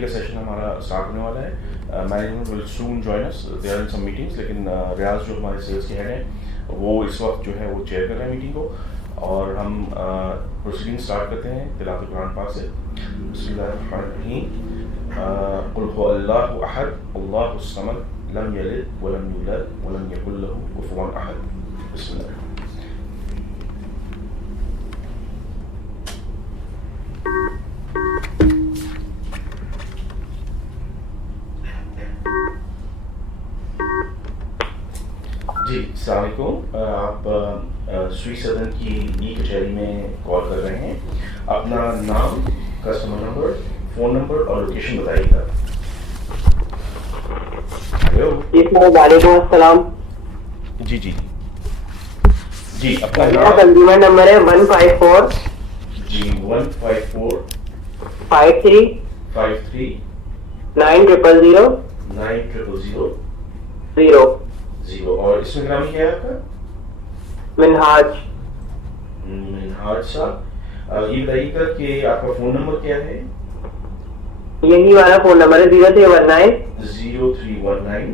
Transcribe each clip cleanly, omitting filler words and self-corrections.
का सेशन हमारा स्टार्ट होने वाला है। Management will soon join us, they are in some meetings, लेकिन रियाज जो हमारे सेल्स के हेड हैं वो इस वक्त जो है वो चेयर कर रहे हैं मीटिंग को। और हम प्रोसीडिंग स्टार्ट करते हैं तिलावत कुरान पाक से। बिस्मिल्लाहिर्रहमानिर्रहीम। कुल हु अल्लाहु अहद अल्लाहुस समद लम यलिद वलम यूलद वलम यकुल लहू कुफुवन अहद। बिस्मिल्लाह। जी अस्सलाम वालेकुम। आप स्वीट सदन की ई कचहरी में कॉल कर रहे हैं। अपना नाम, कस्टमर नंबर, फ़ोन नंबर और लोकेशन बताइएगा। हेलो। वालेकुम अस्सलाम। जी जी जी अपना नाम। कंज्यूमर नंबर है 154 जी 154 53 53 9000 9000 0। और इसमें ग्रामी क्या है आपका? मिनहाज। मिनहाज साहब, ये बताइएगा कि आपका फ़ोन नंबर क्या है? यही वाला फोन नंबर है 0319 0319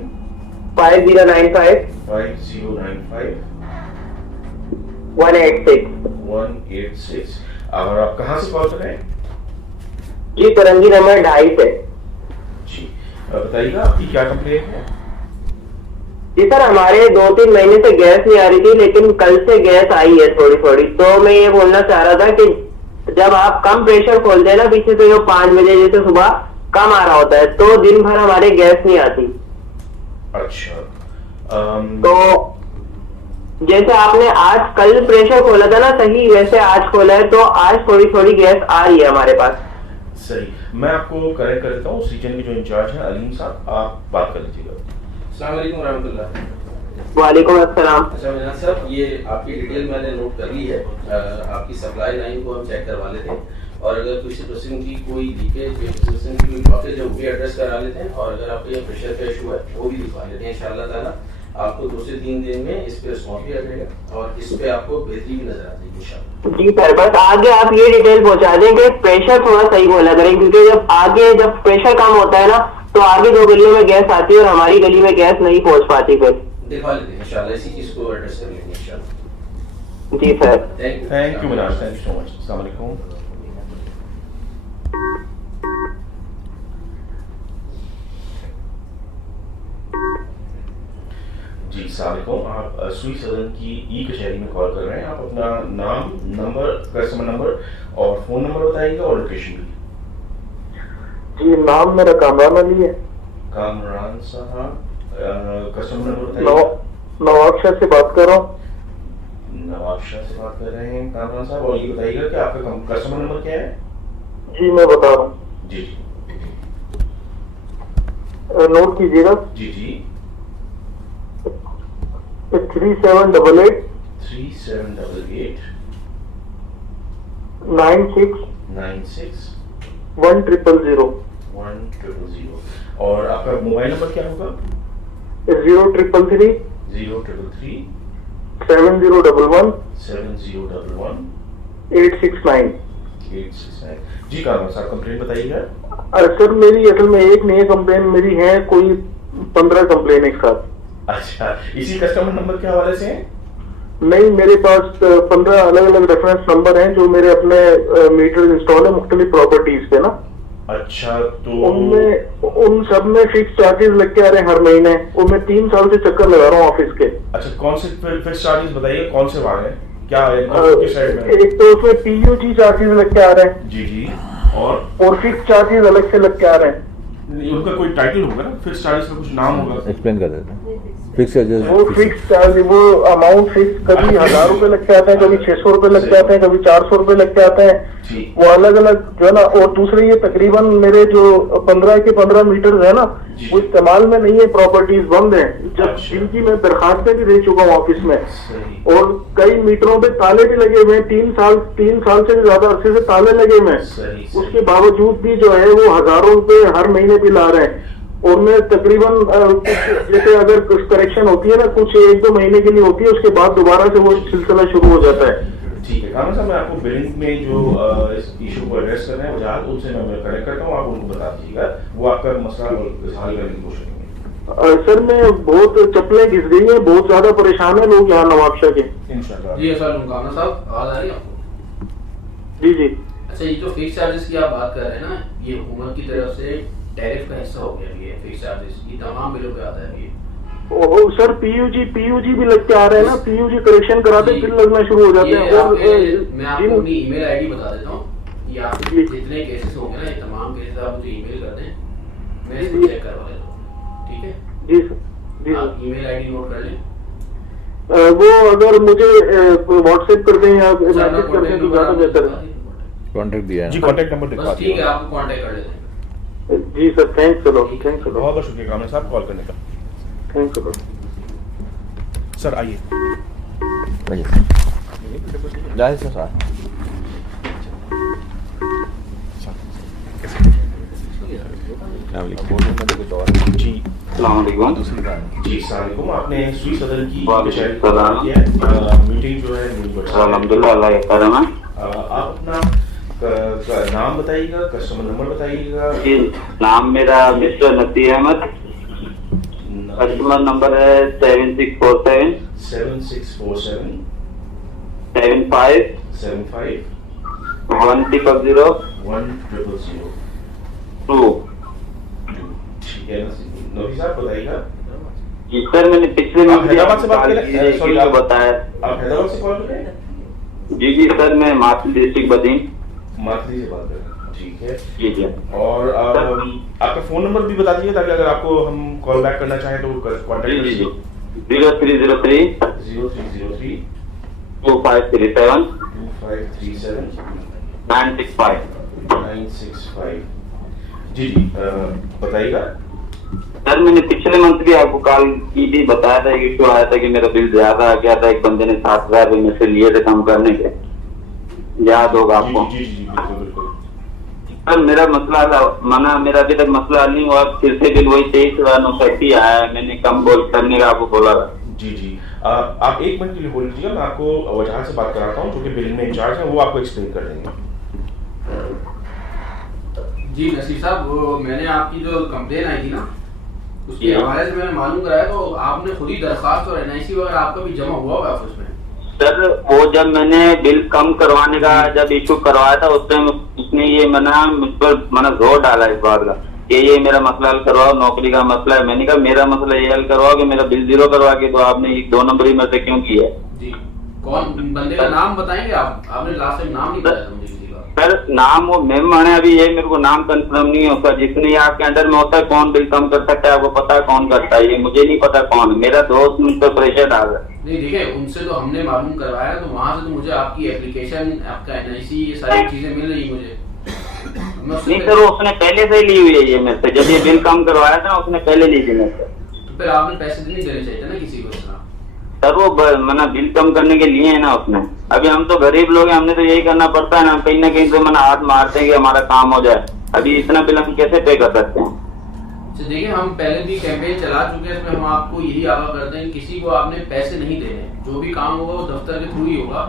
5095 5095 186। 186। और आप कहाँ से कॉल कर रहे हैं? जी करंजी नंबर 2.5 से। जी बताइएगा आपकी क्या कंप्लेंट है? जी सर, हमारे 2-3 महीने से गैस नहीं आ रही थी, लेकिन कल से गैस आई है थोड़ी थोड़ी। तो मैं ये बोलना चाह रहा था कि जब आप कम प्रेशर खोलते हैं ना पीछे से, जो 5 बजे जैसे सुबह कम आ रहा होता है, तो दिन भर हमारे गैस नहीं आती। अच्छा। तो जैसे आपने आज कल प्रेशर खोला था ना सही, वैसे आज खोला है, तो आज थोड़ी थोड़ी गैस आ रही है हमारे पास। सही, मैं आपको करेक्ट कर देता हूँ। उस रीजन के जो इंचार्ज हैं अलीम साहब, आप बात कर लीजिएगा। अस्सलाम वालेकुम रहमतुल्लाह। वालेकुम अस्सलाम। अच्छा मिनाज साहब, ये आपकी डिटेल मैंने नोट कर ली है। आपकी सप्लाई लाइन को हम चेक करवा लेते हैं, और अगर किसी पर्सन की कोई लीकेज, पर्सन की कोई ब्लॉकेज है वो भी एड्रेस करा लेते हैं, और अगर आपको ये प्रेशर का इशू है वो भी दिखवा लेते हैं। इंशाअल्लाह ताला आपको 2 से 3 दिन में इस पे रिस्पॉन्स भी आ जाएगा, और इस पे आपको बेहतरी भी नजर आ जाएगी इंशाअल्लाह। जी सर, बस आगे आप ये डिटेल पहुंचा दें कि प्रेशर थोड़ा सही बोला करें, क्योंकि जब प्रेशर कम होता है ना, तो आगे 2 गलियों में गैस आती है और हमारी गली में गैस नहीं पहुंच पाती। फिर दिखवा लेते हैं इंशाअल्लाह, इसी चीज को एड्रेस कर लेंगे इंशाअल्लाह। जी sir, thank you Minaz, thank you so much. अस्सलाम वालेकुम। जी अस्सलाम वालेकुम। आप स्वीट सदन की ई कचहरी में कॉल कर रहे हैं। आप अपना नाम, नंबर, कस्टमर नंबर और फ़ोन नंबर बताइएगा और लोकेशन भी। जी नाम मेरा कामरान अली है। कामरान साहब, कस्टमर नंबर बताइए। नवाब शाह से बात कर रहा हूँ। नवाब शाह से बात कर रहे हैं कामरान साहब, और ये बताइएगा कि आपका कस्टमर नंबर क्या है? जी मैं बता रहा हूँ, जी जी नोट कीजिएगा। जी जी 3788 3788 96 96 1000 1000। और आपका मोबाइल नंबर क्या होगा? 0333 0333 7011 7011 869। 869। जी कामरान साहब, कंप्लेंट बताइएगा। अरे सर, मेरी असल में एक नहीं है कंप्लेन, मेरी है कोई 15 कंप्लेन एक साथ। अच्छा, इसी कस्टमर नंबर के हवाले से हैं? नहीं, मेरे पास 15 अलग अलग रेफरेंस नंबर हैं जो मेरे अपने मीटर इंस्टॉल है मुख्तलिफ प्रॉपर्टीज पे ना। अच्छा, तो उनमें उन सब में फिक्स चार्जेस लग के आ रहे हैं हर महीने, और मैं 3 साल से चक्कर लगा रहा हूँ ऑफिस के। अच्छा, कौन से फिक्स चार्जेस बताइए, कौन से वाले हैं, क्या है किस साइड में? एक तो उसमें पीयूजी चार्जेस लग के आ रहे हैं। जी जी। और फिक्स चार्जेस अलग से लग के आ रहे हैं। उनका कोई टाइटल होगा ना, फिक्स चार्जेस का कुछ नाम होगा। एक्सप्लेन कर देते हैं। फिक्स चार्जेस, वो फिक्स चार्ज, वो अमाउंट फिक्स, कभी 1000 रुपए लग के आते हैं, कभी 600 रुपए लग जाते हैं, कभी 400 रुपए लग के आते हैं। वो अलग अलग जो है ना। और दूसरे ये तकरीबन मेरे जो 15 के 15 मीटर है ना, वो इस्तेमाल में नहीं है, प्रॉपर्टीज बंद है, जब जिनकी मैं दरखास्तें भी दे चुका हूँ ऑफिस में। और कई मीटरों पे ताले भी लगे हुए हैं, 3 साल से भी ज्यादा अरसे से ताले लगे हुए हैं। उसके बावजूद भी जो है वो हजारों रुपए हर महीने बिल आ रहे हैं। और मैं तकरीबन जैसे अगर कुछ करेक्शन होती है ना, कुछ 1-2 महीने के लिए होती है, उसके बाद दोबारा से वो सिलसिला शुरू हो जाता है। ठीक है कामन साहब, मैं आपको बिलिंग में जो इस इशू को एड्रेस कर रहे हैं वजह उनसे मैं कनेक्ट करता हूँ, आप उनको बता दीजिएगा, वो आपका मसला हल करने की कोशिश करेंगे। सर मैं बहुत चप्पलें घिस गई हैं, बहुत ज्यादा परेशान है लोग यहाँ नवाबशाह के। इंशाल्लाह। जी अस्सलाम कामना साहब, आवाज आ रही है आपको? जी जी। अच्छा, ये जो फिक्स चार्जेस की आप बात कर रहे हैं ना, ये हुकूमत की तरफ से टैरिफ का हिस्सा हो गया ये फिक्स चार्जेस, ये तमाम बिलों पे आता है ये। सर पीयूजी भी लगते आ रहे हैं ना, पीयूजी करेक्शन कराते बिल लगना शुरू हो जाते हैं। और मैं आपको अपनी ईमेल आईडी बता देता हूँ, ये आपके जितने केसेस होंगे ना, ये तमाम केसेस आप मुझे ईमेल कर दें, मैं इसको चेक करवा लेता हूँ, ठीक है? जी सर, जी आप ईमेल आईडी नोट कर लें। वो अगर मुझे व्हाट्सएप कर दें या मैसेज कर दें तो ज्यादा बेहतर है। कॉन्टेक्ट दिया है जी कॉन्टेक्ट नंबर दिखा बस ठीक है, आपको कांटेक्ट कर लेते हैं। जी sir, thanks a lot, thanks a बहुत लॉट, बहुत शुक्रिया कामन साहब कॉल करने का। Thanks a lot. सर आइए। जाए सर साथ जी अस्सलामुअलैकुम। जी अस्सलामुअलैकुम, आपने स्वीट सदन की वालेकुम मीटिंग जो है अल्हम्दुलिल्लाह, अल्लाह का करम है। आप अपना नाम बताइएगा, कस्टमर नंबर बताइएगा। जी, नाम मेरा mister Naseer Ahmed, customer number है 7647 7647 75 75 1000 1000 2। ठीक है नबी साहब बताइएगा। जी सर, मैंने पिछले आप हैदराबाद से बात कर रहे हैं? सॉरी, आप बताया। आप हैदराबाद से कॉल कर रहे हैं? जी जी सर, मैं माथुर डिस्ट्रिक्ट बदीन। माथली से बात कर रहे हैं, ठीक है। जी जी। और आपका फोन नंबर भी बता दीजिए ताकि अगर आपको हम कॉल बैक करना चाहें तो कॉन्टेक्ट जी जी 0303 0303 2537 2537 965। 965। जी जी बताइएगा। सर मैंने पिछले मंथ भी आपको कॉल की थी, बताया था कि इशू आया था कि मेरा बिल ज्यादा आ गया था, एक बंदे ने 7,000 रुपये में से लिए थे कम करने के, याद होगा आपको? जी जी जी बिल्कुल बिल्कुल। सर मेरा मसला माना मेरा अभी तक मसला नहीं हुआ, फिर से बिल वही 23,960 आया है, मैंने कम बोल करने का आपको बोला था। जी जी आप एक मिनट के लिए होल्ड कीजिएगा, मैं आपको वजह से बात कराता हूँ जो कि बिलिंग में इंचार्ज है, वो आपको एक्सप्लेन कर देंगे। जी नसीर साहब, वो मैंने आपकी जो कंप्लेन आई थी ना, उसके हवाले से मैंने मालूम कराया, तो आपने खुद ही दरखास्त और एनआईसी वगैरह आपका भी जमा हुआ है उसमें? सर वो जब मैंने बिल कम करवाने का जब इशू करवाया था उस टाइम उसने ये मुझ पर जोर डाला इस बात का कि ये मेरा मसला हल करवाओ, नौकरी का मसला है। मैंने कहा मेरा मसला ये हल करवाओ कि मेरा बिल 0 करवा के, तो आपने 2 नंबरी में से क्यों किया है? जी, कौन बंदे का नाम बताएंगे आप? आपने लास्ट टाइम नाम नहीं बताया था मुझे किसी का। सर नाम वो मेम है, अभी ये मेरे को नाम कंफर्म नहीं है उसका, जिसने आपके अंडर में होता है कौन बिल कम कर सकता है आपको पता है कौन करता है? ये मुझे नहीं पता कौन है, मेरा दोस्त मुझ पर प्रेशर डाल रहा है। नहीं देखिए, उनसे तो हमने मालूम करवाया, तो वहाँ से तो मुझे आपकी एप्लीकेशन, आपका एनआईसी, ये सारी चीजें मिल रही मुझे। नहीं सर, वो उसने पहले से ही ली हुई है ये मेरे से, जब ये बिल कम करवाया था उसने पहले ली थी मेरे से। तो फिर आपने पैसे नहीं देने चाहिए थे ना किसी को? सर वो बिल कम करने के लिए है ना उसने। अभी हम तो गरीब लोग हैं, हमने तो यही करना पड़ता है ना, कहीं ना कहीं से हाथ मारते हैं कि हमारा काम हो जाए। अभी इतना बिल हम कैसे पे कर सकते हैं? देखिए, हम पहले भी कैंपेन चला चुके हैं, इसमें हम आपको यही आगाह करते हैं कि किसी को आपने पैसे नहीं देने, जो भी काम होगा वो दफ्तर के थ्रू ही होगा।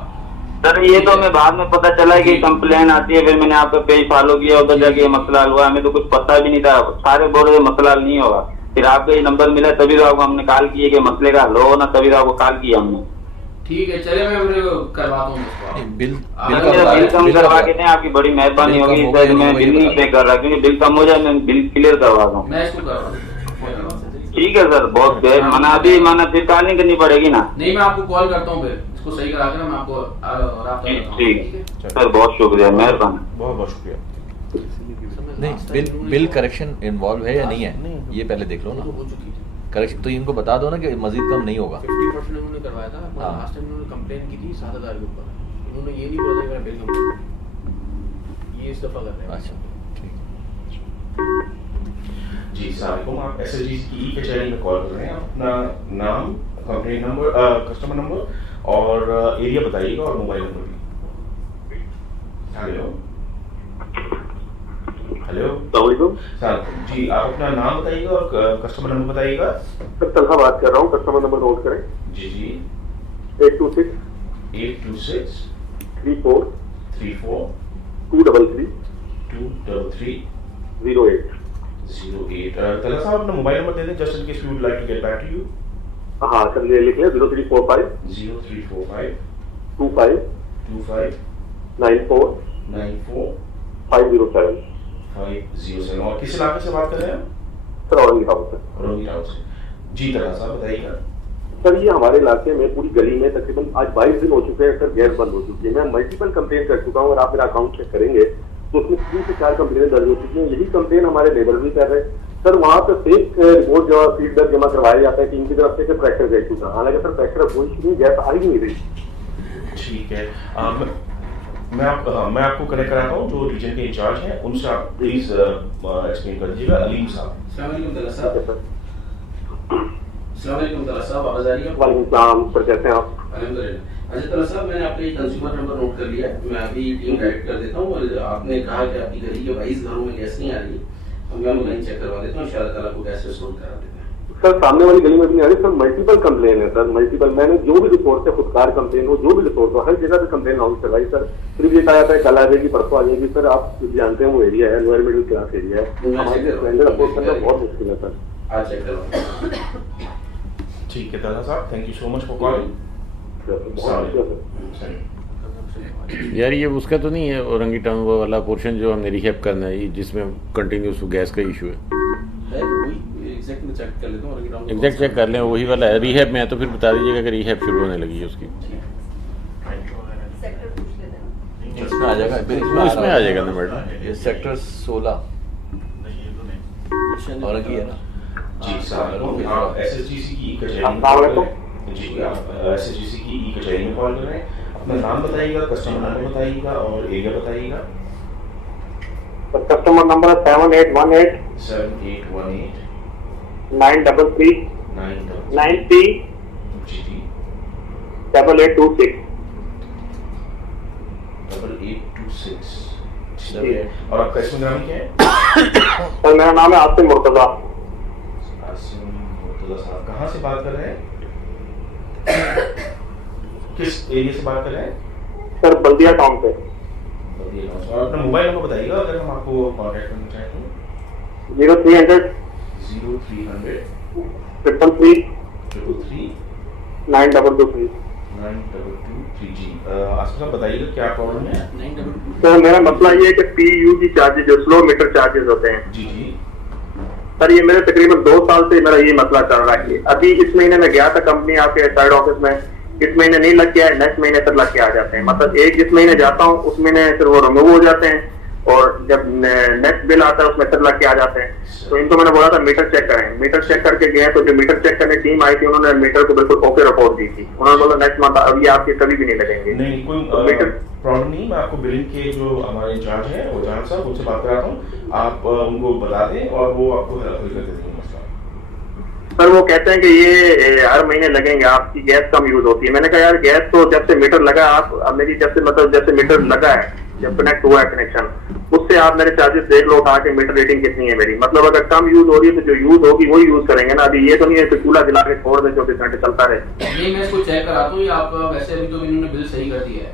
सर ये तो मैं बाद में पता चला कि कंप्लेन आती है, फिर मैंने आपका पेज फॉलो किया, उधर जाके मसला हुआ, हमें तो कुछ पता भी नहीं था, सारे बोल रहे मसला नहीं होगा, फिर आपका ये नंबर मिला तभी तो आपको हमने कॉल किया कि मसले का हल हो ना, तभी तो आपको कॉल किया हमने। ठीक है, चले मैं करवाता हूँ बिल कम करवा के दें, आपकी बड़ी मेहरबानी होगी। सर मैं बिल नहीं पे कर रहा, क्योंकि बिल कम हो जाए मैं बिल क्लियर करवा दूँ। मैं इसको करवा दूँ। ठीक है सर, बहुत अभी फिर कॉल नहीं करनी पड़ेगी ना? नहीं, मैं आपको कॉल करता हूँ, फिर इसको सही करा के मैं आपको राब्ता करता हूँ। ठीक है सर, बहुत शुक्रिया, मेहरबानी। बहुत बहुत शुक्रिया। नहीं, बिल करेक्शन इन्वॉल्व है या नहीं है, ये पहले देख लो ना। हो चुकी है करेक्शन तो इनको बता दो ना कि मजीद कम नहीं होगा। 50% उन्होंने करवाया था। हाँ। लास्ट टाइम उन्होंने कंप्लेन की थी 7,000 के ऊपर, उन्होंने ये नहीं बोला था कि मेरा बिल कम करो, ये इस दफा कर रहे हैं। अच्छा ठीक। जी अस्सलाम, आप SSG के चैनल में कॉल कर रहे हैं, अपना नाम, कंप्लेन नंबर, कस्टमर नंबर और एरिया बताइएगा और मोबाइल नंबर भी। हेलो हेलो सर, जी आप अपना नाम बताइएगा और कस्टमर नंबर बताइएगा। सर तलहा बात कर रहा हूँ, कस्टमर नंबर नोट करें। जी जी 826 826 34 34 233 233 08। 08। तला साहब अपना मोबाइल नंबर दे दें just in case we would like to get back to you. हाँ सर, ये लिख लें 0345 0345 25 25 94 94 507। 507। और किस इलाके से बात कर रहे हैं सर औरंगी टाउन से। औरंगी टाउन से। जी तला साहब बताइएगा। सर ये हमारे इलाके में पूरी गली में तकरीबन आज 22 दिन हो चुके हैं सर, गैस बंद हो चुकी है। मैं मल्टीपल कंप्लेन कर चुका हूँ और आप मेरा अकाउंट चेक करेंगे तो उसमें 3 से 4 कंप्लेन दर्ज हो चुकी हैं। यही कंप्लेन हमारे लेबर भी कर रहे हैं सर। वहाँ पे फेक रिपोर्ट जो फीडबैक जमा करवाया जाता है कि इनकी तरफ से प्रेशर गए चुका, हालांकि सर प्रेशर कोई नहीं, गैस आ ही नहीं रही। ठीक है, मैं आपको कनेक्ट कराता हूँ जो रीजन के इंचार्ज हैं उनसे, आप प्लीज एक्सप्लेन कर दीजिएगा। अलीम साहब। अस्सलाम वालेकुम तला साहब। अस्सलाम वालेकुम तला साहब, आवाज आ रही है? वालेकुम सलाम सर, कैसे हैं आप? अल्हम्दुलिल्लाह। अच्छा तला साहब, मैंने आपका कंज्यूमर नंबर नोट कर लिया है, मैं अभी टीम डायरेक्ट कर देता हूँ। और आपने कहा कि आपकी गली के 22 घरों में गैस नहीं आ रही, मैं लाइन चेक करवा देता हूँ, इंशाल्लाह ताला को गैस रिस्टोर करा देते हैं। सर सामने वाली गली में भी नहीं आ रही सर, मल्टीपल कंप्लेन है सर, मल्टीपल। मैंने जो भी रिपोर्ट है, खुदकार कंप्लेन हो, जो भी रिपोर्ट हो, हर जगह पे कंप्लेन लॉन्च करवाई सर। फिर ये कहा जाता है कल आ जाएगी, परसों आ जाएगी। सर आप जानते हैं वो एरिया है, लोअर मिडिल क्लास एरिया है, हमारे स्टैंडर्ड अफोर्ड करना बहुत मुश्किल है सर। आज चेक करवा। ठीक है तला साहब, thank you so much for calling. बहुत मुश्किल है सर। यार ये उसका तो नहीं है औरंगी टाउन वो वाला पोर्शन जो हमने रिहैब करना है, जिसमें कंटिन्यूस गैस का इशू है? एग्जैक्ट में चेक कर लेता हूँ। एग्जैक्ट चेक कर लें, वही वाला है रिहैब में है, तो फिर बता दीजिएगा कि रिहैब शुरू होने लगी है उसकी। इसमें आ जाएगा, फिर इसमें आ जाएगा ना मैडम। ये सेक्टर 16 औरंगी है ना? जी साहब, आप एसएचजीसी की कचहरी में अस्सलाम वालेकुम। जी, आप एसएचजीसी की कचहरी में कॉल कर रहे हैं। अपना नाम बताइएगा, कस्टमर नंबर बताइएगा और एरिया बताइएगा। कस्टमर नंबर है 7818 7818 933 93 8826। 8826। और आपका इसमें ग्रामीण क्या है? सर मेरा नाम है आसिम मुर्तजा। आसिम मुर्तजा साहब, कहाँ से बात कर रहे हैं? किस एरिया से बात कर रहे हैं? सर बल्दिया टाउन से। और अपना मोबाइल नंबर बताइएगा अगर हम आपको कॉन्टैक्ट करना चाहें तो। 0300 0300 333 333 9223। 9223 जी। आसिफ साहब बताइएगा क्या प्रॉब्लम है? 922। सर मेरा मसला ये है कि PUG चार्जेस जो स्लो मीटर चार्जेस होते हैं जी जी। सर, ये मेरे तकरीबन 2 साल से मेरा ये मसला चल रहा है। अभी इस महीने में गया था कंपनी आपके साइड ऑफिस में, इस महीने नहीं लग गया है, नेक्स्ट महीने तक लग के आ जाते हैं। मतलब एक जिस महीने जाता हूँ उस महीने फिर वो रिमूव हो जाते हैं, और जब नेक्स्ट बिल आता है उसमें फिर लग के आ जाते हैं। तो इनको मैंने बोला था मीटर चेक करें, मीटर चेक करके गए, तो जो मीटर चेक करने टीम आई थी उन्होंने मीटर को बिल्कुल ओके रिपोर्ट दी थी। उन्होंने बोला नेक्स्ट मंथ अभी आपके कभी भी नहीं लगेंगे। नहीं कोई प्रॉब्लम नहीं, मैं आपको बिलिंग के जो हमारे इंचार्ज हैं वो जान साहब उनसे बात कराता हूँ, आप उनको बता दें और वो आपको हल कर देंगे मसला। सर वो कहते हैं कि ये हर महीने लगेंगे, आपकी गैस कम यूज होती है। मैंने कहा यार गैस तो जब से मीटर लगा आप, अब मेरी जब से मीटर लगा है, जब कनेक्ट हुआ है कनेक्शन, उससे आप मेरे चार्जेस देख लो उठा के मीटर रेटिंग कितनी है मेरी। मतलब अगर कम यूज हो रही है तो जो यूज होगी वही यूज करेंगे ना। अभी ये तो नहीं है कि चूल्हा जला के छोड़ दें 24 घंटे चलता रहे। ये मैं इसको चेक कराता हूँ। आपका वैसे अभी तो इन्होंने बिल सही कर दिया है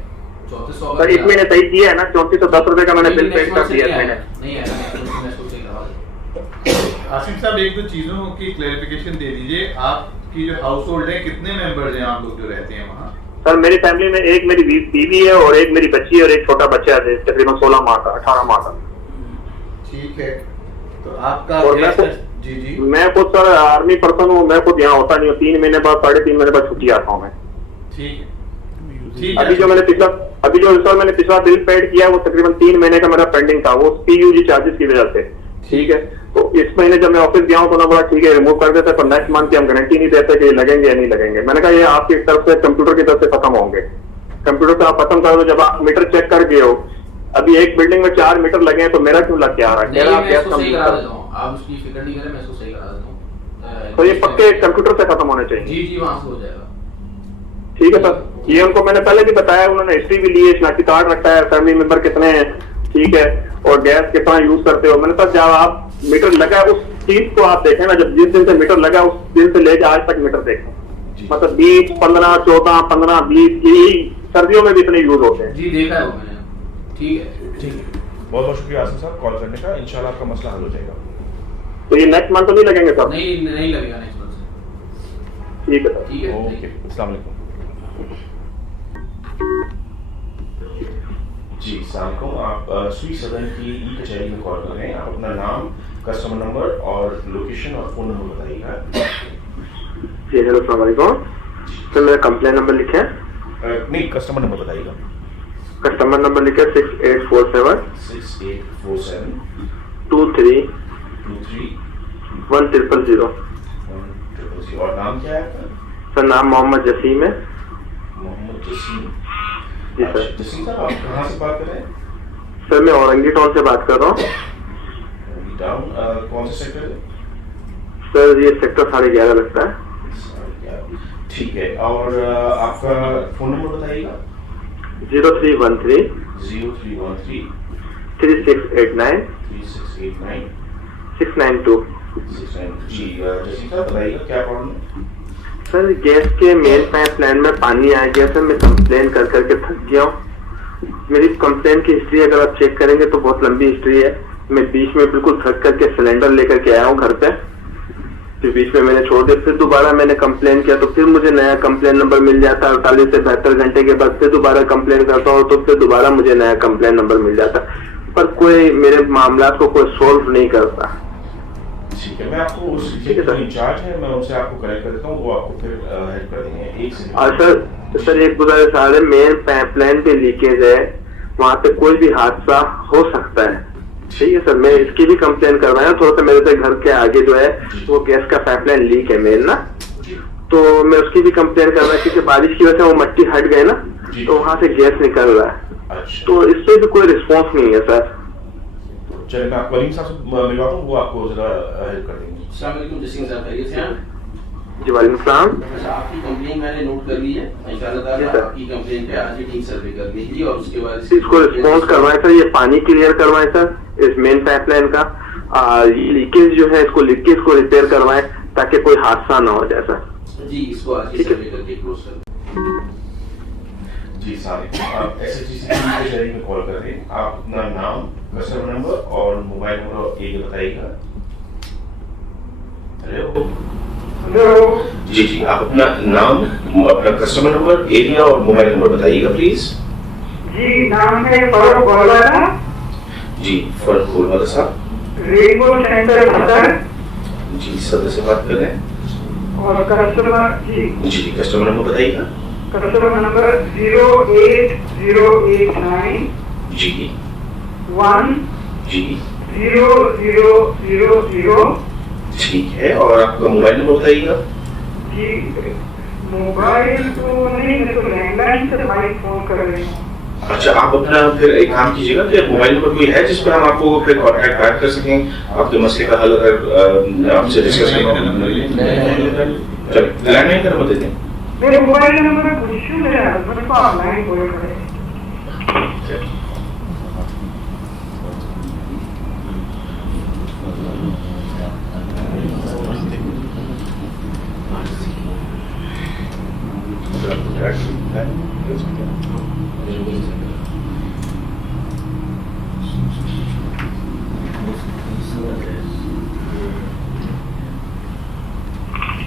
3400 सर इस महीने सही किया है ना, 3410 रुपए का मैंने बिल पे कर दिया है। नहीं है मैं इसको चेक करवा देता। आसिफ साहब एक दो चीजों की क्लेरिफिकेशन दे दीजिए। आपकी जो हाउस होल्ड है, कितने मेंबर्स हैं आप लोग जो रहते हैं वहाँ? सर मेरी फैमिली में एक मेरी बीवी है और एक मेरी बच्ची है और एक छोटा बच्चा है तकरीबन 16 माह का 18 माह का। ठीक है, तो आपका और मैं जी जी मैं खुद सर आर्मी पर्सन हूँ, मैं खुद यहाँ होता नहीं हूँ। 3 महीने बाद 3.5 महीने बाद छुट्टी आता हूँ मैं। ठीक है। अभी जो मैंने पिछला बिल पेड किया वो तकरीबन 3 महीने का मेरा पेंडिंग था, वो PUG चार्जेस की वजह से। ठीक है, तो इस महीने जब मैं ऑफिस गया हूँ तो उन्होंने बोला ठीक है रिमूव कर देते, पर नेक्स्ट मंथ की हम गारंटी नहीं देते कि लगेंगे या नहीं लगेंगे। मैंने कहा ये आपकी तरफ से कंप्यूटर की तरफ से खत्म होंगे। कंप्यूटर से आप खत्म कर दो, जब आप मीटर चेक कर गए हो। अभी एक बिल्डिंग में 4 मीटर लगे हैं तो मेरा क्यों लग के आ रहा है? आप उसकी फिक्र नहीं करें, मैं इसको सही करा देता हूँ। तो ये पक्के कंप्यूटर से खत्म होने चाहिए। जी वहाँ से हो जाएगा। ठीक है सर, ये उनको मैंने पहले भी बताया, उन्होंने हिस्ट्री भी ली है, शनाख्ती कार्ड रखा है, फैमिली मेंबर कितने हैं, ठीक है, और गैस कितना यूज करते हो। मैंने कहा जब आप मीटर लगा उस चीज को आप देखें ना, जब जिस दिन से मीटर लगा उस दिन से लेकर आज तक मीटर देखें, मतलब 20, 15, 14, 15, 20 यही सर्दियों में भी इतने यूज होते हैं। जी देखा है वो मैंने। ठीक है। ठीक है, बहुत बहुत शुक्रिया आसिफ साहब कॉल करने का, इंशाल्लाह आपका मसला हल हो जाएगा। तो ये नेक्स्ट मंथ तो नहीं लगेंगे सर? नहीं लगेगा नेक्स्ट मंथ। ठीक है सर। ठीक है। ओके, अस्सलाम वालेकुम। जी सलाम, आप स्वीट सदन की ई कचहरी में कॉल कर रहे हैं। आप अपना नाम, कस्टमर नंबर और लोकेशन और फ़ोन नंबर बताइएगा। जी हेलो, अस्सलाम वालेकुम सर, मेरा कंप्लेन नंबर लिखे है? नहीं, कस्टमर नंबर बताइएगा। कस्टमर नंबर लिखे 6847 6847 23 23 1000। और नाम क्या है आपका? सर नाम मोहम्मद जसीम है। मोहम्मद जसीम। जी सर। जसीम साहब, आप कहाँ से बात कर रहे हैं? सर मैं औरंगी टाउन से बात कर रहा हूँ। टाउन कौन सा सेक्टर है? सर ये सेक्टर 11:30 लगता है। ठीक है, और आपका फोन नंबर बताइएगा। 0313 0313 3689 3689 692। जी जसीम साहब बताइएगा क्या प्रॉब्लम है? सर गैस के मेन पाइप लाइन में पानी आ गया सर, मैं कंप्लेन कर करके थक गया हूँ। मेरी कंप्लेन की हिस्ट्री अगर आप चेक करेंगे तो बहुत लंबी हिस्ट्री है। मैं बीच में बिल्कुल थक करके सिलेंडर लेकर के आया हूँ घर पे, फिर बीच में मैंने छोड़ दिया, फिर दोबारा मैंने कंप्लेन किया तो फिर मुझे नया कंप्लेन नंबर मिल जाता है। 48 से 72 घंटे के बाद फिर दोबारा कंप्लेन करता हूँ तो फिर दोबारा मुझे नया कंप्लेन नंबर मिल जाता, पर कोई मेरे मामला को कोई सोल्व नहीं करता। ठीक है, मैं आपको उस जो इंचार्ज है मैं उनसे आपको कनेक्ट कर देता हूँ, वो आपको फिर हेल्प कर देंगे। एक सेकंड। और सर एक गुजारिश आ रही है, मेन पाइपलाइन पे लीकेज है, वहाँ पे कोई भी हादसा हो सकता है। ठीक है सर, मैं इसकी भी कंप्लेन करवाया। थोड़ा सा मेरे से घर के आगे जो है वो गैस का पाइपलाइन लीक है मेन ना, तो मैं उसकी भी कंप्लेन करवाया क्योंकि बारिश की वजह से वो मिट्टी हट गए ना, तो वहाँ से गैस निकल रहा है। तो इस पे भी कोई रिस्पॉन्स नहीं है सर। चलिए मैं करीम साहब से मिलवाता हूँ, वो आपको जरा हेल्प कर देंगे। अस्सलाम वालेकुम जसीम साहब, खैरियत से हैं? जी वालेकुम सलाम। अच्छा, आपकी कंप्लेन मैंने नोट कर ली है। इंशाल्लाह ताला आपकी कंप्लेन पे आज ही टीम सर्वे कर देगी और उसके बाद इसको रिस्पॉन्स करवाएं सर, ये पानी क्लियर करवाएं सर इस मेन पाइपलाइन का। ये लीकेज जो है इसको लीकेज को रिपेयर करवाएं ताकि कोई हादसा ना हो जाए सर। जी इसको आज ही सर्वे करके क्लोज कर जी साहब, आप SHGC की कचहरी में कॉल कर रहे हैं। आप अपना नाम, कस्टमर नंबर और मोबाइल नंबर एक बताइएगा। हेलो जी, आप अपना नाम, अपना कस्टमर नंबर, एरिया और मोबाइल नंबर बताइएगा प्लीज। जी नाम है फरूक गोलवाला। जी फरूक गोलवाला साहब, रेनबो सेंटर सदर। जी सदर से बात कर रहे हैं। और कस्टमर जी कस्टमर नंबर बताइएगा। कस्टमर नंबर 08089 जी 1 जी 0000। ठीक है, और आपका मोबाइल नंबर बताइएगा। जी मोबाइल तो नहीं, मैं तो लैंडलाइन से भाई फोन कर रही हूँ। अच्छा, आप अपना फिर एक काम कीजिएगा कि मोबाइल नंबर कोई है जिस पर हम आपको फिर कॉन्टैक्ट बैक कर सकें, आपके मसले का हल अगर आपसे डिस्कस करें। चलिए लैंडलाइन का नंबर दे दें। मेरे मोबाइल नंबर पूछूं, मेरे हस्बैंड को ऑनलाइन बोल रहे हैं।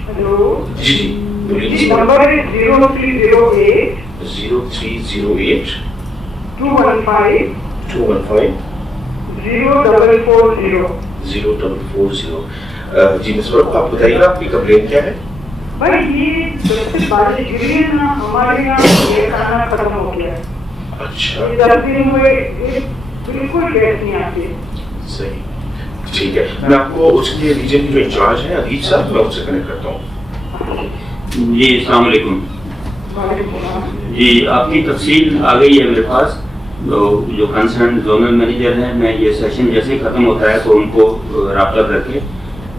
हेलो जी जी नंबर है 0308 0308 215 215 0440। 0440। जी मिस वर्मा, आप बताइएगा आपकी कंप्लेन क्या है? भाई ये जैसे बारिश गिरी है ना, हमारे यहाँ ये खाना खत्म हो गया है। अच्छा, ये 10 दिन हुए बिल्कुल गैस नहीं आती। सही, ठीक है, मैं आपको उसके रीजन की जो इंचार्ज है अदीज साहब, मैं उससे कनेक्ट करता हूँ। जी अस्सलाम वालेकुम। जी आपकी तफसील आ गई है मेरे पास। तो जो कंसर्न जोनल मैनेजर हैं, मैं ये सेशन जैसे ख़त्म होता है तो उनको रब्ता करके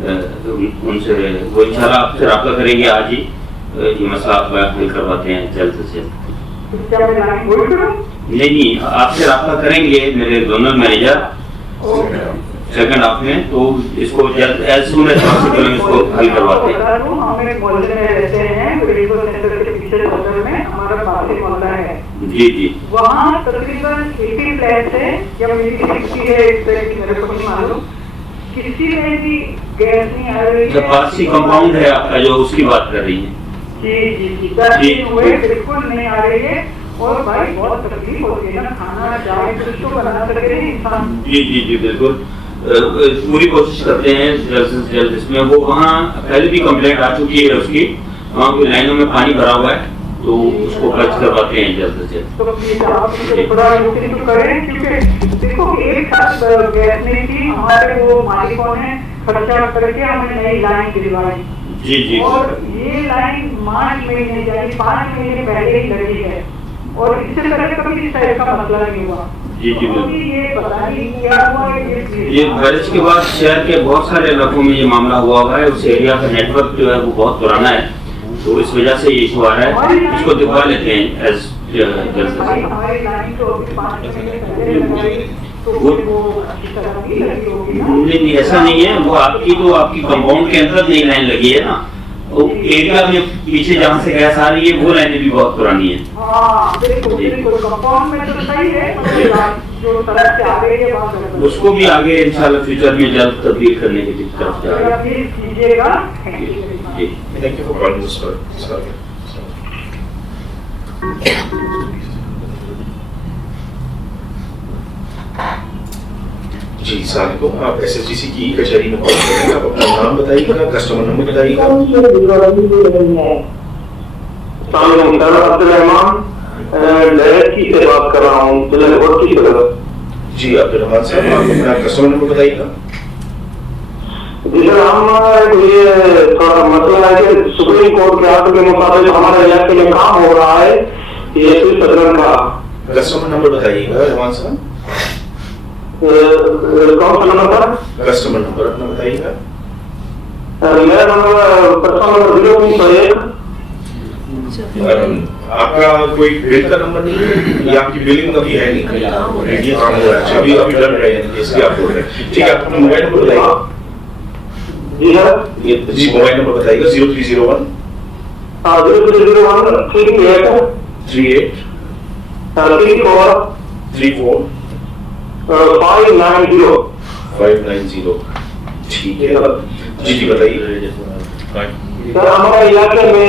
उनसे वो इंशाल्लाह आपसे रब्ता करेंगे आज ही, ये मसला आप हल करवाते हैं जल्द से जल्द। नहीं आपसे रब्ता करेंगे मेरे जोनल मैनेजर सेकंड हाफ में, तो इसको जल्द एज सून एज पॉसिबल इसको हल करवाते हैं। हम एक मोहल्ले में रहते हैं, हमारा पास ही मोहल्ला है। जी जी। वहाँ तकरीबन 80 फ्लैट है या 60 है, इस तरह की मेरे को नहीं मालूम, किसी में भी गैस नहीं आ रही है। पारसी कंपाउंड है आपका जो, उसकी बात कर रही है? जी जी जी, 10 दिन हुए बिल्कुल नहीं आ रही है। और भाई बहुत तकलीफ होती है ना, खाना चाहे कुछ तो बना सके इंसान। जी जी जी बिल्कुल, पूरी कोशिश करते हैं जल्द से जल्द इसमें। वो वहाँ पहले भी कंप्लेंट आ चुकी है उसकी, वहाँ की लाइनों में पानी भरा हुआ है, तो उसको खर्च करवाते हैं जल्द से जल्द। तो प्लीज आप थोड़ा तो करें, क्योंकि देखो एक साथ गैस नहीं थी, हमारे वो मालिकों ने खर्चा करके हमें नई लाइन दिलवाई। जी जी। और ये लाइन मार्च महीने यानी 5 महीने पहले ही लगी है, और इससे पहले कभी इस तरह का मसला नहीं हुआ। जी जी बिल्कुल। ये पता नहीं क्या हुआ ये बारिश के बाद शहर के बहुत सारे इलाकों में ये मामला हुआ है। उस एरिया का नेटवर्क जो है वो बहुत पुराना है, तो इस वजह से ये इशू आ रहा है। इसको दिखवा लेते हैं एज जल्द से नहीं, ऐसा नहीं है। वो आपकी तो आपकी कंपाउंड के अंदर नई लाइन लगी है ना, वो एरिया में पीछे जहाँ से गैस आ रही है वो लाइनें भी बहुत पुरानी है। उसको भी आगे इंशाल्लाह फ्यूचर में जल्द तब्दील करने की तरफ जा रहे जी। सलाम, आप SSGC की कचहरी में कॉल कर रहे हैं। आप अपना नाम बताइएगा, कस्टमर नंबर बताइएगा। से बात कर रहा हूँ जी अब्दुल साहब, आप अपना कस्टमर नंबर बताइएगा। जी सर, हम ये थोड़ा मसला है कि सुप्रीम कोर्ट के आर्डर के मुताबिक हमारे इलाके में काम हो रहा है, ये सदन का कस्टमर नंबर बताइएगा रहमान साहब। कौन सा नंबर? कस्टमर नंबर अपना बताइएगा। मेरा नंबर पर्सनल नंबर 0301। आपका कोई बिल का नंबर नहीं है या आपकी बिलिंग अभी है नहीं? ये काम हो रहा है अभी डन रहे हैं, इसलिए आप बोल रहे हैं। ठीक है, अपना मोबाइल नंबर बताइएगा। जी सर। जी मोबाइल नंबर बताइएगा। 0301 0301 38 34 590। ठीक है जी जी बताइए। सर, हमारे इलाके में ये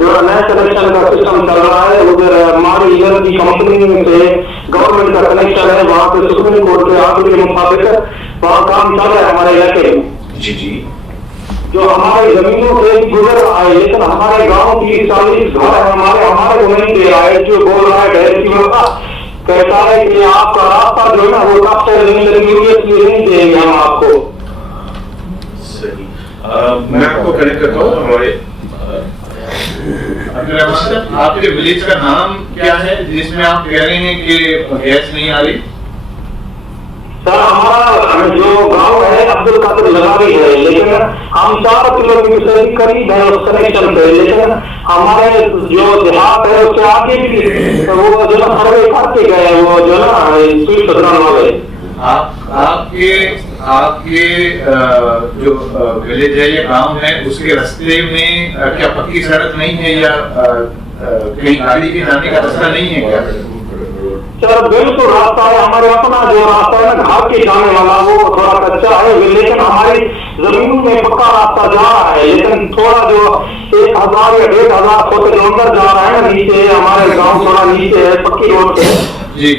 जो नया कनेक्शन का सिस्टम चल रहा है, उधर हमारी इधर की कंपनी से गवर्नमेंट का कनेक्शन है, वहाँ पे सुप्रीम कोर्ट के आर्डर के मुताबिक वहाँ काम चल रहा है हमारे इलाके में। जी जी। जो हमारे जमीनों से गुजर आए, लेकिन हमारे गाँव की 40 घर हमारे को नहीं दे रहा है। जो बोल रहा है कहता है कि आपका रास्ता जो है ना वो रास्ता नहीं देंगे हम आपको। सही, मैं आपको कनेक्ट करता हूँ हमारे। आपके विलेज का नाम क्या है जिसमें आप कह रहे हैं कि गैस नहीं आ रही? सर, हमारा जो गांव है अब्दुल कादिर लगावी है, लेकिन हम 4 किलोमीटर से करीब है उस कनेक्शन पे, लेकिन हमारे जो देहात है उससे आगे भी वो जो ना सर्वे करके गए, वो जो ना स्वीट सदन वाले। आपके जो विलेज है या गांव है उसके रास्ते में क्या पक्की सड़क नहीं है या कहीं गाड़ी के जाने का रास्ता नहीं है क्या? सर बिल्कुल रास्ता है, हमारे अपना जो रास्ता है ना घाट के जाने वाला वो थोड़ा कच्चा है, लेकिन हमारी जमीन में पक्का रास्ता जा रहा है। लेकिन थोड़ा जो 1000 या 1500 फुट अंदर जा रहा है ना नीचे, हमारे गांव थोड़ा नीचे है पक्की रोड पे जी।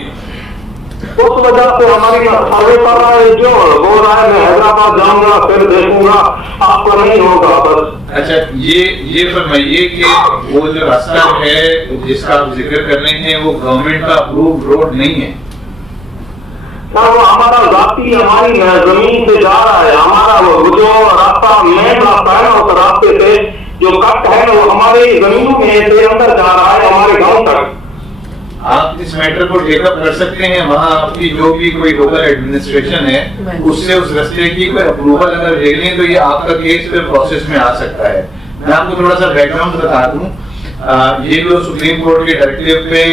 उस वजह से हमारी सर्वे कर रहा है, जो बोल रहा है मैं हैदराबाद जाऊंगा फिर देखूंगा, आपको नहीं होगा बस। अच्छा, ये फरमाइए कि वो जो रास्ता है जिसका आप जिक्र कर रहे हैं वो गवर्नमेंट का अप्रूव्ड रोड नहीं है? सर, वो हमारा जाती हमारी जमीन से जा रहा है। हमारा वो जो रास्ता मेन रास्ता है ना, उस रास्ते से जो कट है वो हमारी जमीनों में से अंदर जा रहा है हमारे गाँव तक। आप इस मैटर को टेकअप कर सकते हैं, वहाँ आपकी जो भी कोई लोकल एडमिनिस्ट्रेशन है उससे उस रास्ते की कोई अप्रूवल अगर ले लें तो ये आपका केस फिर प्रोसेस में आ सकता है। मैं आपको थोड़ा सा बैकग्राउंड बता दूं, ये जो सुप्रीम कोर्ट के डायरेक्टिव पे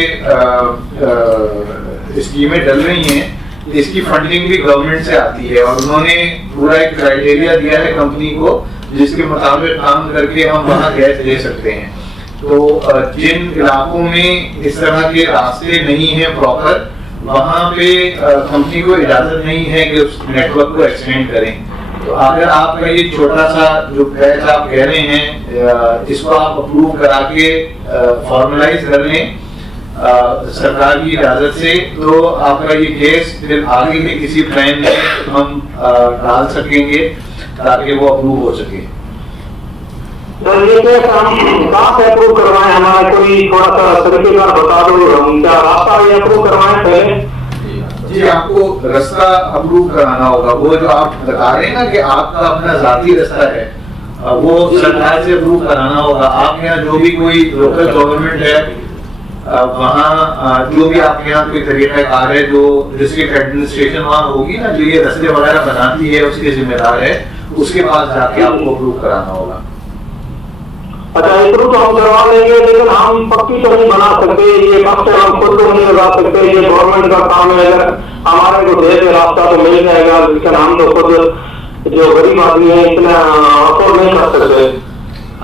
स्कीमें डल रही हैं, इसकी फंडिंग भी गवर्नमेंट से आती है और उन्होंने पूरा एक क्राइटेरिया दिया है कंपनी को जिसके मुताबिक काम करके हम वहाँ गैस दे सकते हैं। तो जिन इलाकों में इस तरह के रास्ते नहीं हैं प्रॉपर, वहाँ पे कंपनी को इजाजत नहीं है कि उस नेटवर्क को एक्सटेंड करें। तो अगर आपका ये छोटा सा जो पैच आप कह रहे हैं, इसको आप अप्रूव करा के फॉर्मलाइज कर लें सरकार की इजाजत से, तो आपका ये केस फिर आगे के किसी प्लान में हम डाल सकेंगे ताकि वो अप्रूव हो सके। तो ये केस हम कहाँ से अप्रूव करवाएं? हमारा कोई थोड़ा सा तरीकेकार बता दो, हम क्या रास्ता ये अप्रूव करवाएं पहले? जी, आपको रास्ता अप्रूव कराना होगा। वो जो आप बता रहे हैं ना कि आपका अपना जाती रास्ता है, वो सरकार से अप्रूव कराना होगा। आपके यहाँ जो भी कोई लोकल गवर्नमेंट है, वहाँ जो भी आपके यहाँ कोई तरीकाकार है, जो डिस्ट्रिक्ट एडमिनिस्ट्रेशन वहाँ होगी ना, जो ये रास्ते वगैरह बनाती है, उसके जिम्मेदार है, उसके पास जाके आपको अप्रूव कराना होगा। अच्छा, अप्रूव तो हम करवा लेंगे, लेकिन हम पक्की तो नहीं बना सकते, ये कब तक हम खुद तो नहीं लगा सकते, ये गवर्नमेंट का काम है। अगर हमारे को दे रास्ता तो मिल जाएगा, लेकिन हम तो खुद जो गरीब आदमी है इतना अफोर्ड नहीं कर सकते।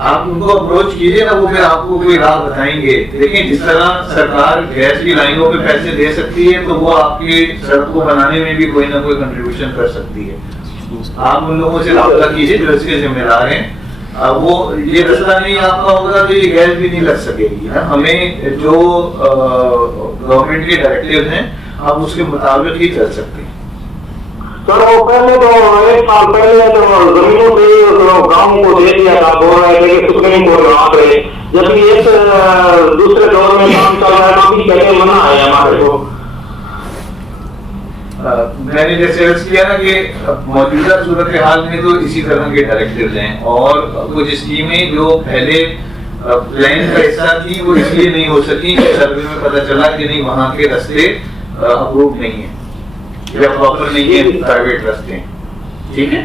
आप उनको अप्रोच कीजिए ना, वो फिर आपको कोई राह बताएंगे। लेकिन जिस तरह सरकार गैस की लाइनों पे पैसे दे सकती है, तो वो आपकी सड़क को बनाने में भी कोई ना कोई कंट्रीब्यूशन कर सकती है। आप उन लोगों से राब्ता कीजिए जो इसके जिम्मेदार हैं। वो ये रास्ता नहीं आपका होगा तो ये गैस भी नहीं लग सकेगी ना। हमें जो गवर्नमेंट के डायरेक्टिव हैं, हम उसके मुताबिक ही चल सकते हैं। सर, वो पहले तो 1 साल पहले तो जमीनों पे तो गाँव को दे दिया था, बोल रहे थे कि सुप्रीम कोर्ट में आ गए, जबकि एक दूसरे दौर में काम चल रहा है, अभी कहते मना है हमारे को। मैंने जैसे अर्ज किया ना कि मौजूदा सूरत हाल में तो इसी तरह के डायरेक्टिव्स हैं, और कुछ स्कीमें जो पहले प्लान का हिस्सा थी वो इसलिए नहीं हो सकी कि सर्वे में पता चला कि नहीं वहाँ के रास्ते अप्रूव नहीं है या प्रॉपर नहीं है, प्राइवेट रास्ते हैं। ठीक है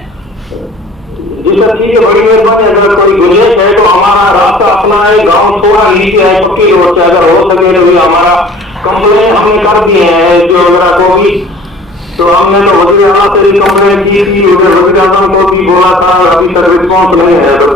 जी सर, ठीक है, बड़ी मेहरबानी। अगर कोई गुंजाइश है तो हमारा रास्ता अपना है, गाँव थोड़ा नीचे है, पक्की रोड से अगर हो सके तो हमारा कंप्लेन हमने कर दिए हैं जो मेरा को भी, तो हमने तो वजीर आला से भी कंप्लेन की थी, वजीर आला को भी बोला था, अभी तक रिस्पॉन्स नहीं है। तो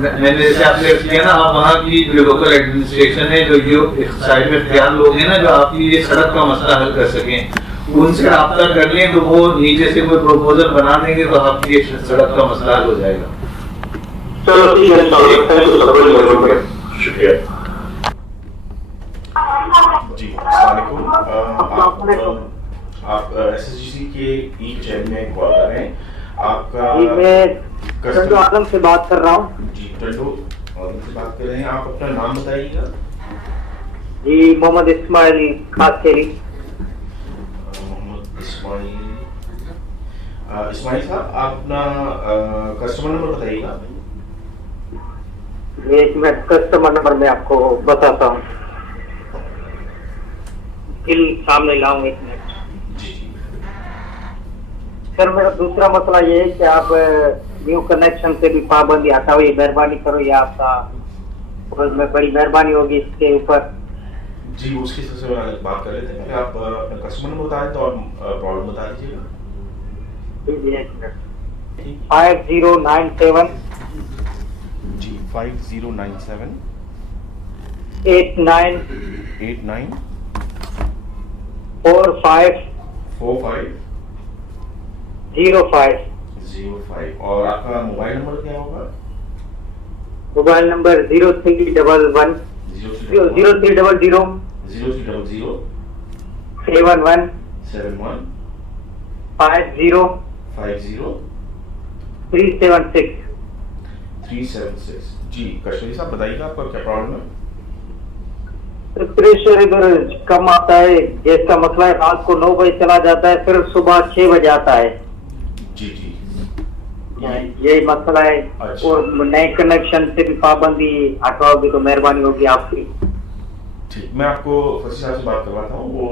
मैंने जैसे आपने किया ना, आप वहाँ की जो लोकल एडमिनिस्ट्रेशन है, जो साइड में इख्तियार लोग हैं ना, जो आपकी ये सड़क का मसला हल कर सकें, उनसे राब्ता कर लें, तो वो नीचे से कोई प्रपोजल बना देंगे, तो आपकी ये सड़क का मसला हल हो जाएगा। चलो ठीक है, शुक्रिया जी। अस्सलाम, आप SSGC के ई चैनल में कॉल कर रहे हैं। आपका मैं टंडो आलम से बात कर रहा हूँ। जी, टंडो आलम से बात कर रहे हैं। आप अपना नाम बताइएगा। जी, मोहम्मद इस्माइल खासकेरी। मोहम्मद इस्माइल साहब, आप अपना कस्टमर नंबर बताइएगा। एक मिनट, कस्टमर नंबर मैं आपको बताता हूँ, बिल सामने लाऊंगा, एक मिनट। सर, मेरा दूसरा मसला ये है कि आप न्यू कनेक्शन से भी पाबंदी हटाओ, ये मेहरबानी करो, ये आपका में बड़ी मेहरबानी होगी इसके ऊपर। जी, उसकी सबसे बात कर लेते हैं। आप अपना कस्टमर नंबर बता दें तो और प्रॉब्लम बता दीजिएगा। जी, एक मिनट। 5097 जी, 5097 89 45 05। और आपका मोबाइल नंबर क्या होगा? Mobile number 0300 71 50 376। जी, कश्मीरी साहब बताइएगा आपका क्या प्रॉब्लम है? प्रेशर इधर कम आता है, गैस का मसला है, रात को 9 बजे चला जाता है, फिर सुबह 6 बजे आता है। जी जी, यही मसला है। अच्छा। और नए कनेक्शन से भी पाबंदी हटवाओगे तो मेहरबानी होगी आपकी। ठीक, मैं आपको फसी साहब से बात करवाता हूँ, वो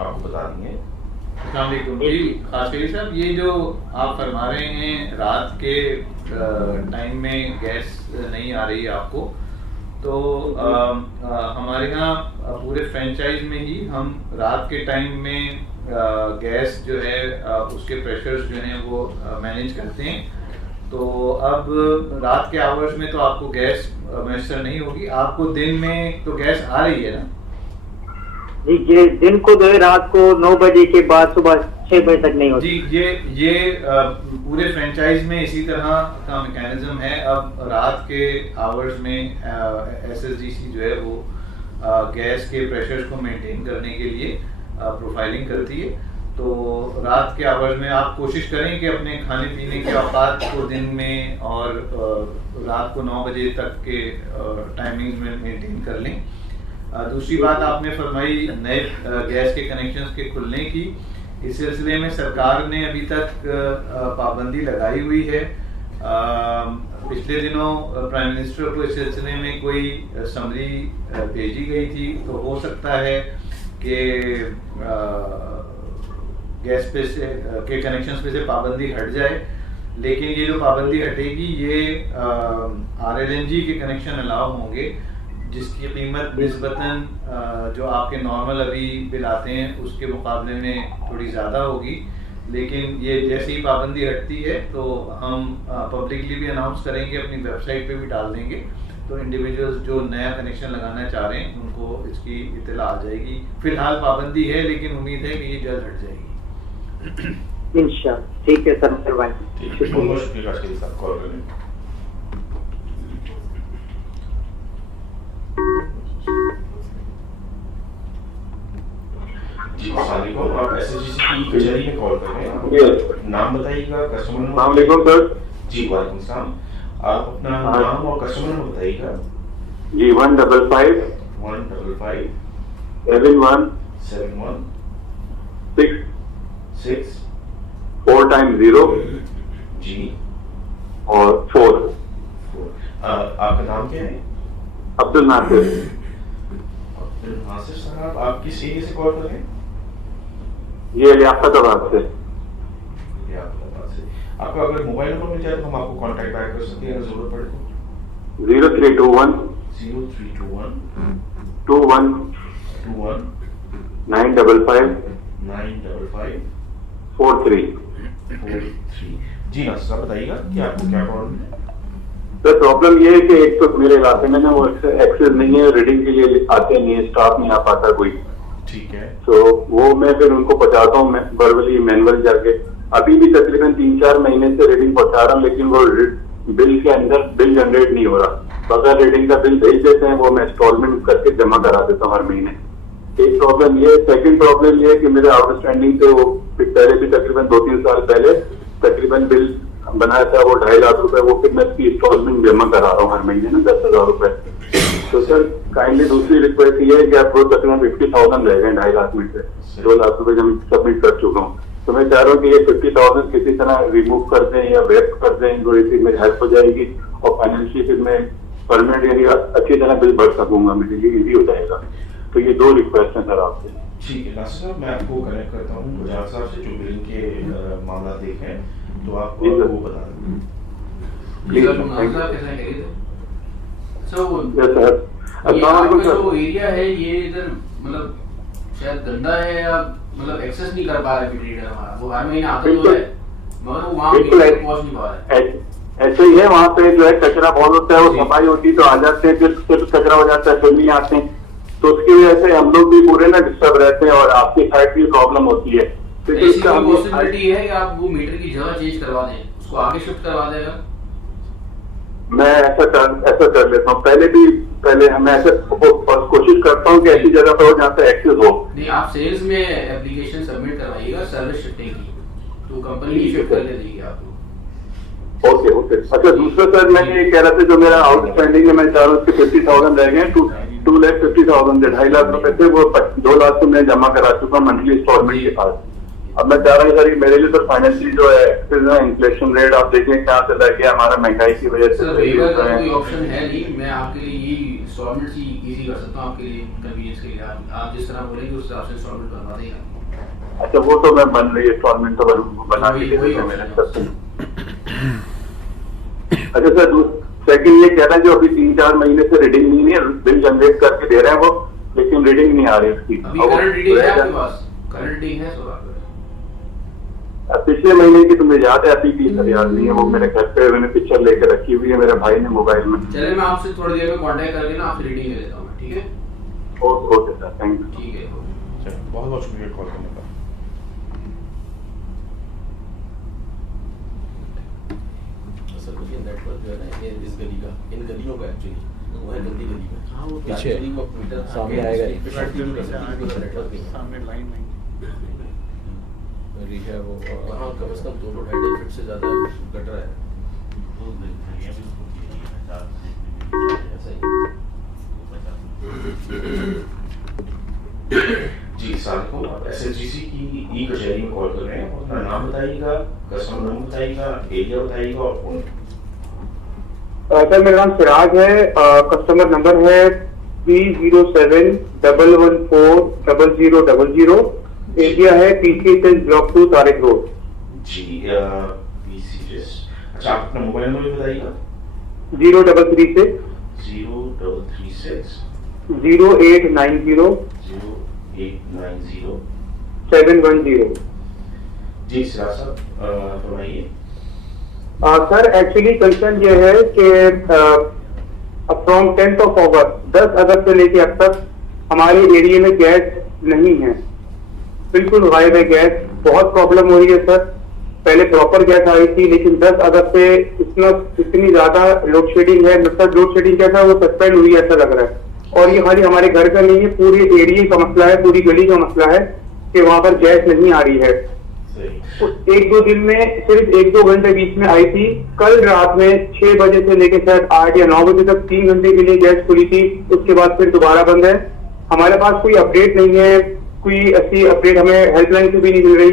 आपको बता देंगे। अस्सलाम वालेकुम जी, खासकेरी साहब, ये जो आप फरमा रहे हैं रात के टाइम में गैस नहीं आ रही है आपको, तो हमारे यहाँ पूरे फ्रेंचाइज में ही हम रात के टाइम में गैस जो है उसके प्रेशर्स जो हैं वो मैनेज करते हैं। तो अब रात के आवर्स में तो आपको गैस मैसर नहीं होगी। आपको दिन में तो गैस आ रही है ना? जी, ये दिन को जो है रात को 9 बजे के बाद सुबह 6 बजे तक नहीं होती। जी, ये पूरे फ्रेंचाइज में इसी तरह का मैकेनिज्म है। अब रात के आवर्स में SSDC जो है वो गैस के प्रेशर्स को मेंटेन करने के लिए प्रोफाइलिंग करती है। तो रात के आवर्स में आप कोशिश करें कि अपने खाने पीने के औकात को दिन में और रात को 9 बजे तक के टाइमिंग में मेंटेन कर लें। दूसरी बात आपने फरमाई नए गैस के कनेक्शंस के खुलने की। इस सिलसिले में सरकार ने अभी तक पाबंदी लगाई हुई है। पिछले दिनों प्राइम मिनिस्टर को इस सिलसिले में कोई समरी भेजी गई थी, तो हो सकता है कि गैस पे से के कनेक्शंस पे से पाबंदी हट जाए। लेकिन ये जो पाबंदी हटेगी ये RLNG के कनेक्शन अलाउ होंगे, जिसकी कीमत निस्बतन जो आपके नॉर्मल अभी बिल आते हैं उसके मुकाबले में थोड़ी ज़्यादा होगी। लेकिन ये जैसे ही पाबंदी हटती है तो हम पब्लिकली भी अनाउंस करेंगे, अपनी वेबसाइट पे भी डाल देंगे। तो इंडिविजुअल्स जो नया कनेक्शन लगाना चाह रहे हैं उनको इसकी इत्तला आ जाएगी। फिलहाल पाबंदी है, लेकिन उम्मीद है कि ये जल्द हट जाएगी। इंशाल्लाह। ठीक है सर, मेहरबानी, शुक्रिया सर, कॉल करें। जी, आप SSDC की कचहरी में कॉल कर रहे हैं। नाम बताइएगा, कस्टमर नंबर। सर। जी, वालेकुम सलाम। आप अपना नाम और कस्टमर नंबर बताइएगा। जी, 155 155 71 71 6 4 times 0 जी और 4। आपका नाम क्या है? अब्दुल नासिर। अब्दुल नासिर साहब, आप किस एरिया से कॉल कर रहे हैं? ये लियाकताबाद से। लियाकताबाद से। आपका अगर मोबाइल नंबर मिल जाए तो हम आपको कांटेक्ट बैक कर सकते हैं अगर जरूरत पड़े तो। 0321 0321 21 21 955 955 43। जी नासिर साहब, बताइएगा कि आपको क्या प्रॉब्लम है? सर, प्रॉब्लम ये है कि एक तो मेरे इलाके में ना वो एक्सेस नहीं है, रीडिंग के लिए आते नहीं है, स्टाफ नहीं आ पाता कोई। ठीक है। तो वो मैं फिर उनको पहुंचाता हूँ वर्बली मैनुअल जाके। अभी भी तकरीबन 3-4 महीने से रीडिंग पहुंचा रहा हूँ, लेकिन वो बिल के अंदर बिल जनरेट नहीं हो रहा। बगैर रीडिंग का बिल भेज देते हैं, वो मैं इंस्टॉलमेंट करके जमा करा देता हूँ हर महीने। एक प्रॉब्लम ये। सेकंड प्रॉब्लम ये है कि मेरे आउटस्टैंडिंग से वो पहले भी तकरीबन 2-3 साल पहले तकरीबन बिल बनाया था वो 2.5 लाख रुपए, वो फिर मैं इसकी इंस्टॉलमेंट जमा करा रहा हूँ हर महीने ना 10,000 रुपए। तो सर काइंडली दूसरी रिक्वेस्ट ये है कि आप वो तकरीबन 50,000 रह गए 2.5 लाख में से 2 लाख रुपए जब सबमिट कर चुका हूँ। तो मैं चाह रहा हूँ कि ये 50,000 किसी तरह रिमूव कर दें या वेस्ट कर दें, तो इसी में हेल्प हो जाएगी और फाइनेंशियली फिर मैं परमानेंट यानी अच्छी तरह बिल भर सकूंगा, मेरे लिए इजी हो जाएगा। तो ये 2 रिक्वेस्ट है सर आपसे। ठीक है नासिर साहब, मैं आपको कनेक्ट करता हूँ गुजरात साहब से जो बिलिंग के मामला देखें, तो आप वो बता दें। जो एरिया है ये इधर मतलब शायद गंदा है या मतलब एक्सेस नहीं कर पा रहा है हमारा, वो हर महीने आता तो है मगर वो वहाँ पहुँच नहीं पा रहा है। ऐसे ही है, वहाँ पे जो है कचरा बहुत होता है, वो सफाई होती तो आ जाते हैं, फिर कचरा हो जाता है, फिर नहीं आते हैं। तो उसकी वजह से हम लोग भी पूरे ना डिस्टर्ब रहते हैं और आपकी साइड भी प्रॉब्लम होती है। तो इसकी पॉसिबिलिटी है कि आप वो मीटर की जगह चेंज करवा दें, उसको आगे शिफ्ट करवा देगा। मैं ऐसा कर लेता हूँ। पहले मैं ऐसे कोशिश करता हूँ कि ऐसी जगह पर हो जहाँ पे एक्सेस हो। नहीं, आप सेल्स में एप्लीकेशन सबमिट करवाइएगा सर्विस शिफ्टिंग की, तो कंपनी शिफ्ट कर देगी आपको। ओके। अच्छा, दूसरा सर मैं ये कह रहा था, जो मेरा आउटस्टैंडिंग है मैं चाह रहा हूँ उसके 50,000 रह गए, 2,50,000 2.5 लाख रुपए थे, वो 2 लाख तो मैं जमा करा चुका मंथली इंस्टॉलमेंट के पास। अब मैं चाह रहा हूँ सर मेरे लिए तो फाइनेंशियली जो है इन्फ्लेशन रेट आप देखें क्या चला गया हमारा महंगाई की वजह से। कोई ऑप्शन है नहीं, मैं आपके लिए ये इंस्टॉलमेंट ही इजी कर सकता हूँ आपके लिए कन्वीनियंस के लिए। आप जिस तरह बोलेंगे उस हिसाब से इंस्टॉलमेंट बनवा देगा। अच्छा, वो तो मैं बन रही इंस्टॉलमेंट तो बना के मैंने। अच्छा सर, सेकंड ये कह रहा है जो अभी 3-4 महीने से रीडिंग नहीं है, बिल जनरेट करके दे रहे हैं वो, लेकिन रीडिंग नहीं आ रही उसकी। करंट रीडिंग है आपके पास? करंट रीडिंग है पिछले महीने की तुम्हें याद है, अभी भी सर याद नहीं है, वो मेरे घर पे मैंने पिक्चर लेकर रखी हुई है मेरे भाई ने मोबाइल में। चलिए मैं आपसे थोड़ी देर में कांटेक्ट करके ना आपसे रीडिंग ले लेता हूँ, ठीक है? Okay sir, thank you. ठीक है। बहुत बहुत शुक्रिया कॉल करने का। सर मुझे नेटवर्क जो है ना इस गली का, इन गलियों का एक्चुअली वो है गंदी गली में। हाँ वो पीछे सामने आएगा सामने लाइन नहीं है वो वहाँ कम से कम 2-2.5 फीट से ज़्यादा गटर है। ऐसा जी सलाम, आप SHGC की ई कचहरी में कॉल कर रहे हैं। अपना नाम बताइएगा, कस्टमर नंबर बताइएगा, एरिया बताइएगा और फोन। सर मेरा नाम सिराज है, कस्टमर नंबर है 30711400000, एरिया है PCHS ब्लॉक 2 तारिक रोड। जी PCHS। अच्छा आप अपना मोबाइल नंबर भी बताइएगा। 0336 0890 710। जी सिराज साहब फरमाइए। सर एक्चुअली कंसर्न ये है कि फ्रॉम 10th of August 10 अगस्त से लेके अब तक हमारे एरिया में गैस नहीं है, बिल्कुल गायब है गैस। बहुत प्रॉब्लम हो रही है सर। पहले प्रॉपर गैस आई थी, लेकिन 10 अगस्त से इतनी ज्यादा लोड शेडिंग है, मतलब लोड शेडिंग कैसा वो सस्पेंड हुई ऐसा लग रहा है। और ये खाली हमारे घर का नहीं है, पूरे एरिया का मसला है, पूरी गली का मसला है कि वहां पर गैस नहीं आ रही है। 1-2 दिन में सिर्फ 1-2 घंटे बीच में आई थी। कल रात में 6 बजे से लेकर शायद 8 या 9 बजे तक 3 घंटे के लिए गैस खुली थी, उसके बाद फिर दोबारा बंद है। हमारे पास कोई अपडेट नहीं है, कोई ऐसी अपडेट हमें हेल्पलाइन से भी नहीं मिल रही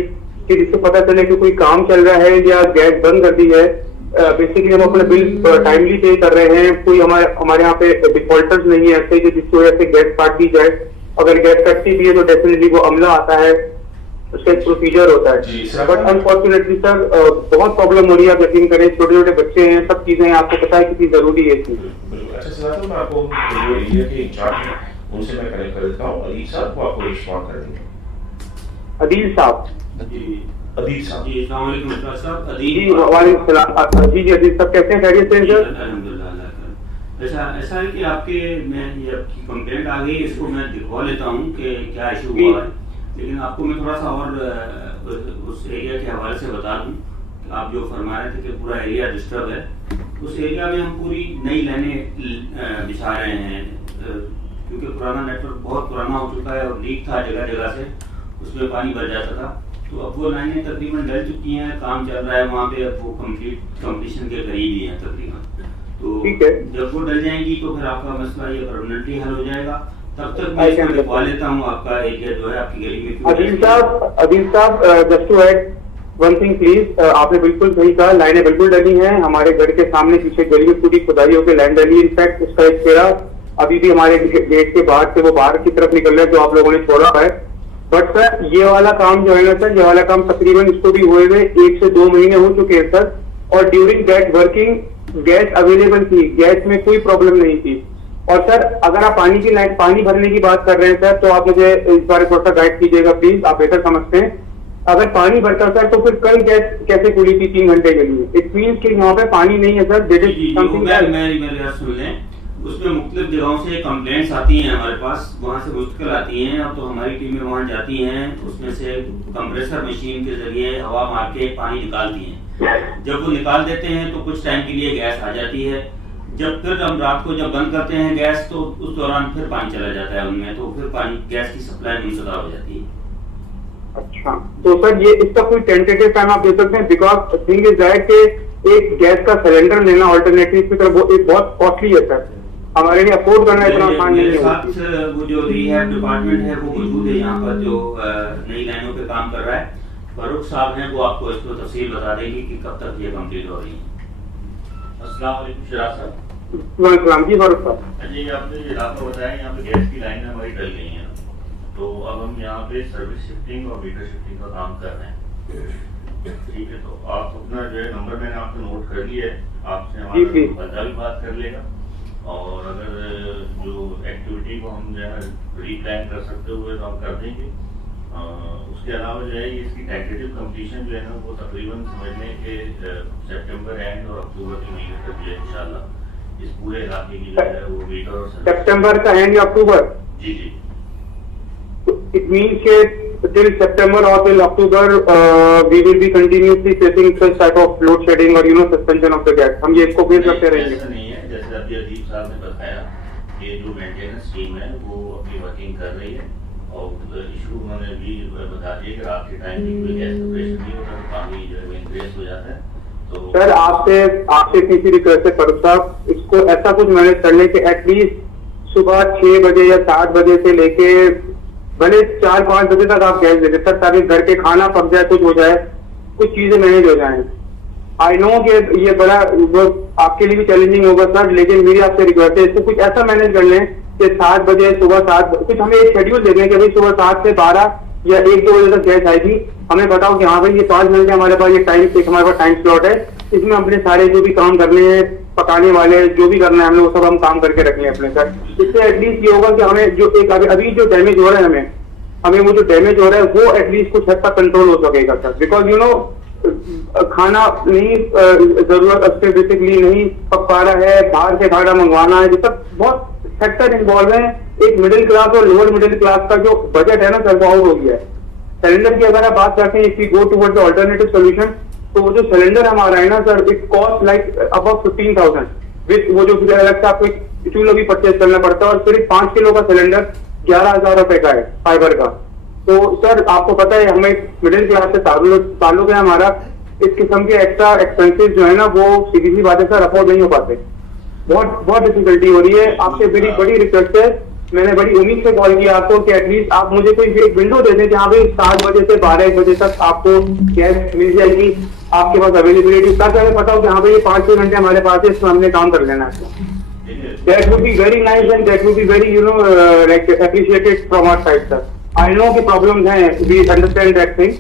कि जिससे पता चले कि कोई काम चल रहा है या गैस बंद कर दी है। बेसिकली हम अपना बिल टाइमली पे कर रहे हैं, कोई हमारे यहाँ पे डिफॉल्टर्स नहीं है ऐसे कि जिसकी वजह से गैस काट दी जाए। अगर गैस कटती भी है तो डेफिनेटली वो अमला आता है, उसका एक प्रोसीजर होता है। बट अनफॉर्चुनेटली सर बहुत प्रॉब्लम हो रही है। आप यकीन करें, छोटे छोटे बच्चे हैं, सब चीजें आपको पता है कितनी जरूरी है चीज। अच्छा सिराज, मैं आपको जो एरिया के इंचार्ज हैं उनसे मैं कनेक्ट कर देता हूँ। अदील साहब को आपको रिस्पॉन्ड कर देंगे। अदील साहब अदील साहब जी अस्सलाम वालेकुम साहब। जी वालेकुम सलाम। जी अदील साहब कैसे हैं, खैरियत से सर? अल्हम्दुलिल्लाह। ऐसा है कि आपके मैं ये आपकी कंप्लेंट आ गई, इसको मैं दिखवा लेता हूँ कि क्या इशू हुआ है, लेकिन आपको मैं थोड़ा सा और उस एरिया के हवाले से बता दूँ। आप जो फरमा रहे थे कि पूरा एरिया डिस्टर्ब है, उस एरिया में हम पूरी नई लाइनें बिछा रहे हैं, क्योंकि पुराना नेटवर्क बहुत पुराना हो चुका है और लीक था जगह जगह से, उसमें पानी भर जाता था। तो अब वो लाइनें तकरीबन डल चुकी हैं, काम चल रहा है वहाँ पे, अब वो कंप्लीशन के करीब ही है तकरीबन। तो जब वो डल जाएंगी तो फिर आपका मसला ये परमानेंटली हल हो जाएगा। तब तक मैं इसको लिखवा लेता हूँ, आपका एरिया जो है आपकी गली में। अदील साहब just to add one thing please, आपने बिल्कुल सही कहा, लाइनें बिल्कुल डली हैं। हमारे घर के सामने पीछे गली में पूरी खुदाई होकर लाइन डली। इनफैक्ट उसका एक फेरा अभी भी हमारे गेट के बाहर से वो बाहर की तरफ निकल रहा है, जो आप लोगों ने छोड़ा है। बट सर ये वाला काम जो है ना सर, ये वाला काम तकरीबन इसको भी हुए 1 से 2 महीने हो चुके हैं सर। और during that working gas available थी, गैस में कोई प्रॉब्लम नहीं थी। और सर अगर आप पानी भरने की बात कर रहे हैं सर, तो आप मुझे इस बारे थोड़ा सा गाइड कीजिएगा प्लीज, आप बेहतर समझते हैं। अगर पानी भरता सर तो फिर कल गैस कैसे खुली थी 3 घंटे के लिए? इट मीन्स कि यहाँ पे पानी नहीं है सर। उसमें मुख्तलिफ जगहों से कंप्लेंट्स आती हैं हमारे पास, वहाँ से मुश्किल आती हैं। अब तो हमारी टीमें वहाँ जाती हैं, उसमें से कंप्रेसर मशीन के जरिए हवा मार के पानी निकालती हैं। जब वो निकाल देते हैं तो कुछ टाइम के लिए गैस आ जाती है। जब फिर हम रात को जब बंद करते हैं गैस, तो उस दौरान फिर पानी चला जाता है उनमें, तो फिर पानी गैस की सप्लाई मुनक़ता हो जाती है। अच्छा, तो सर ये इसका कोई टेंटेटिव टाइम आप दे सकते हैं? बिकॉज थिंग इज दैट कि एक गैस का सिलेंडर लेना ऑल्टरनेटिव की तरफ वो एक बहुत कॉस्टली है सर, हमारे लिए अफोर्ड करना इतना आसान नहीं है। वो जो रिहैब डिपार्टमेंट है वो मौजूद है यहाँ पर, जो नई लाइनों पे काम कर रहा है, फारूक साहब हैं, वो आपको इसको तफसील बता देंगे कि कब तक ये कंप्लीट हो रही है। अस्सलाम वालेकुम शिराज साहब। वालेकुम जी फारूक साहब। जी आपने जो इलाका बताया, यहाँ पे गैस की लाइन हमारी डल गई है, तो अब हम यहाँ पे सर्विस शिफ्टिंग और मीटर शिफ्टिंग का काम कर रहे हैं। ठीक है, तो आप अपना जो है नंबर मैंने आपको नोट कर लिया है, आपसे हमारा बंदा भी बात कर लेगा, और अगर जो एक्टिविटी को हम जो है रीप्लान कर सकते हुए तो हम कर देंगे। उसके अलावा जो है ये इसकी टेंटेटिव कंप्लीशन जो है ना वो तकरीबन समझ लें कि सितंबर एंड और अक्टूबर के महीने तक जो है इंशाल्लाह इस पूरे इलाके की जो है वो मीटर और सितंबर का एंड या अक्टूबर? जी जी। It means that till September or till October, we will be continuously facing such type of load shedding or suspension of the gas. हम ये इसको फेस करते रहेंगे। ऐसा नहीं है, जैसे अभी अदीब साहब ने बताया कि जो मेंटेनेंस टीम है वो अपनी वर्किंग कर रही है और इशू उन्होंने भी बता दिया कि रात के टाइम भी कोई गैस का प्रेशर नहीं होता तो पानी जो है इंक्रीज हो जाता है। तो सर आपसे किसी रिक्वेस्ट है फारूक साहब, इसको ऐसा कुछ मैनेज कर ले कि एटलीस्ट सुबह 6 बजे या 7 बजे से लेके भले 4-5 बजे तक आप गैस दे दे सर, ताकि घर के खाना पक जाए, कुछ हो जाए, कुछ चीजें मैनेज हो जाएं। आई नो कि ये बड़ा वो आपके लिए भी चैलेंजिंग होगा सर, लेकिन मेरी आपसे रिक्वेस्ट है इसको कुछ ऐसा मैनेज कर लें कि 7 बजे सुबह 7 कुछ हमें एक शेड्यूल दे दें कि भाई सुबह 7 से 12 या 1-2 बजे तक गैस आएगी। हमें बताओ कि हाँ भाई ये 5 घंटे हमारे पास ये टाइम हमारे पास टाइम स्लॉट है, इसमें अपने सारे जो भी काम करने हैं, पकाने वाले जो भी करना है हमने वो सब हम काम करके रख लें अपने सर। इससे एटलीस्ट ये होगा कि हमें जो एक अभी जो डैमेज हो रहा है हमें वो जो डैमेज हो रहा है वो एटलीस्ट कुछ हद तक कंट्रोल हो सकेगा सर। बिकॉज खाना नहीं जरूरत से बेसिकली नहीं पक पा रहा है, बाहर से खाना मंगवाना है, ये सब बहुत फैक्टर इन्वॉल्व है। एक मिडिल क्लास और लोअर मिडिल क्लास का जो बजट है ना सर वो आउट हो गया है। सिलेंडर की अगर आप बात करते हैं if we go towards the alternative solution, तो वो जो सिलेंडर हमारा है ना sir it cost like about 15,000 with वो जो अलग से आपको चूल्हा भी परचेज करना पड़ता है और सिर्फ 5 किलो का सिलेंडर 11,000 रुपए का है फाइबर का। तो सर आपको पता है हमें मिडिल क्लास से ताल्लुक है हमारा, इस किस्म के एक्स्ट्रा एक्सपेंसेस जो है ना वो सीधी सी बात है सर अफोर्ड नहीं हो पाते, बहुत डिफिकल्टी हो रही है। आपसे बड़ी रिक्वेस्ट है, मैंने बड़ी उम्मीद से कॉल किया आपको कि एटलीस्ट आप मुझे कोई एक विंडो दे दें जहाँ पे 7 बजे से 12 बजे तक आपको गैस मिल जाएगी, आपके पास अवेलेबिलिटी, ताकि हमें पता हो कि हाँ भाई ये 5-6 घंटे हमारे पास है, इसमें हमने काम कर लेना है। That would be very nice and that would be very appreciated from our side sir. I know कि प्रॉब्लम्स हैं, we understand that thing.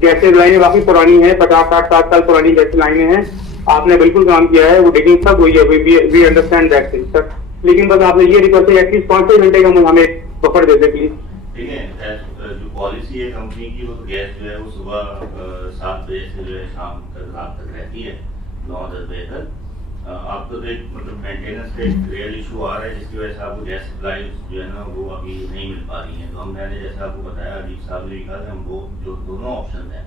Gases लाइनें काफी पुरानी है, 50-60 साल पुरानी गैस लाइनें हैं, आपने बिल्कुल काम किया है, वो डिगिंग सब हुई है, we understand that thing sir. लेकिन बस आपने ये रिक्वेस्ट है एटलीस्ट 5-6 घंटे का हमें बफर दे दे प्लीज। ठीक है, जो पॉलिसी है कंपनी की वो तो गैस जो है वो सुबह 7 बजे से जो है शाम तक रात तक रहती है 9-10 बजे तक। आपको तो एक मतलब मेंटेनेंस का एक रियल इशू आ रहा है जिसकी वजह से आपको गैस सप्लाई जो है ना वो अभी नहीं मिल पा रही है। तो मैंने जैसे आपको बताया अदीब साहब ने कहा हम वो जो दोनों ऑप्शन है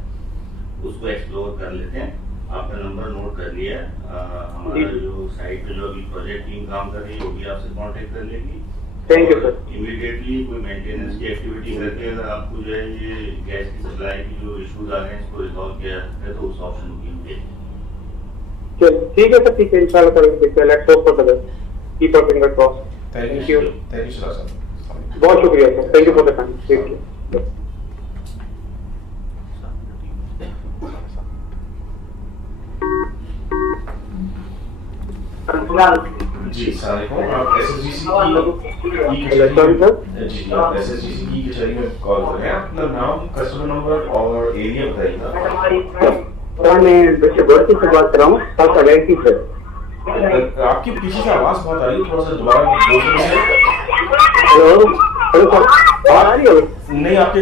उसको एक्सप्लोर कर लेते हैं। आपका नंबर नोट कर लिया है, हमारा जो साइट पे जो अभी प्रोजेक्ट टीम काम कर रही है वो भी आपसे कॉन्टेक्ट कर लेगी। Thank you sir. इमीडिएटली कोई मेंटेनेंस की एक्टिविटी करके अगर आपको जो है ये गैस की सप्लाई की जो इशूज आ रहे हैं इसको रिजॉल्व किया जा सकता है तो उस ऑप्शन की देखें। ठीक है सर, ठीक है, इंशाल्लाह करेंगे। Let's hope for the best, keep up finger crossed. Thank you sir. बहुत शुक्रिया sir, thank you for the time. Thank you. जी सलाम, आप एसएसजीसी की कचहरी में कॉल कर रहे हैं, अपना नाम, कस्टमर नंबर और एरिया बताइएगा। सर मैं बच्चे से बात कर रहा हूँ, सर अगेंसी से। आपकी पीछे से आवाज बहुत आ रही है, थोड़ा सा दोबारा हेलो सर, आवाज आ रही है? नहीं, आपके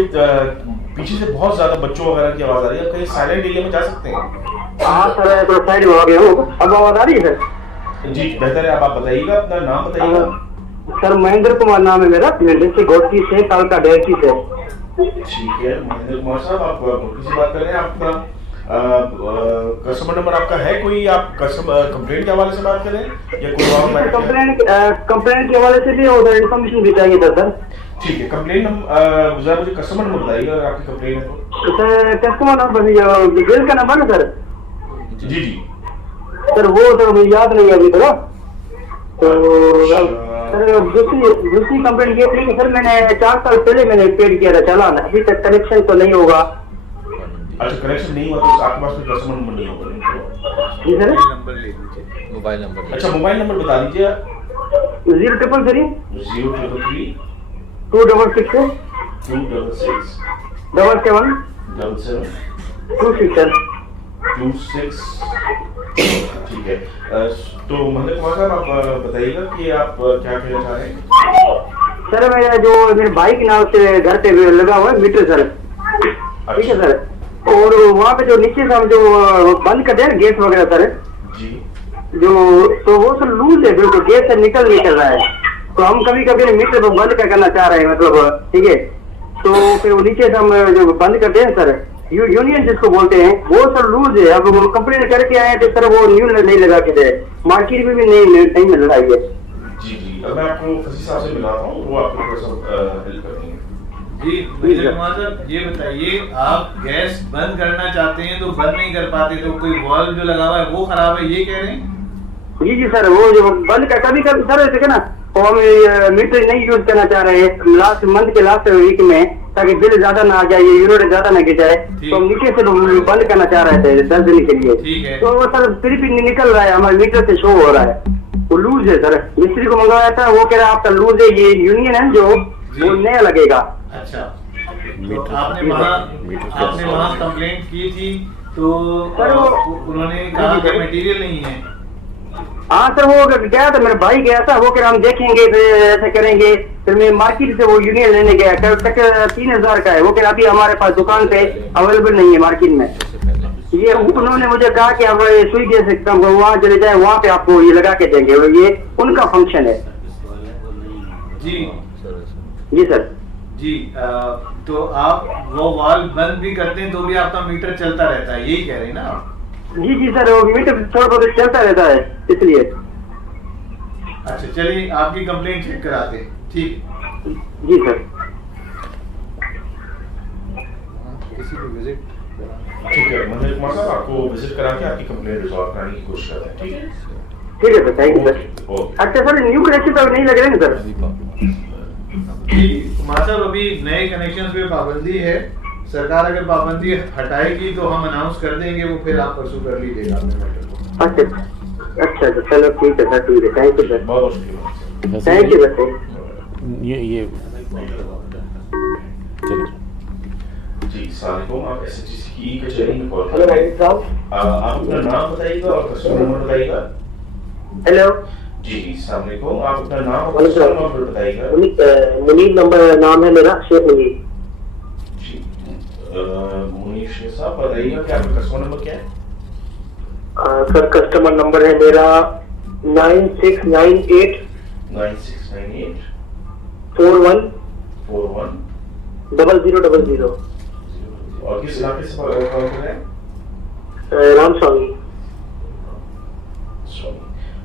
पीछे से बहुत ज्यादा बच्चों वगैरह की आवाज आ रही है, कहीं साइलेंट एरिया में जा सकते हैं? हाँ सर, थोड़ा साइड में आ गया हूँ, अब आवाज आ रही है सर? जी बेहतर है, आप बताइएगा, अपना नाम बताइएगा। सर महेंद्र कुमार नाम है मेरा, डिस्ट्रिक्ट घोटकी से, तालका डेरकी से। ठीक है महेंद्र कुमार साहब, आप घोटकी से बात कर रहे हैं। आपका कस्टमर नंबर आपका है कोई? आप कस्टमर कंप्लेंट के हवाले से बात कर रहे हैं या कोई और मैटर? कंप्लेंट के हवाले से भी उधर इन्फॉर्मेशन भी चाहिए था सर। ठीक है, कंप्लेंट जरा मुझे कस्टमर नंबर बताइएगा अगर आपकी कंप्लेंट है तो। सर कस्टमर नंबर बिल का नंबर है सर? जी सर वो सर मुझे याद नहीं है अभी थोड़ा, तो सर दूसरी कंप्लेंट ये थी कि सर मैंने 4 साल पहले मैंने पेड किया था चालान, अभी तक कनेक्शन तो नहीं होगा। अच्छा, कनेक्शन नहीं हुआ तो आपके पास कोई कस्टमर नंबर नहीं होगा? जी सर, नंबर ले लीजिए, मोबाइल नंबर। अच्छा, मोबाइल नंबर बता दीजिए। 0333 033 266 266 77 77 267 26। ठीक है, तो महेंद्र कुमार साहब आप बताइएगा कि आप क्या कहना चाह रहे हैं? सर मेरा जो मेरे भाई के नाम से घर पे लगा हुआ है मीटर सर, ठीक है सर। और वहाँ पे जो नीचे से हम जो बंद करते हैं गैस वगैरह सर जी, जो, तो वो सर लूज है बिल्कुल, गैस से निकल रहा है। तो हम कभी कभी मीटर को बंद करना चाह रहे हैं, मतलब ठीक है, तो फिर वो नीचे से हम जो बंद करते हैं सर, यूनियन जिसको बोलते हैं, वो सर लूज है। अब वो कंप्लेन करके आए तो सर वो न्यू नहीं लगा के दे, मार्केट में भी नहीं मिल रहा है। जी जी, अब मैं आपको फसी साहब से मिलाता हूँ, वो आपको थोड़ा सा हेल्प करेंगे। जी मेजर कुमार साहब, ये बताइए, आप गैस बंद करना चाहते हैं तो बंद नहीं कर पाते, तो कोई वाल्व जो लगा हुआ है वो खराब है, ये कह रहे हैं? जी सर, वो जो बंद कर कभी सर ऐसे ना, तो हम मीटर नहीं यूज करना चाह रहे हैं लास्ट मंथ के लास्ट वीक में, ताकि बिल ज्यादा ना आ जाए, यूनिट ज्यादा ना गिर जाए, तो हम नीचे से बंद करना चाह रहे थे 10 दिन के लिए। तो वो सर फिर भी निकल रहा है, हमारे मीटर से शो हो रहा है, वो लूज है सर। मिस्त्री को मंगवाया था, वो कह रहा है आपका लूज है, ये यूनियन है जो वो नया लगेगा। अच्छा, तो आपने वहाँ कंप्लेंट की थी, तो उन्होंने कहा कि मटेरियल नहीं है। हाँ सर, वो गया था, मेरा भाई गया था, वो कह रहा हम देखेंगे, फिर ऐसे करेंगे। फिर मैं मार्केट से वो यूनियन लेने गया, कल तक 3000 का है, वो कह रहा अभी हमारे पास दुकान पे अवेलेबल नहीं है मार्केट में। ये उन्होंने मुझे कहा कि अब स्विगी से वहाँ चले जाए, वहाँ पे आपको ये लगा के देंगे, ये उनका फंक्शन है। जी सर। जी तो आप वो वाल्व बंद भी करते हैं तो भी आपका मीटर चलता रहता है, यही कह रहे हैं ना आप? जी सर, वो मीटर थोड़ा बहुत चलता रहता है इसलिए। अच्छा चलिए, आपकी कंप्लेंट चेक कराते हैं, ठीक है? जी सर। ठीक है मनोज कुमार साहब, आपको विजिट करा के आपकी कंप्लेंट रिजॉल्व कराने की कोशिश करते हैं, ठीक है? ठीक है सर, थैंक यू सर। अच्छा सर, न्यू कनेक्शन तो नहीं लग रहे ना सर? कुमार साहब, अभी नए कनेक्शन पे पाबंदी है, सरकार अगर पाबंदी हटाएगी तो हम अनाउंस कर देंगे, वो फिर आप परसों कर लीजिएगा अपने मैटर को। अच्छा चलो ठीक है सर, ठीक है, थैंक यू सर, बहुत शुक्रिया, थैंक यू सर। ये जी सलाम, आप एसएचजीसी की कचहरी में कॉल हेलो भाई साहब, आप अपना नाम बताइएगा और कस्टमर नंबर बताइएगा। हेलो जी अस्सलाम वालेकुम, आप अपना नाम और कस्टमर नंबर बताइएगा। मुनीब नाम है मेरा, शेख मुनीब। जी मुनीब शेख साहब, बताइएगा कि आपका कस्टमर नंबर क्या है? सर कस्टमर नंबर है मेरा 9698 41 0000। और किस इलाके से कॉल कर रहे हैं? राम स्वामी।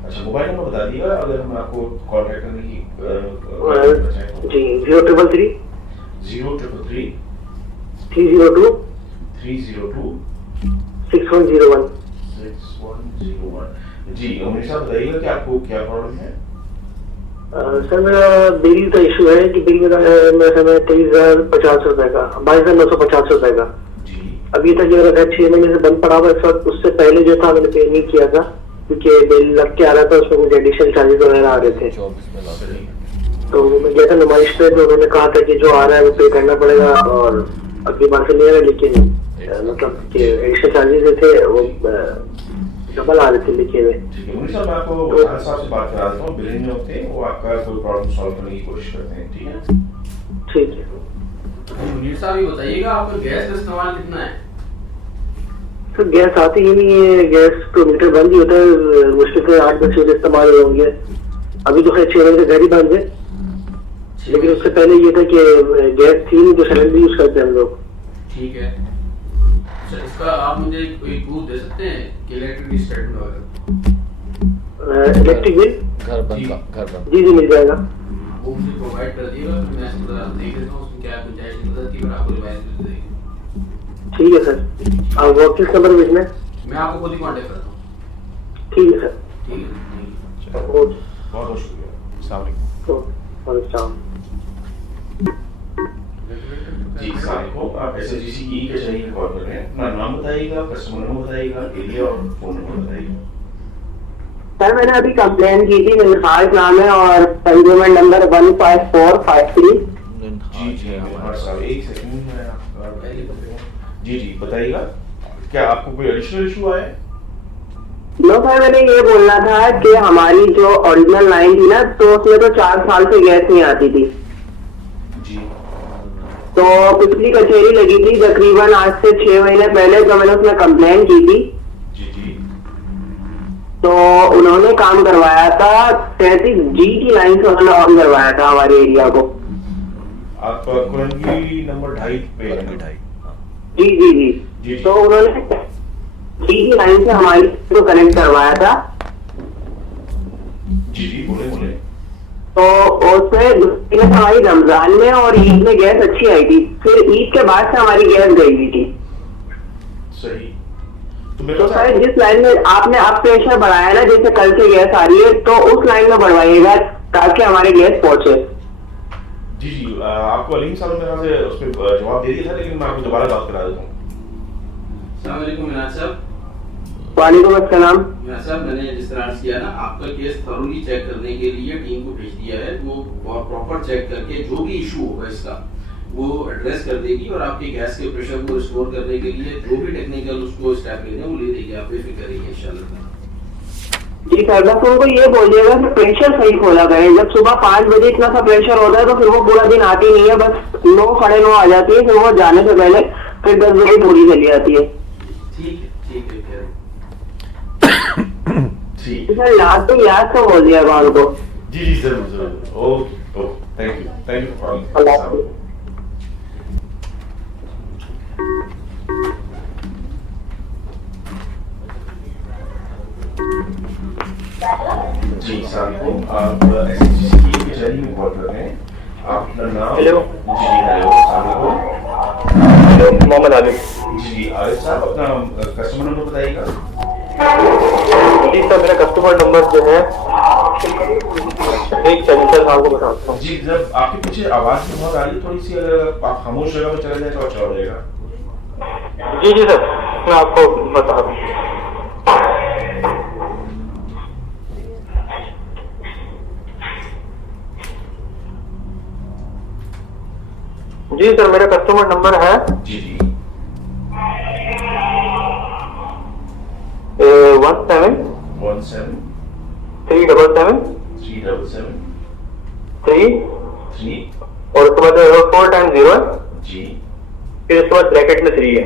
अच्छा, मोबाइल नंबर बता दिएगा अगर हम आपको कॉन्टैक्ट करने की जी 0333 302 6101। जी उमेश साहब, बताइएगा कि आपको क्या प्रॉब्लम है? सर मेरा बिल का इशू है कि बिल मेरा हमें 23,050 रुपए का, 22,950 रुपए का। अभी तक ये रखा 6 महीने से बंद पड़ा हुआ है सर। उससे पहले जो था मैंने पे नहीं किया था, क्योंकि बिल लग के आ रहा था, उसमें कुछ एडिशनल चार्जेस वगैरह आ रहे थे। तो मैं गया था नुमाइश पे, तो उन्होंने कहा था कि जो आ रहा है वो पे करना पड़ेगा, और अगली बार से नहीं आ रहा, लेकिन मतलब कि एडिशनल चार्जेस थे वो डबल आ रहे थे लिखे हुए। मुनीर साहब, मैं आपको वकील साहब से बात करा देता हूँ, बिलिंग में होते हैं, वो आपका कोई प्रॉब्लम सॉल्व करने की कोशिश करते हैं, ठीक है? ठीक है। मुनीर साहब ये बताइएगा, आपका गैस का इस्तेमाल कितना है? सर गैस आती ही नहीं है, गैस तो मीटर बंद ही होता है, मुश्किल से 8 बजे से इस्तेमाल होंगे। अभी तो खैर 6 बजे से घर ही बंद है, लेकिन उससे पहले ये था कि गैस थी जो सिलेंडर यूज करते हैं हम लोग। ठीक है, अच्छा इसका आप मुझे कोई प्रूफ दे सकते हैं कि इलेक्ट्रिक स्टेटमेंट वगैरह? इलेक्ट्रिक बिल घर बंद जी मिल जाएगा, वो मुझे प्रोवाइड कर दिएगा, फिर मैं इसको देख लेता हूँ उसमें क्या गुंजाइश निकलती है, और आपको रिवाइज कर देंगे। ठीक है सर। आप वर्किंग नंबर भेजना है, मैं आपको खुद ही कांटेक्ट करता हूँ। ठीक है सर, ठीक है, बहुत बहुत शुक्रिया, अस्सलाम वालेकुम। जी सलाम, आप एसएचजीसी की कचहरी में कॉल कर रहे हैं, अपना नाम बताइएगा, कस्टमर नंबर बताइएगा, एरिया और फोन नंबर बताइएगा। सर मैंने अभी कंप्लेन की थी, मेरे फाइल नाम है और कंज्यूमर नंबर 15453। जी हमारे साहब, एक सेकंड में जी बताइएगा, क्या आपको कोई एडिशनल इशू आया है? नो सर, मैंने ये बोलना था कि हमारी जो ओरिजिनल लाइन थी ना, तो उसमें तो 4 साल से गैस नहीं आती थी। जी तो पिछली कचहरी लगी थी तकरीबन आज से 6 महीने पहले, तो मैंने उसमें कंप्लेन की थी। तो उन्होंने काम करवाया था 33G की लाइन से उन्होंने ऑन करवाया था हमारे एरिया को। आप कुरंगी नंबर 2.5 पे है? जी। तो उन्होंने G की लाइन से हमारी को कनेक्ट करवाया था। जी बोले। तो उसमें हमारी रमजान में और ईद में गैस अच्छी आई थी, फिर ईद के बाद से हमारी गैस गई हुई थी। सही। तो सर जिस लाइन में आपने अब प्रेशर बढ़ाया ना, जैसे कल से गैस आ रही है, तो उस लाइन में बढ़वाइएगा ताकि हमारे गैस पहुंचे। जी आपको अलीम साहब मेरा से उस पर जवाब दे दिया था, लेकिन मैं आपको दोबारा बात करा देता हूँ। अस्सलाम वालेकुम मिनाज साहब। वालेकुम अस्सलाम। मिनाज साहब, मैंने जिस तरह किया ना, आपका केस थोरोली चेक करने के लिए टीम को भेज दिया है। वो प्रॉपर चेक करके जो भी इशू होगा इसका वो एड्रेस कर देगी, और आपके गैस के प्रेशर को रिस्टोर करने के लिए जो भी टेक्निकल उसको स्टेप लेने वो ले देगी। आप बेफिक्र रहिए इंशाल्लाह। जी सर, बस उनको ये बोलिएगा कि प्रेशर सही खोला करे। जब सुबह 5 बजे इतना सा प्रेशर होता है तो फिर वो पूरा दिन आती नहीं है, बस 9 साढ़े 9 आ जाती है, फिर वो जाने से पहले फिर 10 बजे पूरी चली जाती है। ठीक है सर याद तो बोल दिया उनको। जी जरूर। Okay thank you for calling. जी सलाम, आप SHGC की कचहरी में कॉल कर रहे हैं। आप अपना नाम? हेलो। जी हेलो, सलाम। हेलो, मोहम्मद आलिफ। जी आलिफ साहब, अपना कस्टमर नंबर बताइएगा। जी सर, मेरा कस्टमर नंबर जो है एक सेकंड सर, आपको बताता हूँ। जी जब आपके पीछे आवाज भी बहुत आ रही है थोड़ी सी, अगर आप खामोश जगह में चले जाए तो अच्छा हो जाएगा। जी सर, मैं आपको बता रहा हूँ। जी सर, मेरा कस्टमर नंबर है जी 17 377 3 और उसके बाद 4 टाइम्स 0 जी, फिर उसके बाद ब्रैकेट में 3 है।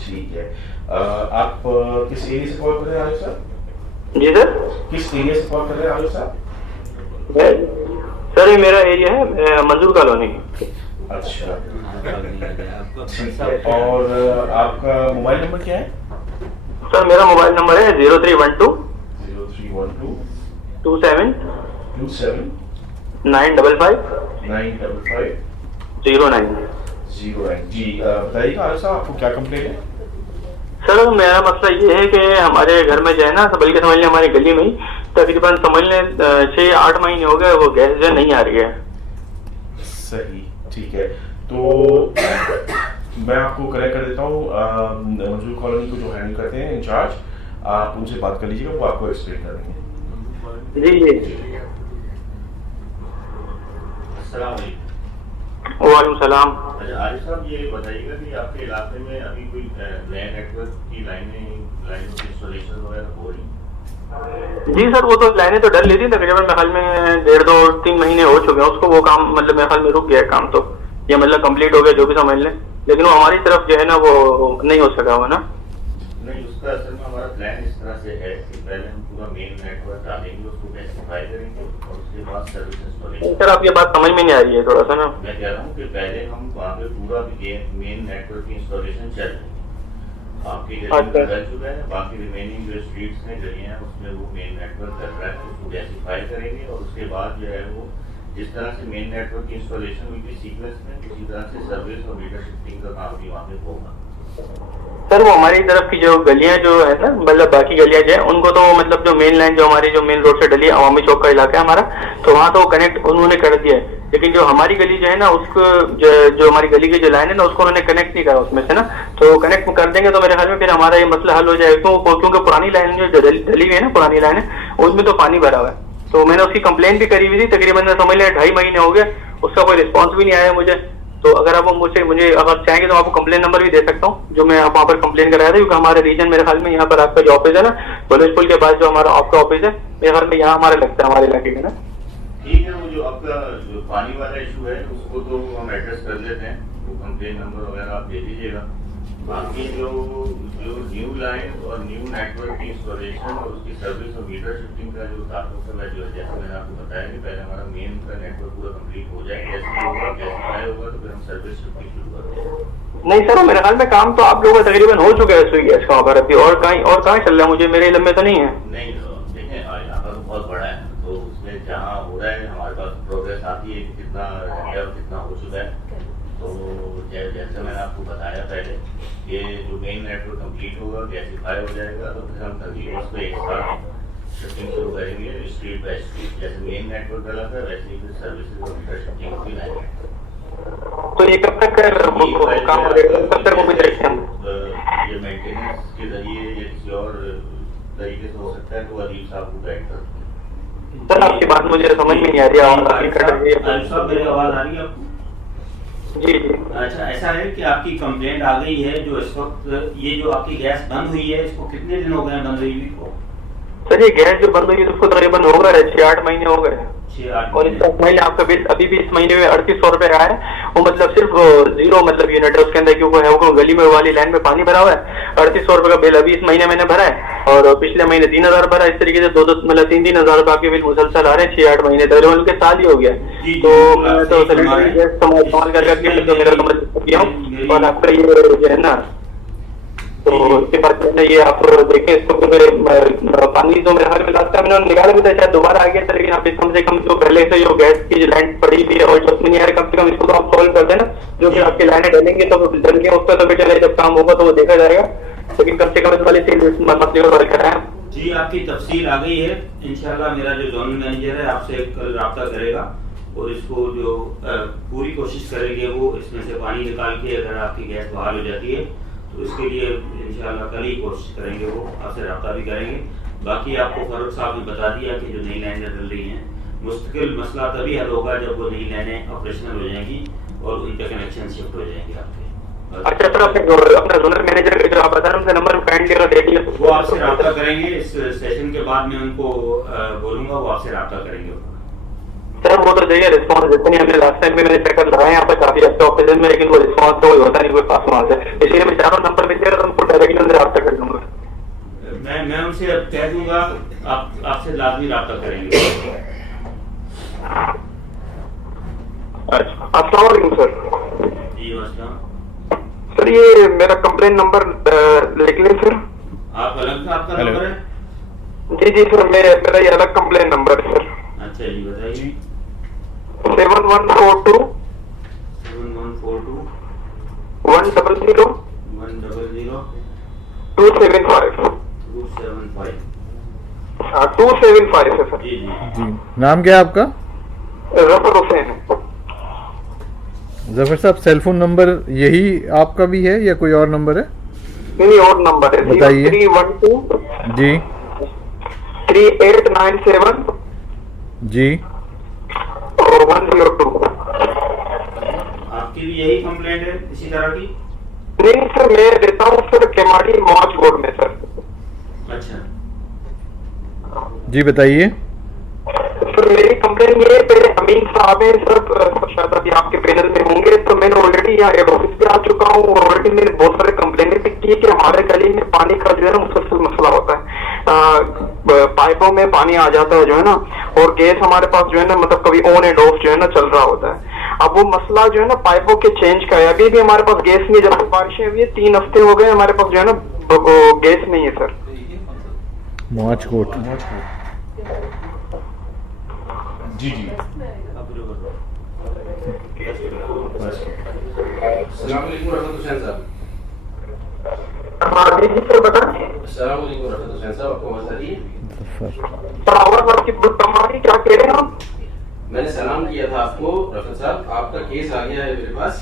ठीक है। आप किस एरिया से कॉल कर रहे हैं आयुष साहब? जी सर, किस एरिया से कॉल कर रहे हैं आयुष साहब? सर ये मेरा एरिया है मंजूर कॉलोनी। अच्छा, और आपका मोबाइल नंबर क्या है? सर मेरा मोबाइल नंबर है 0312 27 955 09। जी बताइएगा आयुष साहब, आपको क्या कंप्लेंट है? सर मेरा मसला ये है कि हमारे घर में जो है ना, बल्कि समझ लें हमारी गली में ही तकरीबन समझ लें 6-8 महीने हो गए वो गैस जो नहीं आ रही है। सही, ठीक है। तो मैं आपको कनेक्ट कर देता हूँ मंजूर कॉलोनी को जो हैंडल करते हैं इंचार्ज, आप उनसे बात कर लीजिएगा, वो आपको एक्सप्लेन कर देंगे। जी। अस्सलाम वालेकुम। वालेकुम सलाम। अच्छा आरिफ साहब, ये बताइएगा कि आपके इलाके में अभी कोई नए नेटवर्क की लाइनों की इंस्टॉलेशन वगैरह हो रही? जी सर, वो तो लाइनें तो डल ली थी तकरीबन मेरे ख्याल में 1.5-2-3 महीने हो चुके हैं उसको। वो काम मतलब मेरे ख्याल में रुक गया है काम, तो ये मतलब कंप्लीट हो गया जो भी समझ लें, लेकिन वो हमारी तरफ जो है ना वो नहीं हो सका हुआ ना। नहीं, उसका असल में हमारा प्लान इस तरह से है कि पहले हम पूरा मेन नेटवर्क डालेंगे, उसको गैसिफाई करेंगे और उसके बाद सर्विस इंस्टॉलेशन। सर आप ये बात समझ में नहीं आ रही है थोड़ा सा ना। मैं कह रहा हूँ कि पहले हम वहाँ पे पूरा मेन नेटवर्क की इंस्टॉलेशन चल रही है। आपकी गली में चल चुका है, बाकी रिमेनिंग जो स्ट्रीट्स में गलियाँ हैं उसमें वो मेन नेटवर्क कर रहा है, उसको गैसिफाई करेंगे और उसके बाद जो है वो जिस तरह से मेन नेटवर्क की इंस्टॉलेशन हुई थी सीक्वेंस में, उसी तरह से सर्विस और मीटर शिफ्टिंग का काम भी वहाँ पे होगा। सर वो हमारी तरफ की जो गलियां जो है ना, मतलब बाकी गलियां जो है उनको तो मतलब जो मेन लाइन जो हमारी जो मेन रोड से डली है, अवामी चौक का इलाका है हमारा, तो वहाँ तो कनेक्ट उन्होंने कर दिया है, लेकिन जो हमारी गली जो है ना उसको जो हमारी गली की जो लाइन है ना उसको उन्होंने कनेक्ट नहीं करा उसमें से ना। तो कनेक्ट कर देंगे तो मेरे ख्याल में फिर हमारा ये मसला हल हो जाएगा, क्योंकि पुरानी लाइन जो डली हुई है ना, पुरानी लाइन है उसमें तो पानी भरा हुआ है। तो मैंने उसकी कंप्लेंट भी करी हुई थी, तकरीबन समझ लें 2.5 महीने हो गए, उसका कोई रिस्पॉन्स भी नहीं आया मुझे। तो अगर आप मुझे अगर चाहेंगे तो आपको कंप्लेन नंबर भी दे सकता हूँ जो मैं आप वहाँ पर कंप्लेन कराया था, क्योंकि हमारे रीजन मेरे ख्याल में यहाँ पर आपका जो ऑफिस है ना, कॉलेज पुल के पास जो हमारा आपका ऑफिस है, मेरे ख्याल में यहाँ हमारा लगता है हमारे इलाके में ना। ठीक है, वो जो आपका जो पानी वाला इशू है उसको तो हम एड्रेस कर लेते हैं। कंप्लेन नंबर वगैरह आप दे दीजिएगा। बाकी जो न्यू लाइन और न्यू नेटवर्क की इंस्टॉलेशन और उसकी सर्विस और मीटर शिफ्टिंग का जो ताल्लुक है, जो जैसे मैंने आपको बताया कि पहले हमारा मेन का नेटवर्क पूरा कंप्लीट हो जाए, जैसे होगा कैसे होगा तो फिर हम सर्विस शिफ्टिंग शुरू करते हैं। नहीं सर, मेरे ख्याल में काम तो आप लोगों का तकरीबन हो चुका है स्विगी गैस का वहाँ पर अभी, और कहाँ चल रहा है, मुझे मेरे इल्म में तो नहीं है। नहीं देखें, यहाँ पर बहुत बड़ा है, तो उसमें जहाँ हो रहा है हमारे पास प्रोग्रेस आती है कि कितना रह गया और कितना हो चुका है। तो जैसे मैंने आपको बताया पहले, ये जो मेन नेटवर्क कंप्लीट होगा, गैसिफाई हो जाएगा, तो फिर हम कंटिन्यूस पे एक साथ शिफ्टिंग शुरू करेंगे स्ट्रीट बाय स्ट्रीट। जैसे मेन नेटवर्क गलत है वैसे ही फिर सर्विसेज और मीटर शिफ्टिंग भी लाएंगे। तो ये कब तक काम करेगा, कब तक वो भी देखते हैं? ये मेंटेनेंस के जरिए या किसी और तरीके से हो सकता है, तो अदीब साहब को गाइड करते हैं। सर आपकी बात मुझे समझ में नहीं आ रही है। मेरी आवाज आ रही है आपको? जी जी। अच्छा, ऐसा है कि आपकी कंप्लेंट आ गई है, जो इस वक्त ये जो आपकी गैस बंद हुई है, इसको कितने दिन हो गए बंद हुई को? सर ये गैस जो बंद हुई है उसको तकरीबन हो गए 6-8 महीने हो गए। 6-8 और इसका महीने आपका बिल अभी भी इस महीने में 3800 रुपए आया है। वो मतलब सिर्फ 0 मतलब यूनिट है उसके अंदर, क्योंकि है वो गली में वाली लाइन में पानी भरा हुआ है। 3800 रुपए का बिल अभी इस महीने मैंने भरा है, और पिछले महीने 3000 भरा। इस तरीके से 2 मतलब 3-3 हजार रुपए आपके बिल मुसलसल आ रहे हैं 6-8 महीने तक, उनके साल ही हो गया। तो मैं तो इस्तेमाल करके मेरा समझ गया हूँ। और आपका ये जो है ना, तो उसके बाद ये आप देखें इसको, पानी तो मेरे हाल में लास्ट टाइम इन्होंने निकाला भी था, शायद दोबारा आ गया था, लेकिन आप कम से कम जो पहले से जो गैस की जो लाइन पड़ी हुई है और जो नहीं आ रही, कम से कम इसको तो आप सॉल्व कर देना। जो कि आपकी लाइनें डलेंगे तो डल के उस पर तो भी चले, जब काम होगा तो वो देखा जाएगा, लेकिन कम से कम इस वाले मसले को सॉल्व कराएं। जी, आपकी तफसील आ गई है। इंशाल्लाह मेरा जो जोनल मैनेजर है आपसे कल रब्ता करेगा और इसको जो पूरी कोशिश करेंगे वो इसमें से पानी निकाल के, अगर आपकी गैस बहाल हो जाती है तो इसके लिए इंशाल्लाह कल ही कोशिश करेंगे, वो आपसे रब्ता भी करेंगे। बाकी आपको फारूक साहब ने बता दिया कि जो नई लाइनें डल रही हैं, मुश्किल मसला तभी हल होगा जब वो नई लाइनें ऑपरेशनल हो जाएंगी और उनके कनेक्शन शिफ्ट हो जाएंगे आपके। अच्छा सर, अपने जोनल मैनेजर का जो आप बता रहे हैं उनका नंबर काइंडली अगर देख लिया, वो आपसे रब्ता करेंगे। इस सेशन के बाद में उनको बोलूंगा, वो आपसे रब्ता करेंगे। सर वो तो चाहिए रिस्पॉन्स, जितनी हमने लास्ट टाइम भी मैंने चक्कर लगाए यहाँ पर काफी अच्छे ऑफिस में, लेकिन वो रिस्पॉन्स तो कोई होता नहीं, कोई पास वहां से। इसलिए मैं चारों नंबर में तो उनको डायरेक्टली उनसे रब्ता कर लूंगा। मैं उनसे अब कह दूंगा, आपसे लाजमी रब्ता करेंगे। अच्छा, अस्सलाम वालेकुम सर। जी अस्सलाम। सर ये मेरा कंप्लेन नंबर लिख लें सर। आप अलग से आपका नंबर है? जी जी सर, मेरा ये अलग कंप्लेन नंबर है सर। अच्छा जी, बताइए। 7142 7142 100 100 275 275। हाँ 275 है सर। जी जी, नाम क्या है आपका? जफर हुसैन है। जफर साहब, सेलफोन नंबर यही आपका भी है या कोई और नंबर है? नहीं और नंबर है, बताइए। 0312 जी 3897 जी और 102। आपकी भी यही कंप्लेंट है इसी तरह की? नहीं सर, मैं रहता हूँ सर केमाड़ी मौज रोड में सर। अच्छा जी, बताइए। सर मेरी कंप्लेन ये है, पहले अमीन साहब है सर, शायद अभी आपके पैनल में होंगे, तो मैंने ऑलरेडी यहाँ हेड ऑफिस पे आ चुका हूँ और ऑलरेडी मैंने बहुत सारे कंप्लेनें भी की कि हमारे गली में पानी का जो है ना मुसलसल मसला होता है। पाइपों में पानी आ जाता है जो है ना, और गैस हमारे पास जो है ना मतलब कभी ऑन एंड ऑफ जो है ना चल रहा होता है। अब वो मसला जो है ना पाइपों के चेंज का है, अभी भी हमारे पास गैस नहीं है। जब बारिशें हुई है 3 हफ्ते हो गए हमारे पास जो है ना गैस नहीं है सर। मौजकोट। जी जी। अस्सलाम वालेकुम रहमत हुसैन साहब। हाँ जी सर बताइए। अस्सलाम वालेकुम रहमत हुसैन साहब, आपको आवाज आ रही है? सर आवाज आपकी बहुत कम आ रही, क्या कह रहे हैं आप? मैंने सलाम किया था आपको रफत साहब, आपका केस आ गया है मेरे पास।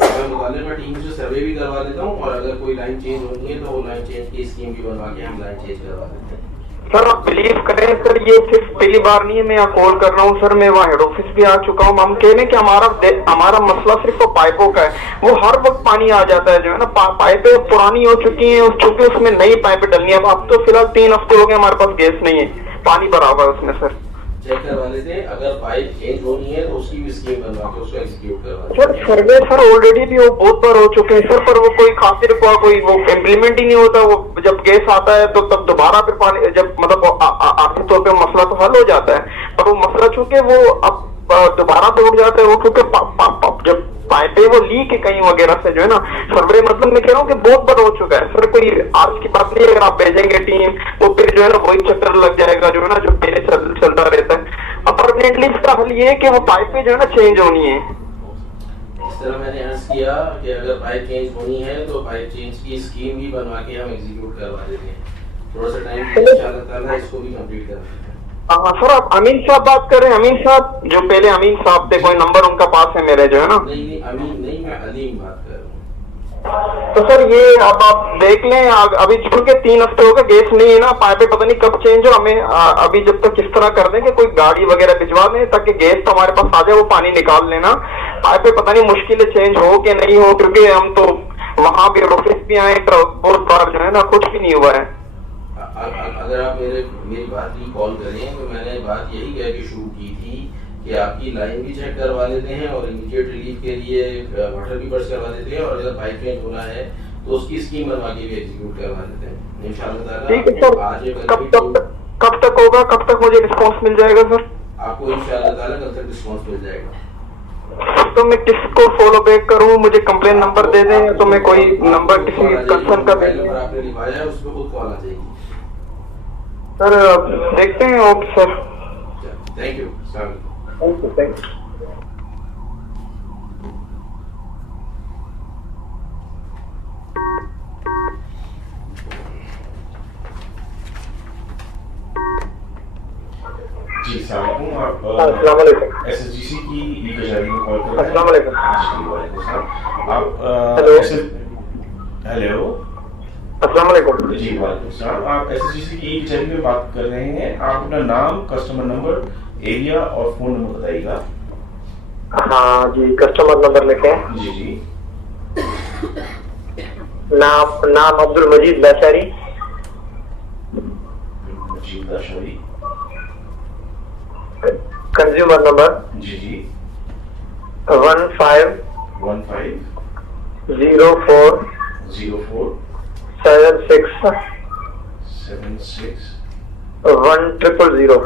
मैं मुतालिबा टीम से सर्वे भी करवा देता हूँ और अगर कोई लाइन चेंज होनी है तो वो लाइन चेंज की स्कीम भी बनवा के हम लाइन चेंज करवा देते हैं। सर आप बिलीव करें सर, ये सिर्फ पहली बार नहीं है मैं यहाँ कॉल कर रहा हूँ सर, मैं वहाँ हेड ऑफिस भी आ चुका हूँ। हम कह रहे हैं कि हमारा मसला सिर्फ पाइपों का है, वो हर वक्त पानी आ जाता है जो है ना, पाइपें पुरानी हो चुकी हैं, चूंकि उसमें नई पाइपें डलनी है। अब तो फिलहाल 3 हफ्ते हो गए हमारे पास गैस नहीं है, पानी भरा हुआ है उसमें सर। चेक करवा लेते हैं, अगर पाइप चेंज होनी है तो उसकी भी स्कीम बनवा के उसको एग्जीक्यूट करवा सर सर्वे सर ऑलरेडी भी वो बहुत बार हो चुके हैं सर, पर वो कोई खातिर का कोई वो इम्प्लीमेंट ही नहीं होता। वो जब गैस आता है तो तब दोबारा फिर पानी जब मतलब आर्थिक तौर पे मसला तो हल हो जाता है, पर वो मसला चूंकि वो अब दोबारा तो उठ जाता है वो, क्योंकि जब पाइपें वो लीक है कहीं वगैरह से जो है ना सर्वे, मतलब मैं कह रहा हूँ कि बहुत बार हो चुका है सर। कोई आज की बात नहीं, अगर आप भेजेंगे टीम वो फिर जो है ना वही चक्कर लग जाएगा जो है ना, जो पहले चलता रहता है। अब परमानेंटली इसका हल ये है कि वो पाइपें जो है ना चेंज होनी है। इस तरह मैंने अर्ज किया कि अगर पाइप चेंज होनी है तो पाइप चेंज की स्कीम भी बनवा के हम एग्जीक्यूट करवा देते हैं। थोड़ा सा टाइम इंशाल्लाह इसको भी कंप्लीट कर देते हैं। हाँ सर, आप अमीन साहब बात कर रहे हैं? अमीन साहब जो पहले अमीन साहब थे, कोई नंबर उनका पास है मेरे जो है ना? नहीं अमीन नहीं, मैं अलीम बात कर रहा हूँ। तो सर ये अब आप देख लें, अभी चूंकि 3 हफ्ते हो गए गैस नहीं है ना, पाइपें पता नहीं कब चेंज हो, हमें अभी जब तक किस तरह कर दें कि कोई गाड़ी वगैरह भिजवा दें ताकि गैस तो हमारे पास आ जाए, वो पानी निकाल लेना। पाइपें पता नहीं मुश्किल चेंज हो कि नहीं हो, क्योंकि हम तो वहाँ भी ऑफिस भी आए बहुत बार जो है ना, कुछ भी नहीं हुआ है। अगर आप मेरी बात की कॉल करें तो मैंने बात यही कह के शुरू की थी कि आपकी लाइन भी चेक करवा लेते हैं और इमीडिएट रिलीफ के लिए वाटर भी बर्स्ट करवा देते हैं, और अगर पाइप चेंज होना है तो उसकी स्कीम बनवा के भी एग्जीक्यूट करवा देते हैं इंशाल्लाह। ठीक है सर, कब तक होगा, कब तक मुझे रिस्पॉन्स मिल जाएगा सर? आपको इंशाल्लाह ताला कल तक रिस्पॉन्स मिल जाएगा। तो मैं किसको फॉलो बैक करूँ? मुझे कंप्लेन नंबर दे दें, तो मैं कोई नंबर किसी कंसर्न का दे दूं? आपने लिखवाया है उस पर खुद कॉल आ जाएगी सर। देखते हैं। Okay sir, thank you. Thank you. जी सलाम, आप अस्सलाम वालेकुम। SSGC की लीकेजारी में कॉल कर रहे हैं। अस्सलाम वालेकुम। आप हेलो हेलो अस्सलाम वालेकुम। जी वालेकुम सलाम, आप SSGC की लीकेजारी में बात कर रहे हैं। आप अपना नाम, कस्टमर नंबर, एरिया और फोन नंबर बताइएगा। हाँ जी, कस्टमर नंबर लेते हैं। जी जी। नाम अब्दुल मजीद बैसारी। मजीद बैसारी। कंज्यूमर नंबर जी जी 15 04 76 1000।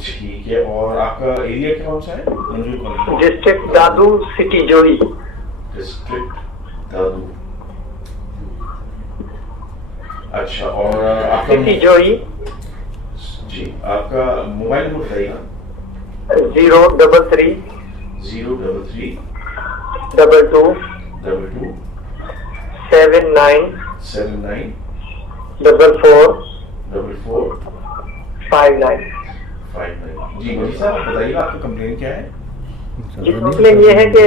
ठीक है, और आपका एरिया कौन सा है? डिस्ट्रिक्ट दादू, सिटी जोही। डिस्ट्रिक्ट दादू, अच्छा। और आपका सिटी जोही। जी, आपका मोबाइल नंबर बताइएगा। 033 033 22 22 79 79 44 44 59। जी मजी साहब, बताइएगा आपका कंप्लेन क्या है? जी कंप्लेन ये है कि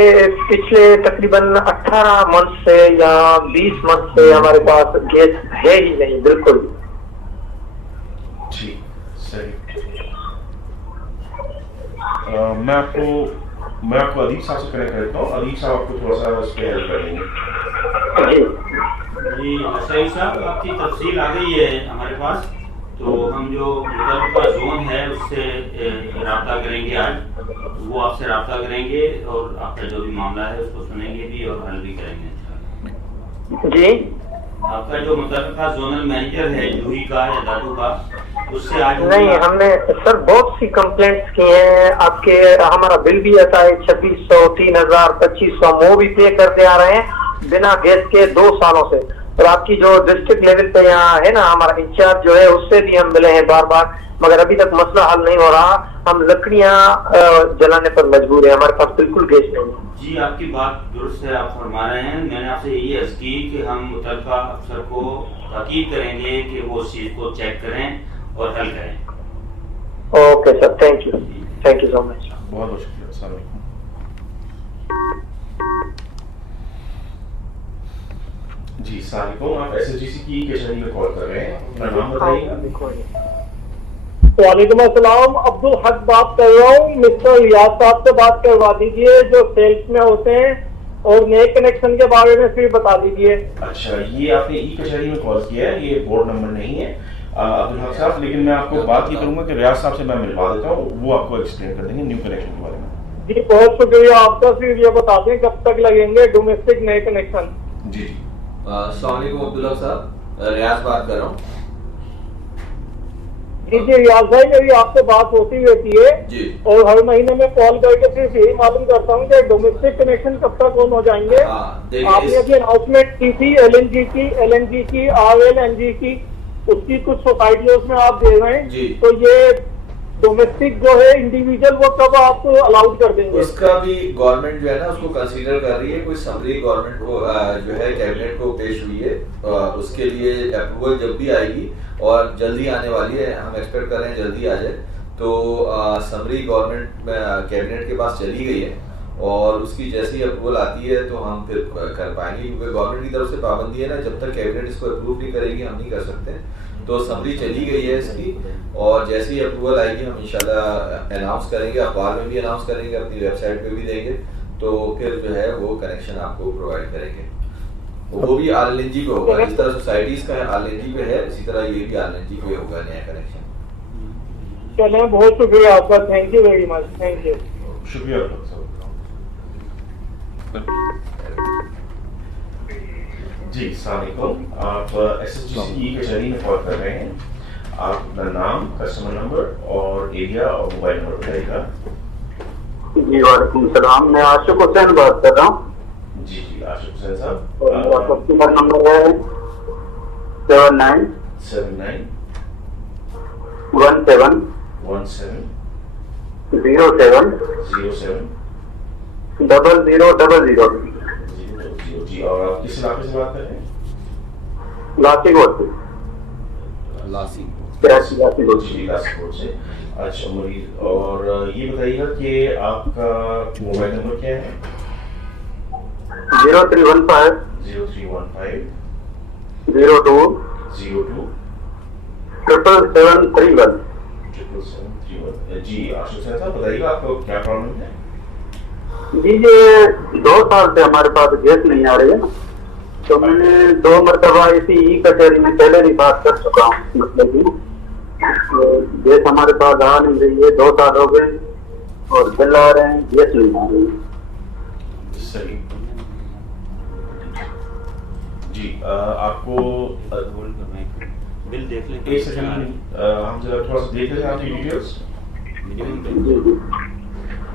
पिछले तकरीबन 18 मंथ से या 20 मंथ से हमारे पास गैस है ही नहीं, बिल्कुल। ठीक, सही। मैं आपको अदीब साहब से कनेक्ट करता हूँ। अदीब साहब आपको थोड़ा सा उस पर हेल्प कर देंगे। जी सही साहब, आपकी तफसील आ गई है हमारे पास, तो हम जो मुतल्लिका जोन है उससे रब्ता करेंगे आज, तो वो आपसे रब्ता करेंगे और आपका जो भी मामला है उसको सुनेंगे भी और हल भी करेंगे। जी, आपका जो मुतल्लिका जोनल मैनेजर है जूही का या दादू का, उससे आज नहीं, हमने सर बहुत सी कंप्लेंट्स की हैं आपके। हमारा बिल भी आता है 2600, 3000, 2500 वो भी पे करते आ रहे हैं बिना गैस के 2 सालों से। और आपकी जो डिस्ट्रिक्ट लेवल पे यहाँ है ना, हमारा इंचार्ज जो है उससे भी हम मिले हैं बार बार, मगर अभी तक मसला हल नहीं हो रहा। हम लकड़ियाँ जलाने पर मजबूर है, हमारे पास बिल्कुल गैस नहीं है। जी आपकी बात दुरुस्त है, आप फरमा रहे हैं। मैंने आपसे यही अर्ज की कि हम मुतल्लिका अफसर को ताकीद करेंगे कि वो उस चीज को चेक करें और हल करें। Okay sir, thank you so much. बहुत बहुत शुक्रिया। अस्सलाम वालेकुम। जी सलाम, आप SSGC की केशरी में कॉल कर रहे हैं, अपना नाम बताइएगा। वालेकुम अस्सलाम, अब्दुल हक बात कर रहा हूँ। मिस्टर रियाज साहब से बात करवा दीजिए जो सेल्स में होते हैं, और नए कनेक्शन के बारे में फिर बता दीजिए। अच्छा, ये आपने ई कचहरी में कॉल किया है, ये बोर्ड नंबर नहीं है। अब्दुल हक साहब, लेकिन मैं आपको बात ये करूंगा कि रियाज साहब से मैं मिलवा देता हूँ, वो आपको एक्सप्लेन कर देंगे न्यू कनेक्शन के बारे में। जी बहुत शुक्रिया आपका। फिर ये बता दें कब तक लगेंगे डोमेस्टिक नए कनेक्शन? जी अस्सलाम वालेकुम अब्दुल हक साहब, रियाज बात कर रहा हूँ। जी रियाज भाई, मेरी आपसे बात होती रहती है जी, और हर महीने में कॉल करके सिर्फ यही मालूम करता हूँ कि डोमेस्टिक कनेक्शन कब तक ऑन हो जाएंगे। आपने अभी अनाउंसमेंट की थी एलएनजी की RLNG की, उसकी कुछ सोसाइटियों में आप दे रहे हैं, तो ये डोमेस्टिक जो है इंडिविजुअल वो कब आप अलाउड कर देंगे? उसका भी गवर्नमेंट जो है ना उसको कंसीडर कर रही है, कोई समरी गवर्नमेंट को जो है कैबिनेट को पेश हुई है, उसके लिए अप्रूवल जब भी आएगी और जल्दी आने वाली है, हम एक्सपेक्ट कर रहे हैं जल्दी आ जाए। तो समरी गवर्नमेंट कैबिनेट के पास चली गई है और उसकी जैसी अप्रूवल आती है तो हम फिर कर पाएंगे, क्योंकि गवर्नमेंट की तरफ से पाबंदी है ना, जब तक कैबिनेट इसको अप्रूव नहीं करेगी हम नहीं कर सकते। तो समरी चली गई है इसकी, और जैसी अप्रूवल आएगी हम इंशाल्लाह अनाउंस करेंगे, अखबार में भी अनाउंस करेंगे, अपनी वेबसाइट पे भी देंगे, तो फिर जो है वो कनेक्शन आपको प्रोवाइड करेंगे। वो भी RLNG पे होगा, जिस तरह सोसाइटीज का RLNG पे है, इसी तरह ये भी RLNG पे होगा नया कनेक्शन। चलें, बहुत शुक्रिया आपका, thank you very much, thank you. शुक्रिया। जी अस्सलाम, आप SSGC कचहरी में कॉल कर रहे हैं। आप अपना नाम, कस्टमर नंबर और एरिया और मोबाइल नंबर बताइएगा। जी वालेकुम सलाम, मैं आशिक हुसैन बात कर रहा हूँ। जी आशिक हुसैन साहब, कस्टमर नंबर है 79 17 07 07 0000। जी, और आप किस इलाके से बात कर रहे हैं? लासीकोट से। लासीकोट से। अच्छा मुरीद, और ये बताइएगा कि आपका मोबाइल नंबर क्या है? 0315 02 77731। जी आशिक साहब बताइएगा आपको क्या प्रॉब्लम है? जी ये 2 साल से हमारे पास गैस नहीं आ रही है, तो मैंने 2 मरतबा इसी कचहरी में पहले भी बात कर चुका हूँ, मतलब की तो गैस हमारे पास आ नहीं रही है, 2 साल हो गए और बिल आ रहे हैं, गैस नहीं आ रही है। सही जी, आपको बिल देख लें, एक सेकंड हम जरा थोड़ा सा देख लेते हैं आपकी डिटेल्स।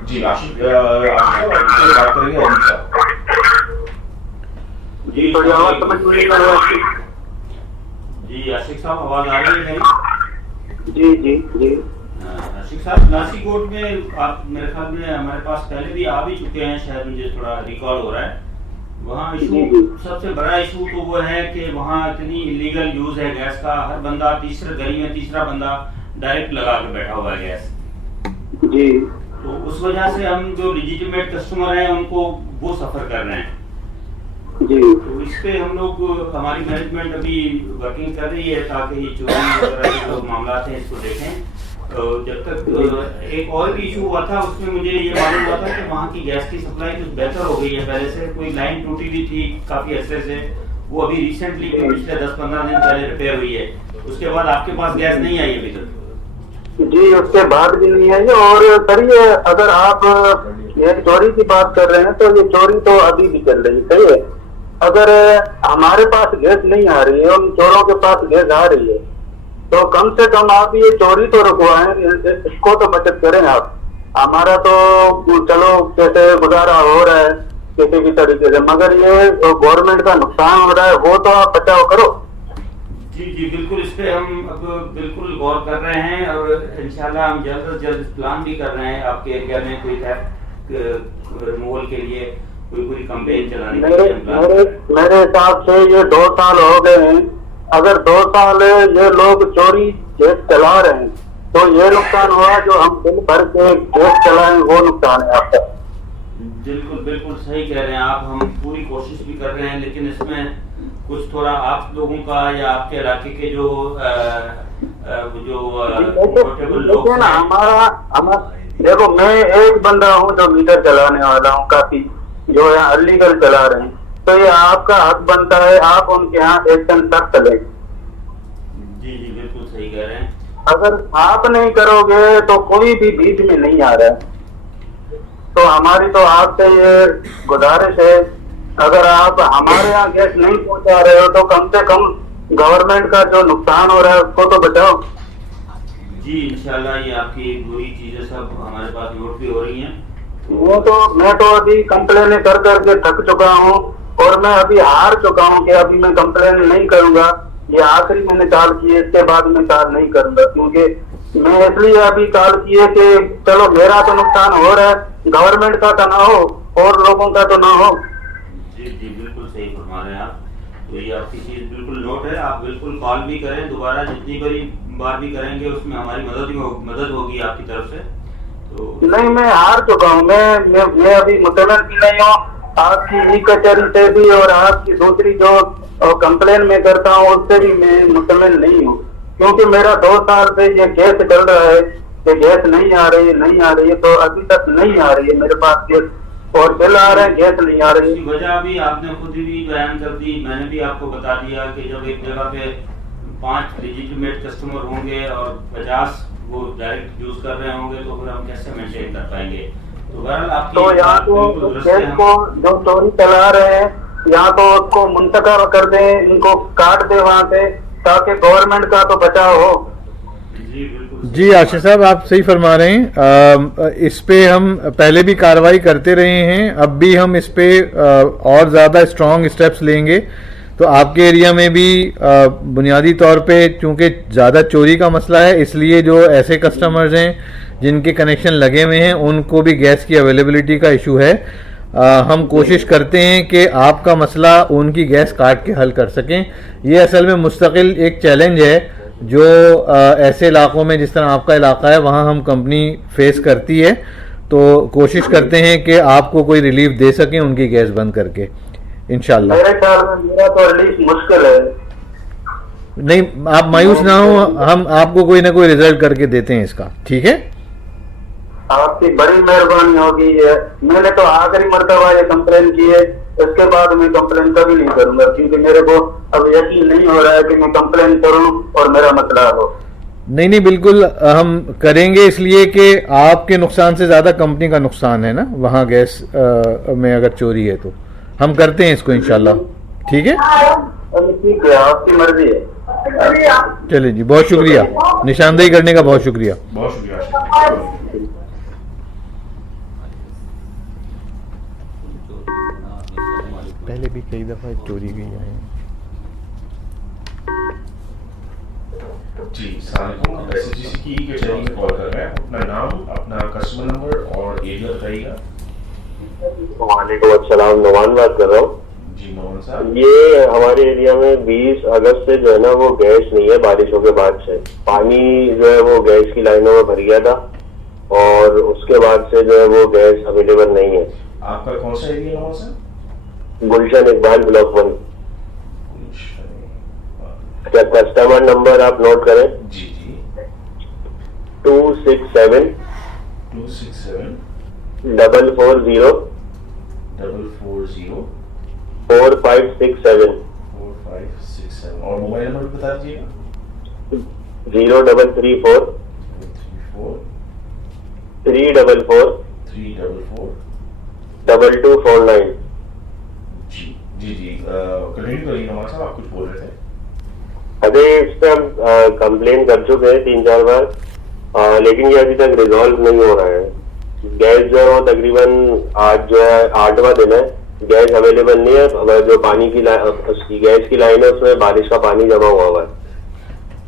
जी आशिक साहब आपसे बात करेंगे अजीत साहब। जी आशिक साहब आवाज आ रही है मेरी? जी जी जी आशिक साहब, नासिकोट में आप मेरे ख्याल में हमारे पास पहले भी आ भी चुके हैं, शायद मुझे थोड़ा रिकॉल हो रहा है। वहाँ इशू, सबसे बड़ा इशू तो वो है कि वहाँ इतनी इलीगल यूज है गैस का, हर बंदा गली में तीसरा बंदा डायरेक्ट लगा के बैठा हुआ है गैस जी। तो उस वजह से हम जो लेजिटिमेट कस्टमर हैं उनको वो सफर कर रहे हैं जी। तो इस पे हम लोग, हमारी मैनेजमेंट अभी वर्किंग कर रही है ताकि ये चोरी वगैरह के जो मामला हैं इसको देखें। तो जब तक एक और भी इशू हुआ था, उसमें मुझे ये मालूम हुआ था कि वहाँ की गैस की सप्लाई कुछ बेहतर हो गई है पहले से। कोई लाइन टूटी हुई थी काफी अर्से से, वो अभी रिसेंटली पिछले 10-15 दिन पहले रिपेयर हुई है। उसके बाद आपके पास गैस नहीं आई अभी तक? जी उसके बाद भी नहीं है। और सर ये अगर आप ये चोरी की बात कर रहे हैं तो ये चोरी तो अभी भी चल रही है, सही है। अगर हमारे पास गैस नहीं आ रही है, उन चोरों के पास गैस आ रही है, तो कम से कम आप ये चोरी तो रुकवाएं, इसको तो बचत करें आप। हमारा तो चलो कैसे गुजारा हो रहा है किसी भी तरीके से, मगर ये गवर्नमेंट का नुकसान हो रहा है, वो तो आप बचाव करो। जी जी बिल्कुल, इस पे हम अब बिल्कुल गौर कर रहे हैं और इंशाल्लाह हम जल्द से जल्द प्लान भी कर रहे हैं आपके एरिया में कोई रिमूवल के लिए कोई कैंपेन चलाने के लिए। मेरे हिसाब से ये 2 साल हो गए हैं, अगर 2 साल ये लोग चोरी गैस चला रहे हैं तो ये नुकसान हुआ जो हम दिन भर के गैस चलाएं, वो नुकसान है आपका। बिल्कुल बिल्कुल सही कह रहे हैं आप, हम पूरी कोशिश भी कर रहे हैं, लेकिन इसमें कुछ थोड़ा आप लोगों का या आपके इलाके के जो हमारा देखो, मैं एक बंदा हूँ जो मीटर चलाने वाला हूँ, काफी जो है अलीगल चला रहे हैं, तो ये आपका हक बनता है आप उनके यहाँ एक्शन सख्त लें। जी जी बिल्कुल सही सही कह रहे हैं। अगर आप नहीं करोगे तो कोई भी बीच में नहीं आ रहा है। तो हमारी तो आपसे ये गुजारिश है, अगर आप हमारे यहाँ गैस नहीं पहुंचा रहे हो तो कम से कम गवर्नमेंट का जो नुकसान हो रहा है उसको तो बचाओ। जी इंशाल्लाह ये आपकी पूरी चीजें सब हमारे पास नोट भी हो रही हैं। मैं तो अभी कंप्लेन कर करके थक चुका हूँ और मैं अभी हार चुका हूँ कि अभी मैं कंप्लेन नहीं करूंगा। ये आखिरी मैंने कॉल की है, इसके बाद मैं कॉल नहीं करूंगा, क्योंकि मैं इसलिए अभी कॉल की है कि चलो मेरा तो नुकसान हो रहा है, गवर्नमेंट का तो ना हो और लोगों का तो ना हो। जी जी बिल्कुल सही फरमा रहे हैं आप। तो ये आपकी चीज बिल्कुल नोट है, आप बिल्कुल कॉल भी करें दोबारा, जितनी बड़ी बार भी करेंगे उसमें हमारी मदद होगी आपकी तरफ से। तो नहीं, मैं हार चुका हूँ, मैं अभी मुतमन भी नहीं हूँ आपकी ई कचहरी से भी और आपकी दूसरी जो कंप्लेन में करता हूँ उससे भी मैं मुतमन नहीं हूँ, क्योंकि मेरा 2 साल से ये केस चल रहा है कि गैस नहीं आ रही है, तो अभी तक नहीं आ रही है मेरे पास गैस, और बिल आ रहे हैं, गैस नहीं आ रही। वजह भी आपने खुद भी बयान कर दी, मैंने भी आपको बता दिया कि जब एक जगह पे 5 लेजिटिमेट कस्टमर होंगे और 50 वो डायरेक्ट यूज कर रहे होंगे तो फिर हम कैसे मेंटेन कर पाएंगे। तो बहरहाल आपकी तो यहाँ तो गैस को जो चोरी चला रहे हैं यहाँ तो उसको मुंतका कर दें, इनको काट दे वहाँ से, ताकि गवर्नमेंट का तो बचाव हो। जी आशिष साहब आप सही फरमा रहे हैं। इस पे हम पहले भी कार्रवाई करते रहे हैं, अब भी हम इस पे और ज़्यादा स्ट्रॉन्ग स्टेप्स लेंगे। तो आपके एरिया में भी बुनियादी तौर पे चूंकि ज़्यादा चोरी का मसला है, इसलिए जो ऐसे कस्टमर्स हैं जिनके कनेक्शन लगे हुए हैं उनको भी गैस की अवेलेबिलिटी का इशू है। हम कोशिश करते हैं कि आपका मसला उनकी गैस काट के हल कर सकें। ये असल में मुस्तकिल एक चैलेंज है जो ऐसे इलाकों में जिस तरह आपका इलाका है वहाँ हम कंपनी फेस करती है। तो कोशिश करते हैं कि आपको कोई रिलीफ दे सकें उनकी गैस बंद करके इंशाल्लाह। मेरे ख्याल में मेरा तो रिलीफ मुश्किल है। नहीं आप मायूस ना हो, हम आपको कोई ना कोई रिजल्ट करके देते हैं इसका, ठीक है? आपकी बड़ी मेहरबानी होगी। मैंने तो आखिरी मर्तबा ये कंप्लेन की है, इसके बाद मैं कंप्लेन कभी नहीं करूंगा, क्योंकि मेरे को अब यकीन नहीं हो रहा है कि मैं कंप्लेन करूं और मेरा मसला हो। नहीं बिल्कुल हम करेंगे, इसलिए कि आपके नुकसान से ज्यादा कंपनी का नुकसान है ना वहाँ गैस में अगर चोरी है तो हम करते हैं इसको इंशाल्लाह, ठीक है? ठीक है, आपकी मर्जी है। चलिए जी, बहुत शुक्रिया, निशानदेही करने का बहुत शुक्रिया। बहुत शुक्रिया। पहले भी कई दफा चोरी गई है। जी सलाम, एसएचजीसी की कचहरी में कॉल कर रहे हैं। अपना नाम, अपना कस्टमर नंबर और एरिया बताइएगा। वालेकुम अस्सलाम, नवान बात कर रहा हूँ। जी नवान साहब, ये हमारे एरिया में 20 अगस्त से जो है ना वो गैस नहीं है, बारिशों के बाद से पानी जो है वो गैस की लाइनों में भर गया था और उसके बाद से जो है वो गैस अवेलेबल नहीं है। आपका कौन सा एरिया नवान साहब? गुलशन इकबाल ब्लॉक 1। क्या कस्टमर नंबर आप नोट करें? जी जी 267 440 4567 और मोबाइल नंबर बता दीजिएगा। 0334 344 2249। जी जी जी कंटिन्यू करिए नवाज साहब, आप कुछ बोल रहे थे। अरे इस पे हम कंप्लेन कर चुके हैं 3-4 बार, लेकिन ये अभी तक रिजॉल्व नहीं हो रहा है। गैस जो है वो तकरीबन आज जो है 8वां दिन है, गैस अवेलेबल नहीं है। जो पानी की गैस की लाइन है उसमें बारिश का पानी जमा हुआ है।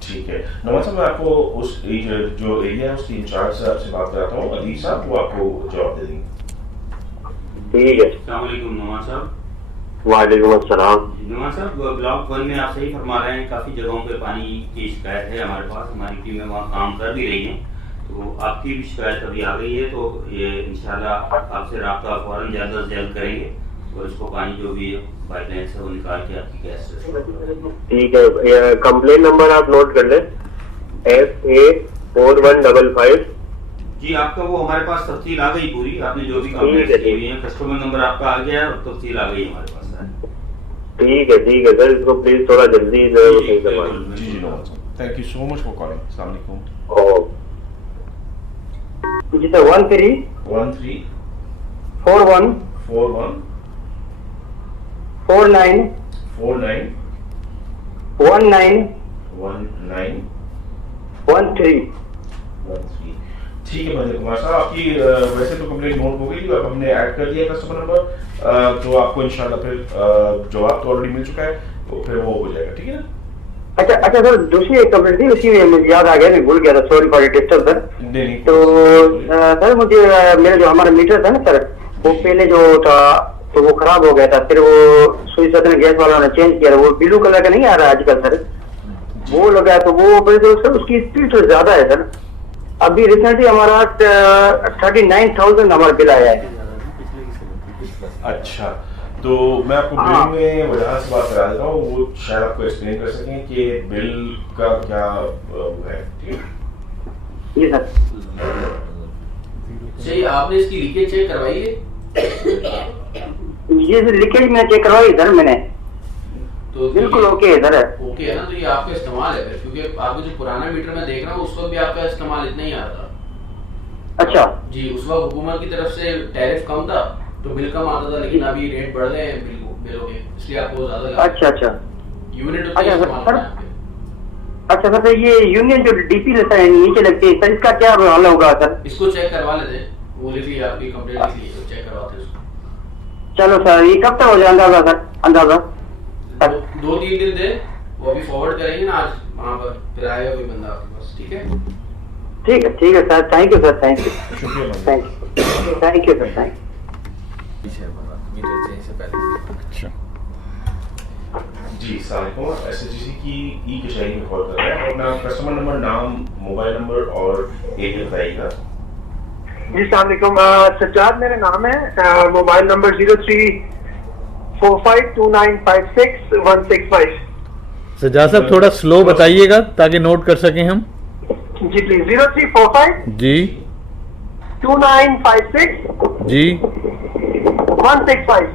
ठीक है नवाज साहब, मैं आपको उस जो एरिया है उसके इंचार्ज से आपसे बात कराता हूँ, अदीब साहब, वो आपको जवाब दे देंगे। ठीक है। अस्सलाम वालेकुम नवाज साहब। वालेकुम अस्सलाम। नवाज साहब, ब्लॉक 1 में आप सही फरमा रहे हैं, काफ़ी जगहों पे पानी की शिकायत है हमारे पास, हमारी टीमें वहाँ काम कर भी रही हैं। तो आपकी भी शिकायत अभी आ गई है, तो ये इंशाल्लाह आपसे रब्ता फौरन जल्द से जल्द करेंगे और इसको पानी जो भी पाइपलाइन से वो निकाल के आपकी गैस। ठीक है, कंप्लेन नंबर आप नोट कर लें, FA4155। जी आपका वो हमारे पास तफसील आ गई पूरी, आपने जो भी कंप्लेंट की हुई है, कस्टमर नंबर आपका आ गया और तफसील आ गई हमारे पास। ठीक है सर, इसको प्लीज थोड़ा जल्दी जो है सही करवा। Thank you so much for calling. अस्सलाम वालेकुम। जी सर 13 13 41 41 49 49 19 19 13। ठीक है मदन कुमार साहब, आपकी वैसे तो कंप्लेंट नोट हो गई, अब हमने ऐड कर दिया कस्टमर नंबर, तो आपको इंशाल्लाह फिर जवाब तो ऑलरेडी मिल चुका है, तो फिर वो हो जाएगा। ठीक है ना? अच्छा सर, दूसरी एक कंप्लेंट थी, उसी में मुझे याद आ गया, मैं भूल गया था, सॉरी फॉर डिस्टर्ब सर। नहीं तो सर मुझे मेरा जो हमारा मीटर था ना सर, वो पहले जो था तो वो खराब हो गया था, फिर वो सुई सदन गैस वालों ने चेंज किया, वो ब्लू कलर का नहीं आ रहा है आजकल सर, वो लगा, तो वो सर उसकी स्पीड तो ज्यादा है सर। अभी रिसेंटली हमारा 39,000 हमारा बिल आया है। अच्छा, तो मैं आपको बिलिंग में वजह से बात करा देता हूँ, वो शायद आपको एक्सप्लेन कर सकें कि बिल का क्या है। ठीक है जी सर। सही, आपने इसकी लीकेज चेक करवाई है? ये लीकेज में चेक करवाई सर मैंने, तो बिल्कुल ओके है सर। ओके है ना, तो ये आपका इस्तेमाल है फिर, क्योंकि आपको जो पुराना मीटर में देख रहा हूँ उस वक्त भी आपका इस्तेमाल इतना ही आ रहा था। अच्छा जी, उस वक्त हुकूमत की तरफ से टैरिफ कम था तो बिल कम आता था, लेकिन अभी रेट बढ़ गए हैं बिलों के, इसलिए आपको ज्यादा अच्छा यूनिट अच्छा सर, ये यूनियन जो डीपी रहता है नीचे लगती है सर, इसका क्या हल होगा सर? इसको चेक करवा लेते हैं, वो लिख लिया आपकी कंप्लेंट लिख ली, तो चेक करवाते हैं उसको। चलो सर, ये कब तक हो जाएगा सर अंदाजा? 2-3 दिन दे, वो अभी फॉरवर्ड करेंगे ना आज वहाँ पर, फिर आएगा कोई बंदा आपके पास। ठीक है sir, thank you sir, thank you sir, thank you. अच्छा जी, सलामुअलैकुम। एसएचजीसी की ई कचहरी में कॉल कर रहे हैं, अपना कस्टमर नंबर, नाम, मोबाइल नंबर और एरिया बताइएगा। जी सलामुअलैकुम, सज्जाद मेरा नाम है, मोबाइल नंबर 03452956 सज्जाद साहब थोड़ा स्लो बताइएगा ताकि नोट कर सकें हम। जी प्लीज, 0345 जी 2956 जी 165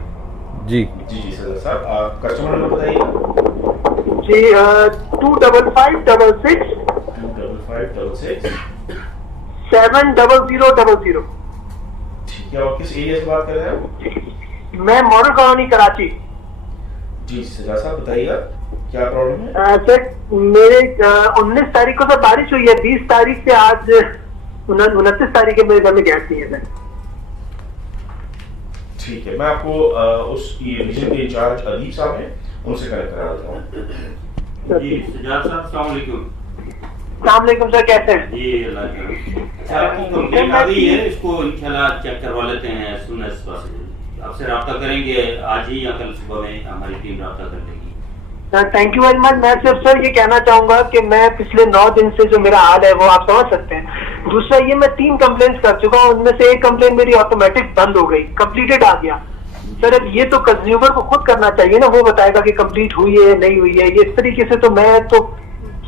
जी सर साहब, कस्टमर नंबर बताइएगा। जी 25566 70000। ठीक है, और किस एरिया से बात कर रहे हैं? मैं मॉडल कॉलोनी कराची। जी सर साहब बताइएगा क्या प्रॉब्लम है? सर मेरे 19 तारीख को सर बारिश हुई है, 20 तारीख से आज 29 तारीख के मेरे घर में गैस नहीं है सर। ठीक है, मैं आपको उस रीजन के इंचार्ज अदीब साहब हैं, उनसे कनेक्ट करा देता हूँ। जी सज्जाद साहब, अस्सलाम वालेकुम। सलामुअलैकुम सर, कैसे हैं? जी अल्लाह का। सर आपकी कंप्लेंट आ गई है, इसको इंशाल्लाह चेक करवा लेते हैं एज सून एज पॉसिबल। आपसे रब्ता करेंगे आज ही या कल सुबह में, हमारी टीम रब्ता कर लेगी। Thank you very much. मैं सिर्फ सर ये कहना चाहूंगा कि मैं पिछले 9 दिन से जो मेरा हाल है वो आप समझ सकते हैं। दूसरा ये, मैं 3 कंप्लेंट्स कर चुका हूँ, उनमें से एक कंप्लेंट मेरी ऑटोमेटिक बंद हो गई, कंप्लीटेड आ गया। सर अब ये तो कंज्यूमर को खुद करना चाहिए ना, वो बताएगा कि कंप्लीट हुई है नहीं हुई है। ये इस तरीके से तो मैं तो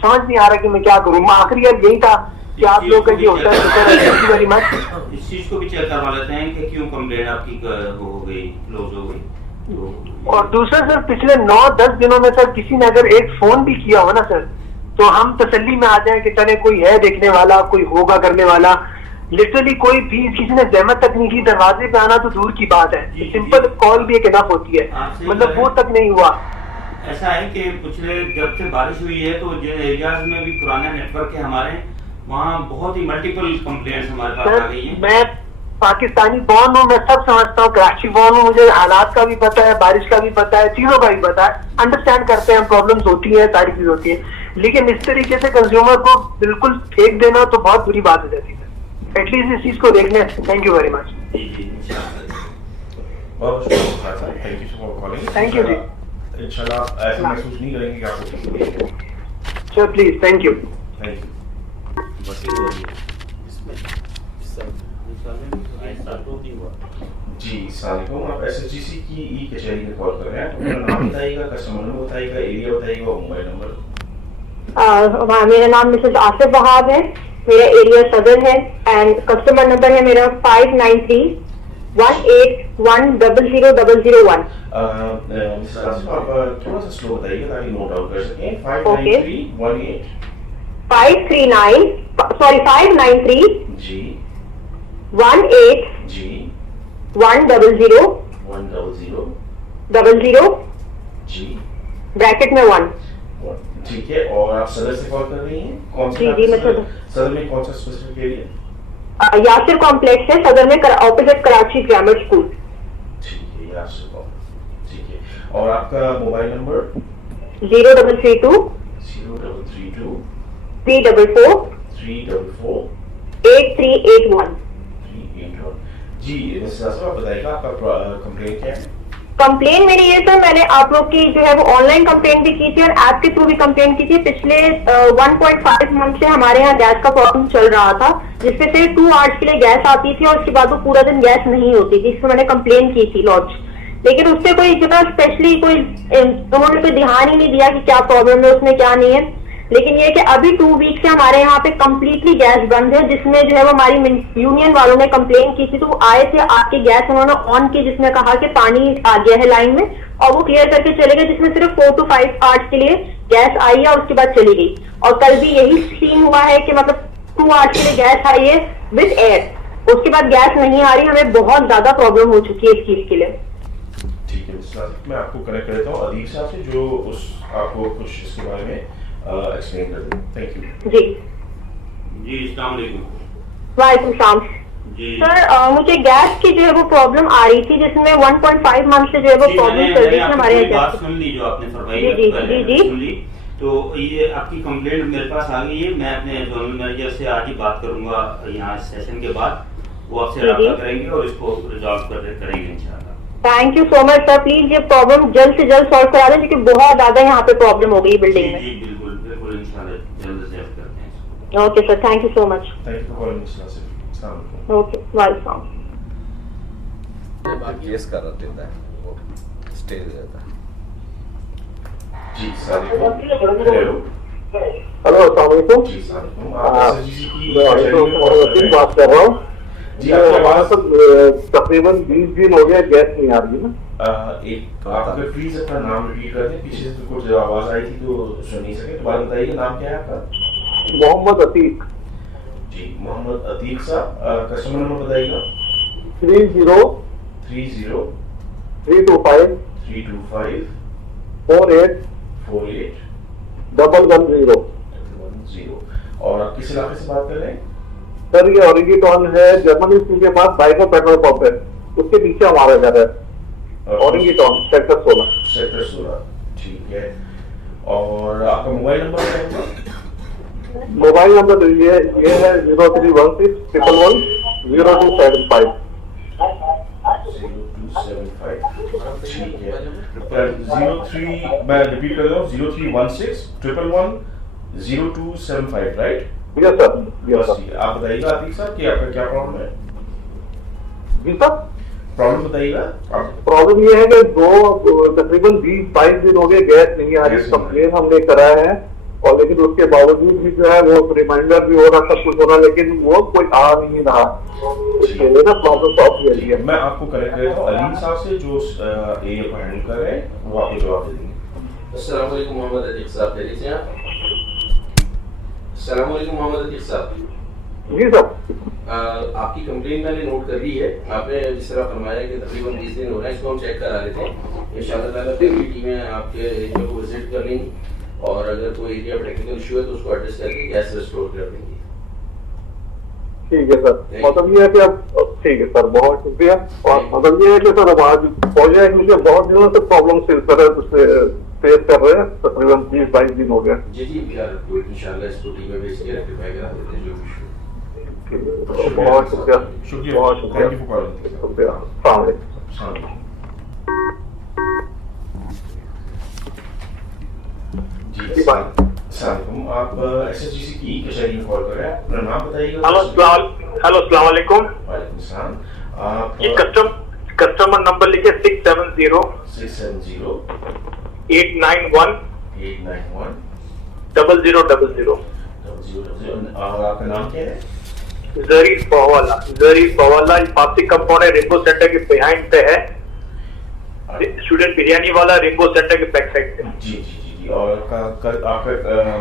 समझ नहीं आ रहा कि मैं क्या करूँ। आखिरी यार यही था कि आप लोग का ये होता है। Thank you very much. इस चीज को भी चेक करवा लेते हैं कि क्यों कंप्लेंट आपकी हो गई, क्लोज हो गई। और दूसरा सर, पिछले 9-10 दिनों में सर किसी ने अगर एक फोन भी किया हो ना सर, तो हम तसल्ली में आ जाए कि चले कोई है देखने वाला, कोई होगा करने वाला। लिटरली कोई भी किसी ने जहमत तक नहीं की, दरवाजे पे आना तो दूर की बात है, सिंपल कॉल भी एक इनफ होती है, मतलब वो तक नहीं हुआ। ऐसा है कि पिछले जब से बारिश हुई है तो जिन एरियाज में भी पुराना नेटवर्क है हमारे, वहाँ बहुत ही मल्टीपल कंप्लेंट्स हमारे पास आ गई हैं। मैं पाकिस्तानी बॉर्न हूँ, मैं सब समझता हूँ, कराची बॉर्न हूँ, मुझे हालात का भी पता है, बारिश का भी पता है, चीजों का भी पता है, अंडरस्टैंड करते हैं, प्रॉब्लम्स होती है, सारी चीज होती है। लेकिन इस तरीके से कंज्यूमर को बिल्कुल फेंक देना तो बहुत बुरी बात हो जाती है। एटलीस्ट इस चीज को देखने। Thank you very much. Thank you जी। इंशाल्लाह आप ऐसे महसूस नहीं करेंगे कि आपको sir please, thank you. Thank you. जी सलामुअलैकुम, आप एसएचजीसी की ई कचहरी में कॉल कर रहे हैं, अपना नाम बताइएगा, कस्टमर नंबर बताइएगा, एरिया बताइएगा, मोबाइल नंबर। मेरा नाम मिसेस आसिफ वहाब है, मेरा एरिया सदर है एंड कस्टमर नंबर है मेरा 5931810001। मिसेस आसिफ, आप थोड़ा सा स्लो बताइएगा ताकि नोट आउट कर सकें। 59318 593 जी 18 जी 100 00 जी ब्रैकेट में 1। ठीक है। और आप सदर से कॉल कर रही हैं? कौन सा जी जी मैं सदर में कौन सा स्पेसिफिक एरिया? यासिर कॉम्प्लेक्स है सदर में, ऑपोजिट कराची ग्रामर स्कूल। ठीक है, यासिर कॉम्प्लेक्स। ठीक है। और आपका मोबाइल नंबर? 0332 344 8381। जी मिसेस आसिफ, आप बताइएगा आपका कंप्लेन क्या है? कंप्लेन मेरी ये सर, मैंने आप लोग की जो है वो ऑनलाइन कंप्लेन भी की थी और ऐप के थ्रू भी कंप्लेन की थी। पिछले 1.5 मंथ से हमारे यहाँ गैस का प्रॉब्लम चल रहा था, जिसमें से 2 आवर्स के लिए गैस आती थी और उसके बाद वो पूरा दिन गैस नहीं होती थी। इसमें मैंने कंप्लेन की थी लॉन्च, लेकिन उससे कोई जगह स्पेशली कोई उन्होंने कोई ध्यान ही नहीं दिया कि क्या प्रॉब्लम है उसमें क्या नहीं है। लेकिन ये कि अभी 2 वीक से हमारे यहाँ पे कम्प्लीटली गैस बंद है, जिसमें जो है वो हमारी यूनियन वालों ने कंप्लेन की थी, तो वो आए थे, आपकी गैस उन्होंने ऑन की, जिसमें कहा कि पानी आ गया है लाइन में, और वो क्लियर करके चले गए, जिसमें सिर्फ 4 to 5 आवर्स के लिए गैस आई है और उसके बाद चली गई। और कल भी यही सीन हुआ है कि मतलब 2 आवर्स के लिए गैस आई है विद एयर, उसके बाद गैस नहीं आ रही। हमें बहुत ज्यादा प्रॉब्लम हो चुकी है इस चीज के लिए। ठीक है, मैं आपको कनेक्ट करता हूँ अदीब साहब से, जो आपको कुछ इसके बारे में एक्सप्लेन कर दें। थैंक यू जी। अस्सलाम वालेकुम। वालेकुम सलाम। जी सर मुझे गैस की जो है वो प्रॉब्लम आ रही थी, जिसमें 1.5 मंथ से जो है वो प्रॉब्लम चल रही थी हमारे बात सुन ली जो आपने फरमाई। जी जी जी जी सुन ली। तो ये आपकी कंप्लेंट मेरे पास आ गई है। मैं अपने जोनल मैनेजर से आज ही बात करूंगा यहाँ सेशन के बाद, वो आपसे राब्ता करेंगे और इसको रिजॉल्व करेंगे इंशाल्लाह। Thank you so much sir, please ये प्रॉब्लम जल्द से जल्द सॉल्व करा दें, क्योंकि बहुत ज्यादा यहाँ पे प्रॉब्लम हो गई बिल्डिंग में। जी बिल्कुल बिल्कुल इंशाल्लाह जल्द से जल्द करते हैं। Okay sir, thank you so much. Thank you for calling mister Asif. अस्सलाम वालेकुम। ओके वालेकुम। केस कर देता है वो स्टे दे देता है। जी सर। हेलो हेलो अस्सलाम वालेकुम। जी सर, बात कर रहा हूँ जी। आपकी आवाज तकरीबन 20 दिन हो गया गैस नहीं आ रही ना। एक आप अगर प्लीज अपना नाम रिपीट कर दें, पीछे से कुछ आवाज आई थी तो सुन नहीं सके, दोबारा बताइए नाम क्या है आपका? मोहम्मद अतीक। जी मोहम्मद अतीक साहब, कस्टमर नंबर बताइएगा। 30 325 48 110। और आप किस इलाके से बात कर रहे हैं? सर ये ऑरिंगटन है, जर्मनी स्कूल के पास बाइको पेट्रोल पंप है, उसके नीचे हमारा घर है। ऑरिंगटन सेक्टर 16। ठीक है। और आपका मोबाइल नंबर क्या है? मोबाइल नंबर ये है 0316 111 0275। 0275। ठीक है। 03 मैं रिपीट कर रहा हूँ, 0316 111 0275, राइट? Yes sir. आप बताइएगा आतिक साहब कि आपका क्या प्रॉब्लम है? जी सर, प्रॉब्लम बताइएगा। प्रॉब्लम ये है कि तकरीबन 20-22 दिन हो गए गैस नहीं आ रही। कंप्लेन हमने कराया है, और लेकिन उसके बावजूद भी जो है वो रिमाइंडर भी हो रहा, सब कुछ हो रहा, लेकिन वो कोई आ नहीं रहा। इसके लिए ना प्रॉब्लम सॉल्व हो रही है। मैं आपको कनेक्ट करता हूँ अलीम साहब से, जो एरिया को हैंडल कर रहे हैं, वो आपको जवाब दे देंगे। अस्सलाम वालेकुम मोहम्मद अतीक साहब, कह लीजिए आप। अस्सलाम वालेकुम मोहम्मद अतीक साहब। जी सर। आपकी कंप्लेन मैंने नोट कर ली है। आपने जिस तरह फरमाया कि तकरीबन 20 दिन हो रहे हैं, इसको हम चेक करा लेते हैं। इंशाअल्लाह ताला फिर टीमें आपके एरिया को विजिट कर लेंगी, और अगर कोई एरिया में टेक्निकल इशू है तो उसको एड्रेस करके गैस रिस्टोर कर देंगे। ठीक है सर, मतलब ये है कि अब ठीक है सर, बहुत शुक्रिया। और मतलब ये है कि सर अब आज प्रोजेक्ट मुझे बहुत दिनों से प्रॉब्लम फेस कर रहे हैं, तकरीबन 20-22 दिन हो गया। जी जी इंशाअल्लाह इसको टीम में भेज के रेक्टिफाई करा देते हैं जो इशू। बहुत शुक्रिया, बहुत थैंक यू फॉर कॉलिंग। शुक्रिया। अस्सलाम वालेकुम। जी सलाम, आप SSGC की कचहरी में कॉल कर रहे हैं, अपना नाम बताइएगा। हेलो अस्सलाम वालेकुम। वालेकुम सलाम। आप कस्टमर नंबर लिखे 670 891 0000। और आपका नाम क्या है? जरीफ बवाला फासिक कंपाउंड है, रेनबो सेंटर के बिहाइंड पे है, स्टूडेंट बिरयानी वाला, रेनबो सेंटर के बैक साइड पे। जी जी जी जी। और आपका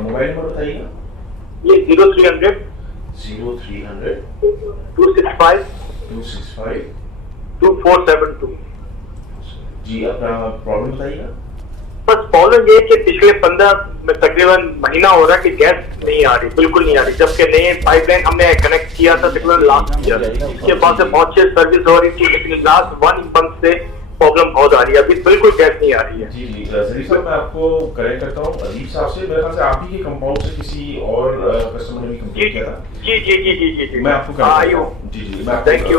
मोबाइल नंबर बताइएगा। ये 0300 265 2472। जी, अपना प्रॉब्लम बताइएगा। बस प्रॉब्लम ये कि पिछले 15 में तकरीबन महीना हो रहा है कि गैस नहीं आ रही, बिल्कुल नहीं आ रही, जबकि नए पाइपलाइन हमने कनेक्ट किया था तकरीबन लास्ट ईयर, इसके बाद से बहुत अच्छी सर्विस हो रही थी, लेकिन लास्ट 1 मंथ से प्रॉब्लम बहुत आ रही है, अभी बिल्कुल गैस नहीं आ रही है। जी जी जरीफ साहब, मैं आपको करेक्ट करता हूँ अजीब साहब से, मेरे ख्याल से आप ही के कंपाउंड से किसी और कस्टमर ने भी कंप्लेंट किया था। जी जी जी जी जी जी मैं आपको जी जी मैं थैंक यू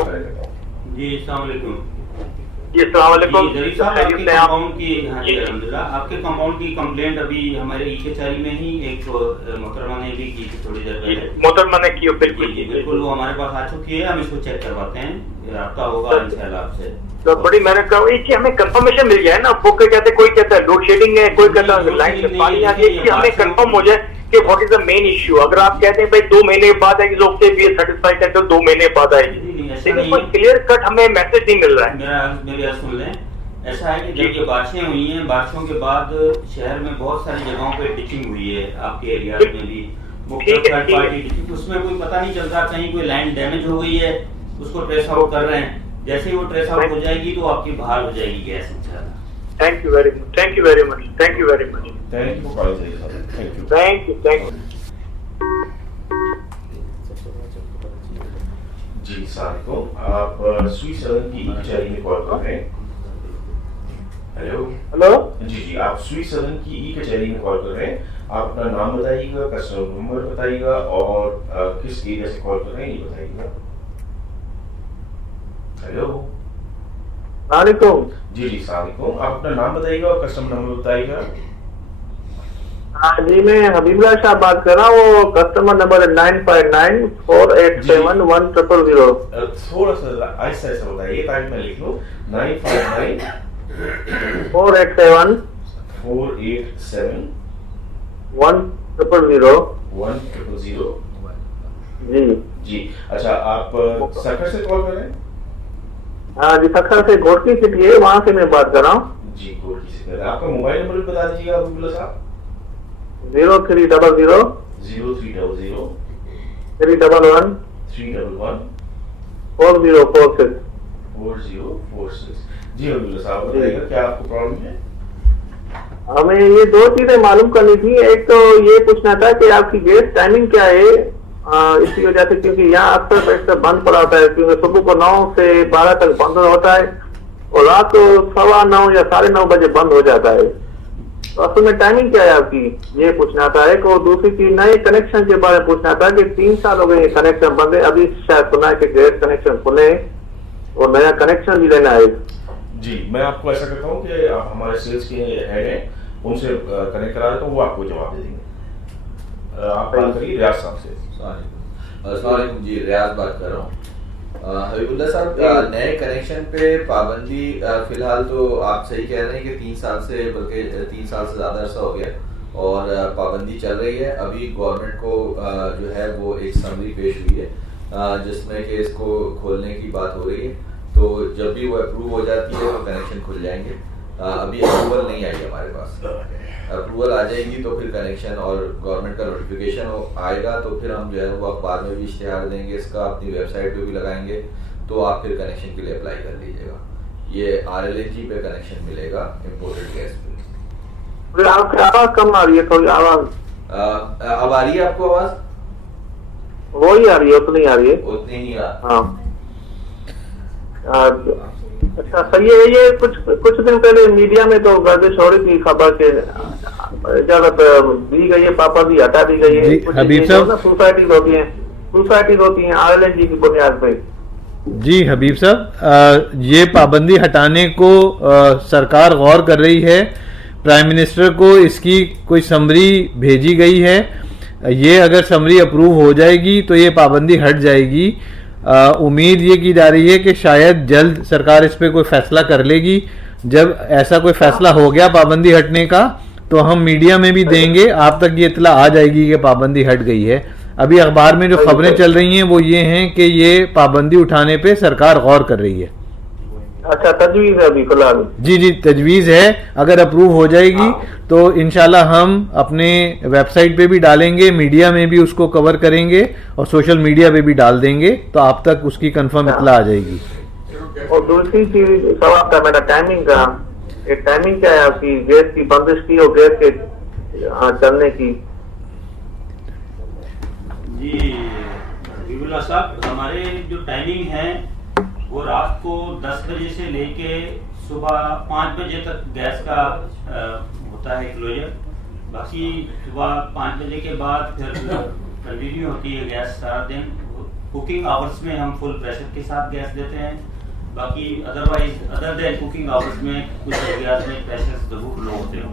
जी। अस्सलाम वालेकुम। जी अस्सलाम वालेकुम। जरीफ साहब, आपके कंपाउंड की, हाँ जी अल्हम्दुलिल्लाह, आपके कंपाउंड की कंप्लेंट अभी हमारे ई-कचहरी में ही एक मोहतरमा ने भी की थी थोड़ी देर पहले। मोहतरमा ने की, बिल्कुल बिल्कुल, वो हमारे पास आ चुकी है, हम इसको चेक करवाते हैं, राब्ता होगा इंशाल्लाह आपसे। तो बड़ी मेहनत करो कि हमें कंफर्मेशन मिल जाए ना, वो कहते कोई कहता है लोड शेडिंग है, कोई कहता है लाइन से पानी आ गई, कि हमें कंफर्म हो जाए कि what is the main issue. अगर आप कहते हैं भाई 2 महीने के बाद आएगी, लोग से भी सेटिस्फाइड है तो 2 महीने बाद आएगी, लेकिन कोई क्लियर कट हमें मैसेज नहीं मिल रहा है। मेरी बात सुन लें, ऐसा है कि जब ये बारिशें हुई हैं, बारिशों के बाद शहर में बहुत सारी जगहों पे टिचिंग हुई है, आपके एरिया में भी मुख्तलिफ थर्ड पार्टी टिचिंग, उसमें कोई पता नहीं चलता, कहीं कोई लाइन डैमेज हो गई है, उसको ट्रेस आउट कर रहे हैं, जैसे ही वो ट्रेस आउट हो जाएगी तो आपकी बहाल हो जाएगी गैस इंशाल्लाह। Thank you very much, thank you very much, thank you very much, thank you for calling, thank you thank you thank you. जी सलाम, आप स्विट्जरलैंड की ई-कचहरी में कॉल कर रहे हैं। हेलो हेलो जी जी, आप स्विट्जरलैंड की ई-कचहरी में कॉल कर रहे हैं। आप अपना नाम बताइएगा, कस्टमर नंबर बताइएगा और किस एरिया से कॉल कर रहे हैं ये बताइएगा। हेलो वालेकुम। जी जी सलाम, आप अपना नाम बताइएगा और कस्टमर नंबर बताइएगा। हाँ जी, मैं हबीबुल्लाह शाह बात कर रहा हूँ, कस्टमर नंबर है 9594871000। थोड़ा सा ऐसा ऐसा बताइए ताकि मैं लिख लूँ। 959 487 1000 जी जी। अच्छा, आप सखर से कॉल कर रहे हैं? हाँ जी, सखर से घोटकी सिटी है, वहाँ से मैं बात कर रहा हूँ। जी घोटकी से कर रहे हैं। आपका मोबाइल नंबर भी बता दीजिएगा हबीबुल्लाह साहब। 0300 0300 311 311 4046 4046। जी हबीबुल्लाह साहब बताइएगा क्या आपको प्रॉब्लम है? हमें ये 2 चीजें मालूम करनी थी। एक तो ये पूछना था कि आपकी गैस टाइमिंग क्या है, इसी वजह से, क्योंकि यहाँ अक्सर बंद पड़ा होता है, क्योंकि सुबह को 9 से 12 तक बंद होता है और रात को 9:15 या 9:30 बजे बंद हो जाता है। तो असल में टाइमिंग क्या है आपकी, ये पूछना था। एक और दूसरी चीज, नए कनेक्शन के बारे में पूछना था कि 3 साल हो गए कनेक्शन बंद है, अभी शायद सुना है कि गैस कनेक्शन खुले और नया कनेक्शन भी लेना है। जी, मैं आपको ऐसा करता हूँ कि आप हमारे सेल्स के हेड हैं, उनसे कनेक्ट करा देता हूँ, वो आपको जवाब दे देंगे। आप बात करिए रियाज साहब से। अस्सलाम वालेकुम जी, रियाज बात कर रहा हूँ। हबीबुल्लाह साहब, नए कनेक्शन पे पाबंदी फिलहाल तो आप सही कह रहे हैं कि 3 साल से, बल्कि 3 साल से ज़्यादा अर्सा हो गया और पाबंदी चल रही है। अभी गवर्नमेंट को जो है वो एक समरी पेश हुई है जिसमें कि इसको खोलने की बात हो रही है, तो जब भी वो अप्रूव हो जाती है तो कनेक्शन खुल जाएंगे। अभी अप्रूवल नहीं आई हमारे पास, अप्रूवल आ जाएगी तो फिर कनेक्शन और गवर्नमेंट का नोटिफिकेशन आएगा तो फिर हम जो है वो अखबार में भी इश्तिहार देंगे इसका, अपनी वेबसाइट पे भी लगाएंगे, तो आप फिर कनेक्शन के लिए अप्लाई कर लीजिएगा। ये RLNG पे कनेक्शन मिलेगा इम्पोर्टेड गैस पे। आपकी आवाज कम आ रही है, थोड़ी आवाज अब आ रही है आपको आवाज? वो ही आ रही है, उतनी आ रही है, उतनी ही आ। हाँ अच्छा सही है। ये कुछ दिन पहले मीडिया में तो गर्दिश हो रही थी खबर के इजाजत दी गई है, पाबंदी हटा दी गई है। हबीब साहब, सोसाइटीज होती हैं RLNG की बुनियाद पे। जी हबीब साहब, ये पाबंदी हटाने को सरकार गौर कर रही है, प्राइम मिनिस्टर को इसकी कोई समरी भेजी गई है। ये अगर समरी अप्रूव हो जाएगी तो ये पाबंदी हट जाएगी। उम्मीद ये की जा रही है कि शायद जल्द सरकार इस पे कोई फैसला कर लेगी। जब ऐसा कोई फैसला हो गया पाबंदी हटने का तो हम मीडिया में भी देंगे, आप तक ये इत्तला आ जाएगी कि पाबंदी हट गई है। अभी अखबार में जो खबरें चल रही हैं वो ये हैं कि ये पाबंदी उठाने पे सरकार गौर कर रही है। अच्छा, तजवीज है अभी फिलहाल? जी जी, तजवीज़ है। अगर अप्रूव हो जाएगी तो इंशाल्लाह हम अपने वेबसाइट पे भी डालेंगे, मीडिया में भी उसको कवर करेंगे और सोशल मीडिया पे भी डाल देंगे, तो आप तक उसकी कंफर्म इत्तला आ जाएगी। और दूसरी चीज सवाल था मेरा टाइमिंग का, ये टाइमिंग क्या है आपकी गैस की बंदिश की और गैस के चलने की? जी हबीबुल्लाह साहब, हमारे जो टाइमिंग है वो रात को 10 बजे से लेके सुबह 5 बजे तक गैस का होता है क्लोजर। बाकी सुबह 5 बजे के बाद फिर कंटिन्यू होती है गैस सारा दिन। कुकिंग आवर्स में हम फुल प्रेशर के साथ गैस देते हैं, बाकी otherwise other than cooking hours में कुछ गैस में प्रेशर जरूर लो होते हो।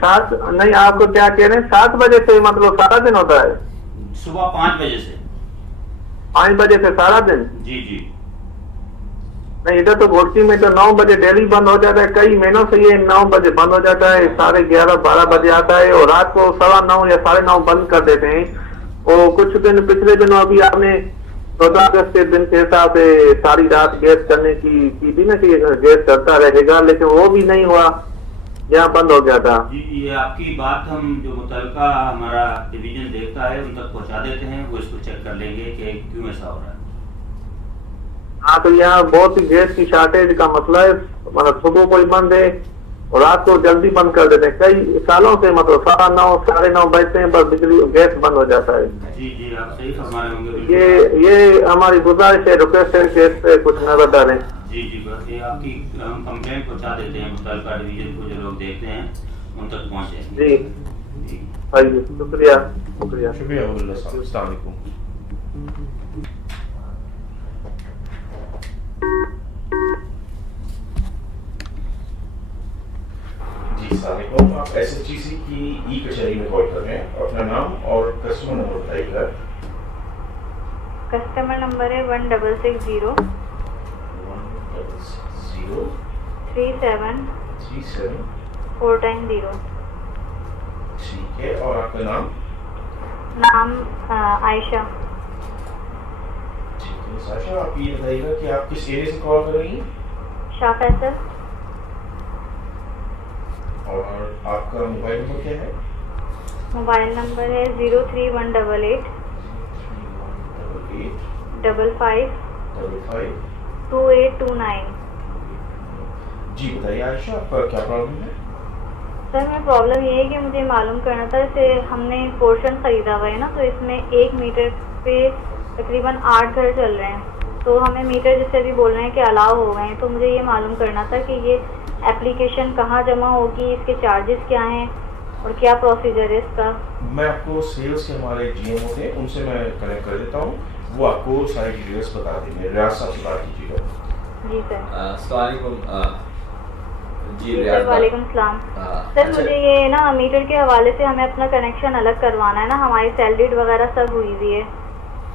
7 नहीं, आपको क्या कह रहे हैं 7 बजे से मतलब सारा दिन होता है? सुबह 5 बजे से 5 बजे से सारा दिन? जी जी नहीं, इधर तो घोटी में तो 9 बजे डेली बंद हो जाता है, कई महीनों से ये 9 बजे बंद हो जाता है, 11:30-12 बजे आता है और रात को 9:15 या 9:30 बंद कर देते हैं। और कुछ दिन पिछले दिनों अभी आपने 14 अगस्त के दिन के हिसाब से सारी रात गैस चलने की थी ना कि गैस चलता रहेगा, लेकिन वो भी नहीं हुआ, यहाँ बंद हो गया था। जी, ये आपकी बात हम जो मुतलका हमारा डिवीजन देखता है उन तक पहुंचा देते हैं, वो इसको चेक कर लेंगे कि क्यों ऐसा हो रहा है। हाँ, तो यहाँ बहुत ही गैस की शॉर्टेज का मसला है, मतलब सुबह को ही बंद है और रात को जल्दी बंद कर देते हैं। कई सालों से मतलब 9:30 9:30 बजते हैं, बस बिजली गैस बंद हो जाता है। जी जी, आप सही फरमा रहे होंगे। ये हमारी गुजारिश है, रिक्वेस्ट है कि इस पे कुछ नजर डालें। जी जी, बस ये आपकी हम कंप्लेंट पहुंचा देते हैं मुतलका डिवीजन को, जो लोग देखते हैं उन तक पहुंचे। जी जी, शुक्रिया शुक्रिया शुक्रिया अब्दुल्ला साहब। अस्सलाम वालेकुम। जी अस्सलाम वालेकुम। आप SHGC की ई कचहरी में कॉल कर रहे हैं, अपना नाम और कस्टमर नंबर बताइएगा। कस्टमर नंबर है 1660 37 490। ठीक है, और आपका नाम? नाम आयशा। ठीक है साशा, आप ये बताइएगा कि आप किस एरिया से कॉल कर रही हैं? शाह फैसल। और आपका मोबाइल नंबर क्या है? मोबाइल नंबर है 03188 55 2829। जी बताइए आयशा, आपका क्या प्रॉब्लम है? सर, मैं प्रॉब्लम ये है कि मुझे मालूम करना था, जैसे हमने पोर्शन खरीदा हुआ है ना, तो इसमें 1 मीटर पे तकरीबन 8 घर चल रहे हैं, तो हमें मीटर जैसे भी बोल रहे हैं कि अलाउ हो गए हैं, तो मुझे ये मालूम करना था कि ये एप्लीकेशन कहाँ जमा होगी, इसके चार्जेस क्या हैं और क्या प्रोसीजर है इसका। मैं आपको सेल्स के हमारे GM होते हैं, उनसे मैं कनेक्ट कर देता हूँ, वो आपको सारी डिटेल्स बता देंगे। रियाज साहब से बात कीजिएगा। जी सर। अस्सलाम वालेकुम। जी सर, वालेकुम सलाम। सर, मुझे ये ना मीटर के हवाले से हमें अपना कनेक्शन अलग करवाना है ना, हमारी सैलरीड वगैरह सब हुई हुई है।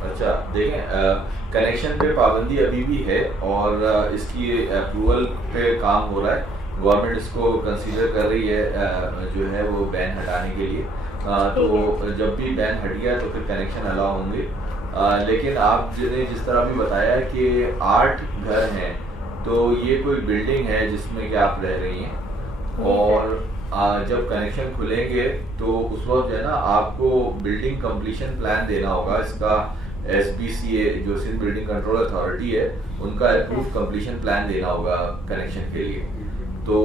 अच्छा देखें, कनेक्शन पे पाबंदी अभी भी है और इसकी अप्रूवल पे काम हो रहा है। गवर्नमेंट इसको कंसीडर कर रही है जो है वो बैन हटाने के लिए। तो जब भी बैन हट गया तो फिर कनेक्शन अलाउ होंगे। लेकिन आपने जिस तरह भी बताया कि 8 घर हैं, तो ये कोई बिल्डिंग है जिसमें कि आप रह रही हैं और जब कनेक्शन खुलेंगे तो उस वक्त जो है ना आपको बिल्डिंग कंप्लीशन प्लान देना होगा। इसका SBCA जो सिंध बिल्डिंग कंट्रोल अथॉरिटी है, उनका अप्रूव कंप्लीशन प्लान देना होगा कनेक्शन के लिए। तो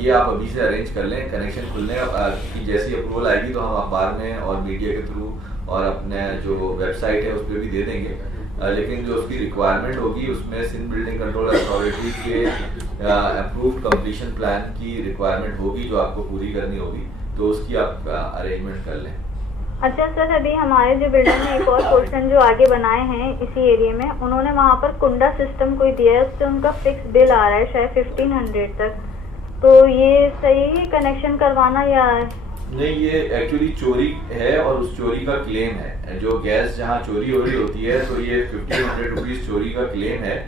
ये आप अभी से अरेंज कर लें। कनेक्शन खुलने की जैसी अप्रूवल आएगी तो हम अखबार में और मीडिया के थ्रू और अपने जो वेबसाइट है उस पर भी दे देंगे। लेकिन जो उसकी रिक्वायरमेंट होगी उसमें सिंध बिल्डिंग कंट्रोल अथॉरिटी के अप्रूव्ड कंप्लीशन प्लान की रिक्वायरमेंट होगी जो आपको पूरी करनी होगी, तो उसकी आप अरेंजमेंट कर लें। अच्छा सर, अभी हमारे जो बिल्डिंग में एक और पोर्शन जो आगे बनाए हैं इसी एरिया में, उन्होंने वहाँ पर कुंडा सिस्टम कोई दिया है, उससे उनका फिक्स बिल आ रहा है शायद 1500 तक। तो ये सही है कनेक्शन करवाना या नहीं? ये एक्चुअली चोरी है और उस चोरी का क्लेम है। जो गैस जहाँ चोरी हो रही होती है तो ये 1500 रुपीज चोरी का क्लेम है।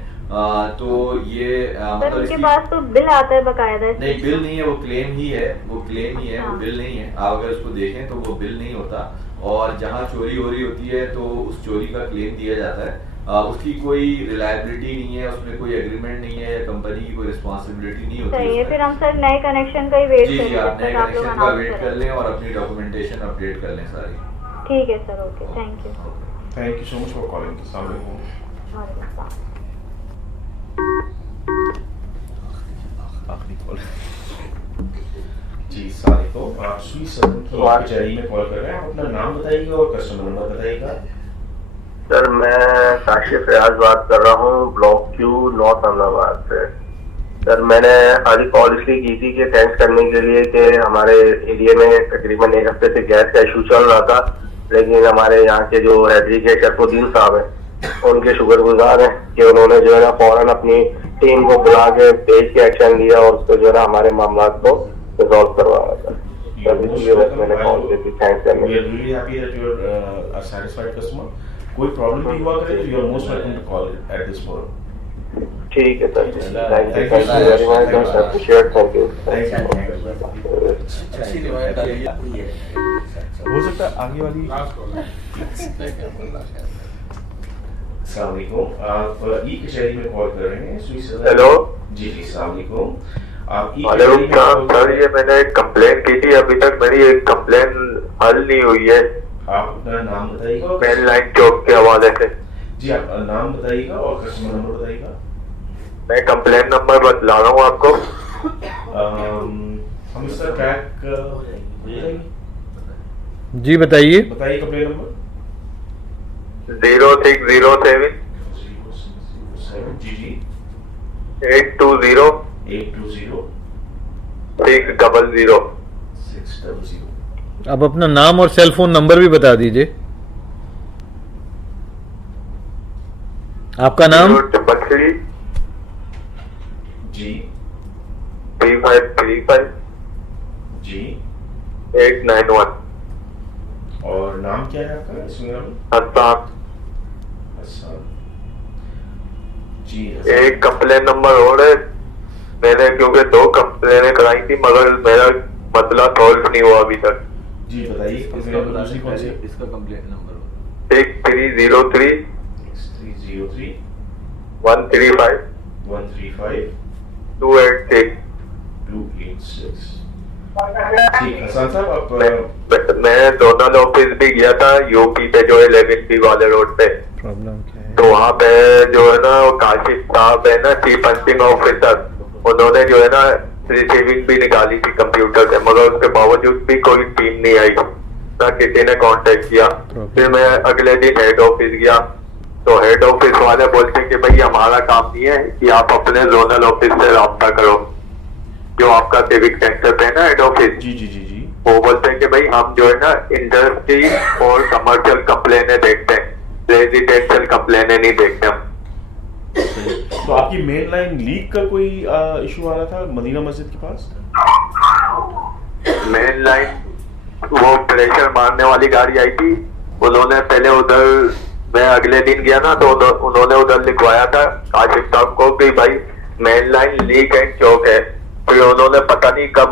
तो ये मतलब उनके पास तो बिल आता है बकायदा? नहीं, बिल नहीं है, वो क्लेम ही है, वो क्लेम ही है। हाँ। वो बिल नहीं है। आप अगर उसको देखें तो वो बिल नहीं होता। और जहाँ चोरी हो रही होती है तो उस चोरी का क्लेम दिया जाता है। उसकी कोई रिलायबिलिटी नहीं है, उसमें कोई एग्रीमेंट नहीं है, कंपनी की कोई रिस्पॉन्सिबिलिटी नहीं होती। सही है, फिर हम सर नए कनेक्शन का ही वेट जी करें। आप नए कनेक्शन का वेट कर लें और अपनी डॉक्यूमेंटेशन अपडेट कर लें सारी। ठीक है sir, okay, thank you. Thank you so much for calling. अस्सलाम वालेकुम। आखिरी कॉल जी सलाम, आप स्वीट सदन की कचहरी में कॉल कर रहे हैं। आप अपना नाम बताइएगा और कस्टमर नंबर बताइएगा। सर मैं काशिफ रियाज बात कर रहा हूँ, ब्लॉक क्यू नॉर्थ अहमदाबाद से। सर मैंने आज कॉल इसलिए की थी कि थैंक्स करने के लिए कि हमारे एरिया में तकरीबन 1 हफ्ते से गैस का इशू चल रहा था, लेकिन हमारे यहाँ के जो हेडरी के शरफुद्दीन साहब हैं उनके शुक्रगुजार हैं कि उन्होंने जो है ना फौरन अपनी टीम को बुला के भेज के एक्शन लिया और उसको जो है ना हमारे मामला को रिजॉल्व करवाया था। मैंने कॉल की थी थैंक्स करने के लिए। कोई प्रॉब्लम भी हुआ करे तो you are most welcome to call at this forum. ठीक है sir, thank you very much, appreciate, thank you. हो सकता है आगे वाली। अस्सलाम वालेकुम, आप ई कचहरी में कॉल कर रहे हैं स्वीट सदन। हेलो जी जी अस्सलाम वालेकुम, आप ई वालेकुम सलाम। सर ये मैंने एक कंप्लेन की थी, अभी तक मेरी एक कंप्लेन हल नहीं हुई है। आप अपना नाम बताइएगा। मेन लाइन चौक के हवाले से। जी आप नाम बताइएगा और कस्टमर नंबर बताइएगा। मैं कंप्लेन नंबर बतला रहा हूँ आपको। हम इसका ट्रैक जी बताइए। बताइए कंप्लेन नंबर। 0607 जी जी 820 600। अब अपना नाम और सेल फोन नंबर भी बता दीजिए। आपका नाम? 333 जी 3535 जी 891। और नाम क्या है आपका इसमें? हसन। जी एक कंप्लेन नंबर और है, मैंने क्योंकि 2 कंप्लेनें कराई थी मगर मेरा मसला सॉल्व नहीं हुआ अभी तक। जी बताइए इसका कंप्लेंट नंबर 6303 135 286। ठीक है हसन साहब, आप मैं जोनल ऑफिस भी गया था यूपी पे जो 11B वाले रोड पे। प्रॉब्लम क्या है? तो वहाँ पे जो है ना काशिफ साहब है ना चीफ पंचिंग ऑफिसर, उन्होंने जो है ना रिसीविंग भी निकाली थी कंप्यूटर से, मगर उसके बावजूद भी कोई टीम नहीं आई, ना किसी ने कांटेक्ट किया। फिर मैं अगले दिन हेड ऑफिस गया तो हेड ऑफिस वाले बोलते कि भाई हमारा काम नहीं है कि आप अपने जोनल ऑफिस से रब्ता करो, जो आपका सिविक सेंटर पे है ना हेड ऑफिस। जी जी जी जी वो बोलते हैं कि भाई हम जो है ना इंडस्ट्री और कमर्शियल कंप्लेने देखते हैं, रेजिडेंशियल कंप्लेने नहीं देखते हम। तो आपकी मेन लाइन लीक का कोई इशू आ रहा था मदीना मस्जिद के पास? मेन लाइन वो प्रेशर मारने वाली गाड़ी आई थी, उन्होंने पहले उधर, मैं अगले दिन गया ना तो उन्होंने उधर लिखवाया था काशिफ साहब को कि भाई मेन लाइन लीक एंड चौक है। फिर उन्होंने पता नहीं कब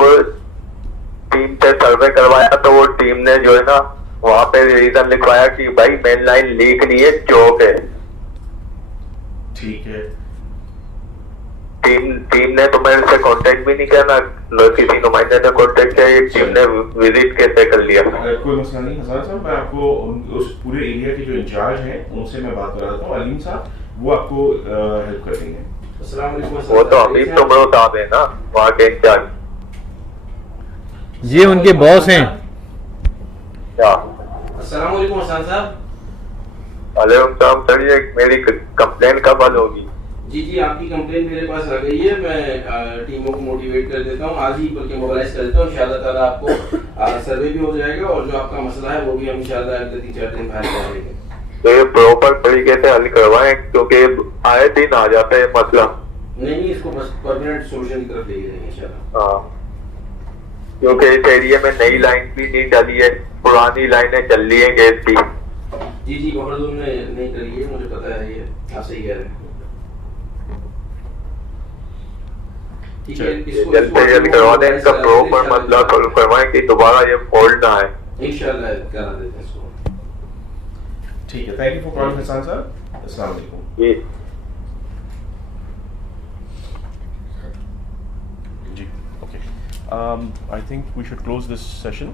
टीम से सर्वे करवाया तो वो टीम ने जो है ना वहां पे रीजन लिखवाया कि भाई मेन लाइन लीक नहीं है चौक है। ठीक है। टीम ने तो मेरे से कांटेक्ट भी नहीं किया, ना किसी नुमाइंदे ने कांटेक्ट किया, टीम ने विजिट कैसे कर लिया। कोई मसला नहीं हसन साहब, मैं आपको उस पूरे एरिया के जो इंचार्ज हैं उनसे मैं बात करा देता हूँ, अलीम साहब, वो आपको हेल्प कर देंगे। वो तो हमीद तुमरो साहब है ना वहाँ के इंचार्ज। ये उनके बॉस हैं। क्या? अस्सलाम वालेकुम हसन साहब। वालेकुम सलाम। सर ये मेरी कंप्लेन कब हल होगी? जी जी आपकी कंप्लेन मेरे पास आ गई है, मैं टीमों को मोटिवेट कर देता हूँ, आज ही बल्कि मोबाइलाइज कर देता हूँ। इंशाल्लाह ताला आपको सर्वे भी हो जाएगा और जो आपका मसला है वो भी हम इंशाल्लाह अगले 3-4 दिन बाहर कर देंगे। तो ये प्रॉपर तरीके से हल करवाएं क्योंकि आए दिन आ जाता है मसला। नहीं इसको बस परमानेंट सोल्यूशन की तरफ ले जाएंगे इंशाल्लाह। हाँ क्योंकि इस एरिया में नई लाइन भी नहीं डाली है, पुरानी लाइनें चल रही है गैस की। जी जी बहरदूर ने नहीं करी है, मुझे पता है, ये आप सही कह रहे हैं। जल्द से जल्द करवा दें, इसका प्रॉपर मसला सॉल्व करवाएं कि दोबारा ये फॉल्ट ना आए। इंशाल्लाह करा देते हैं इसको। ठीक है, thank you for calling Hasan साहब। अस्सलाम वालेकुम। जी okay, I think we should close this session.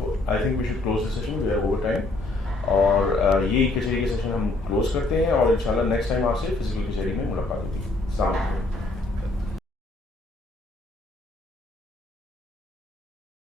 We are over time, और ये कचहरी के सेशन हम क्लोज करते हैं और इंशाल्लाह नेक्स्ट टाइम आपसे फिजिकल कचहरी में मुलाकात होगी। अस्सलाम वालेकुम।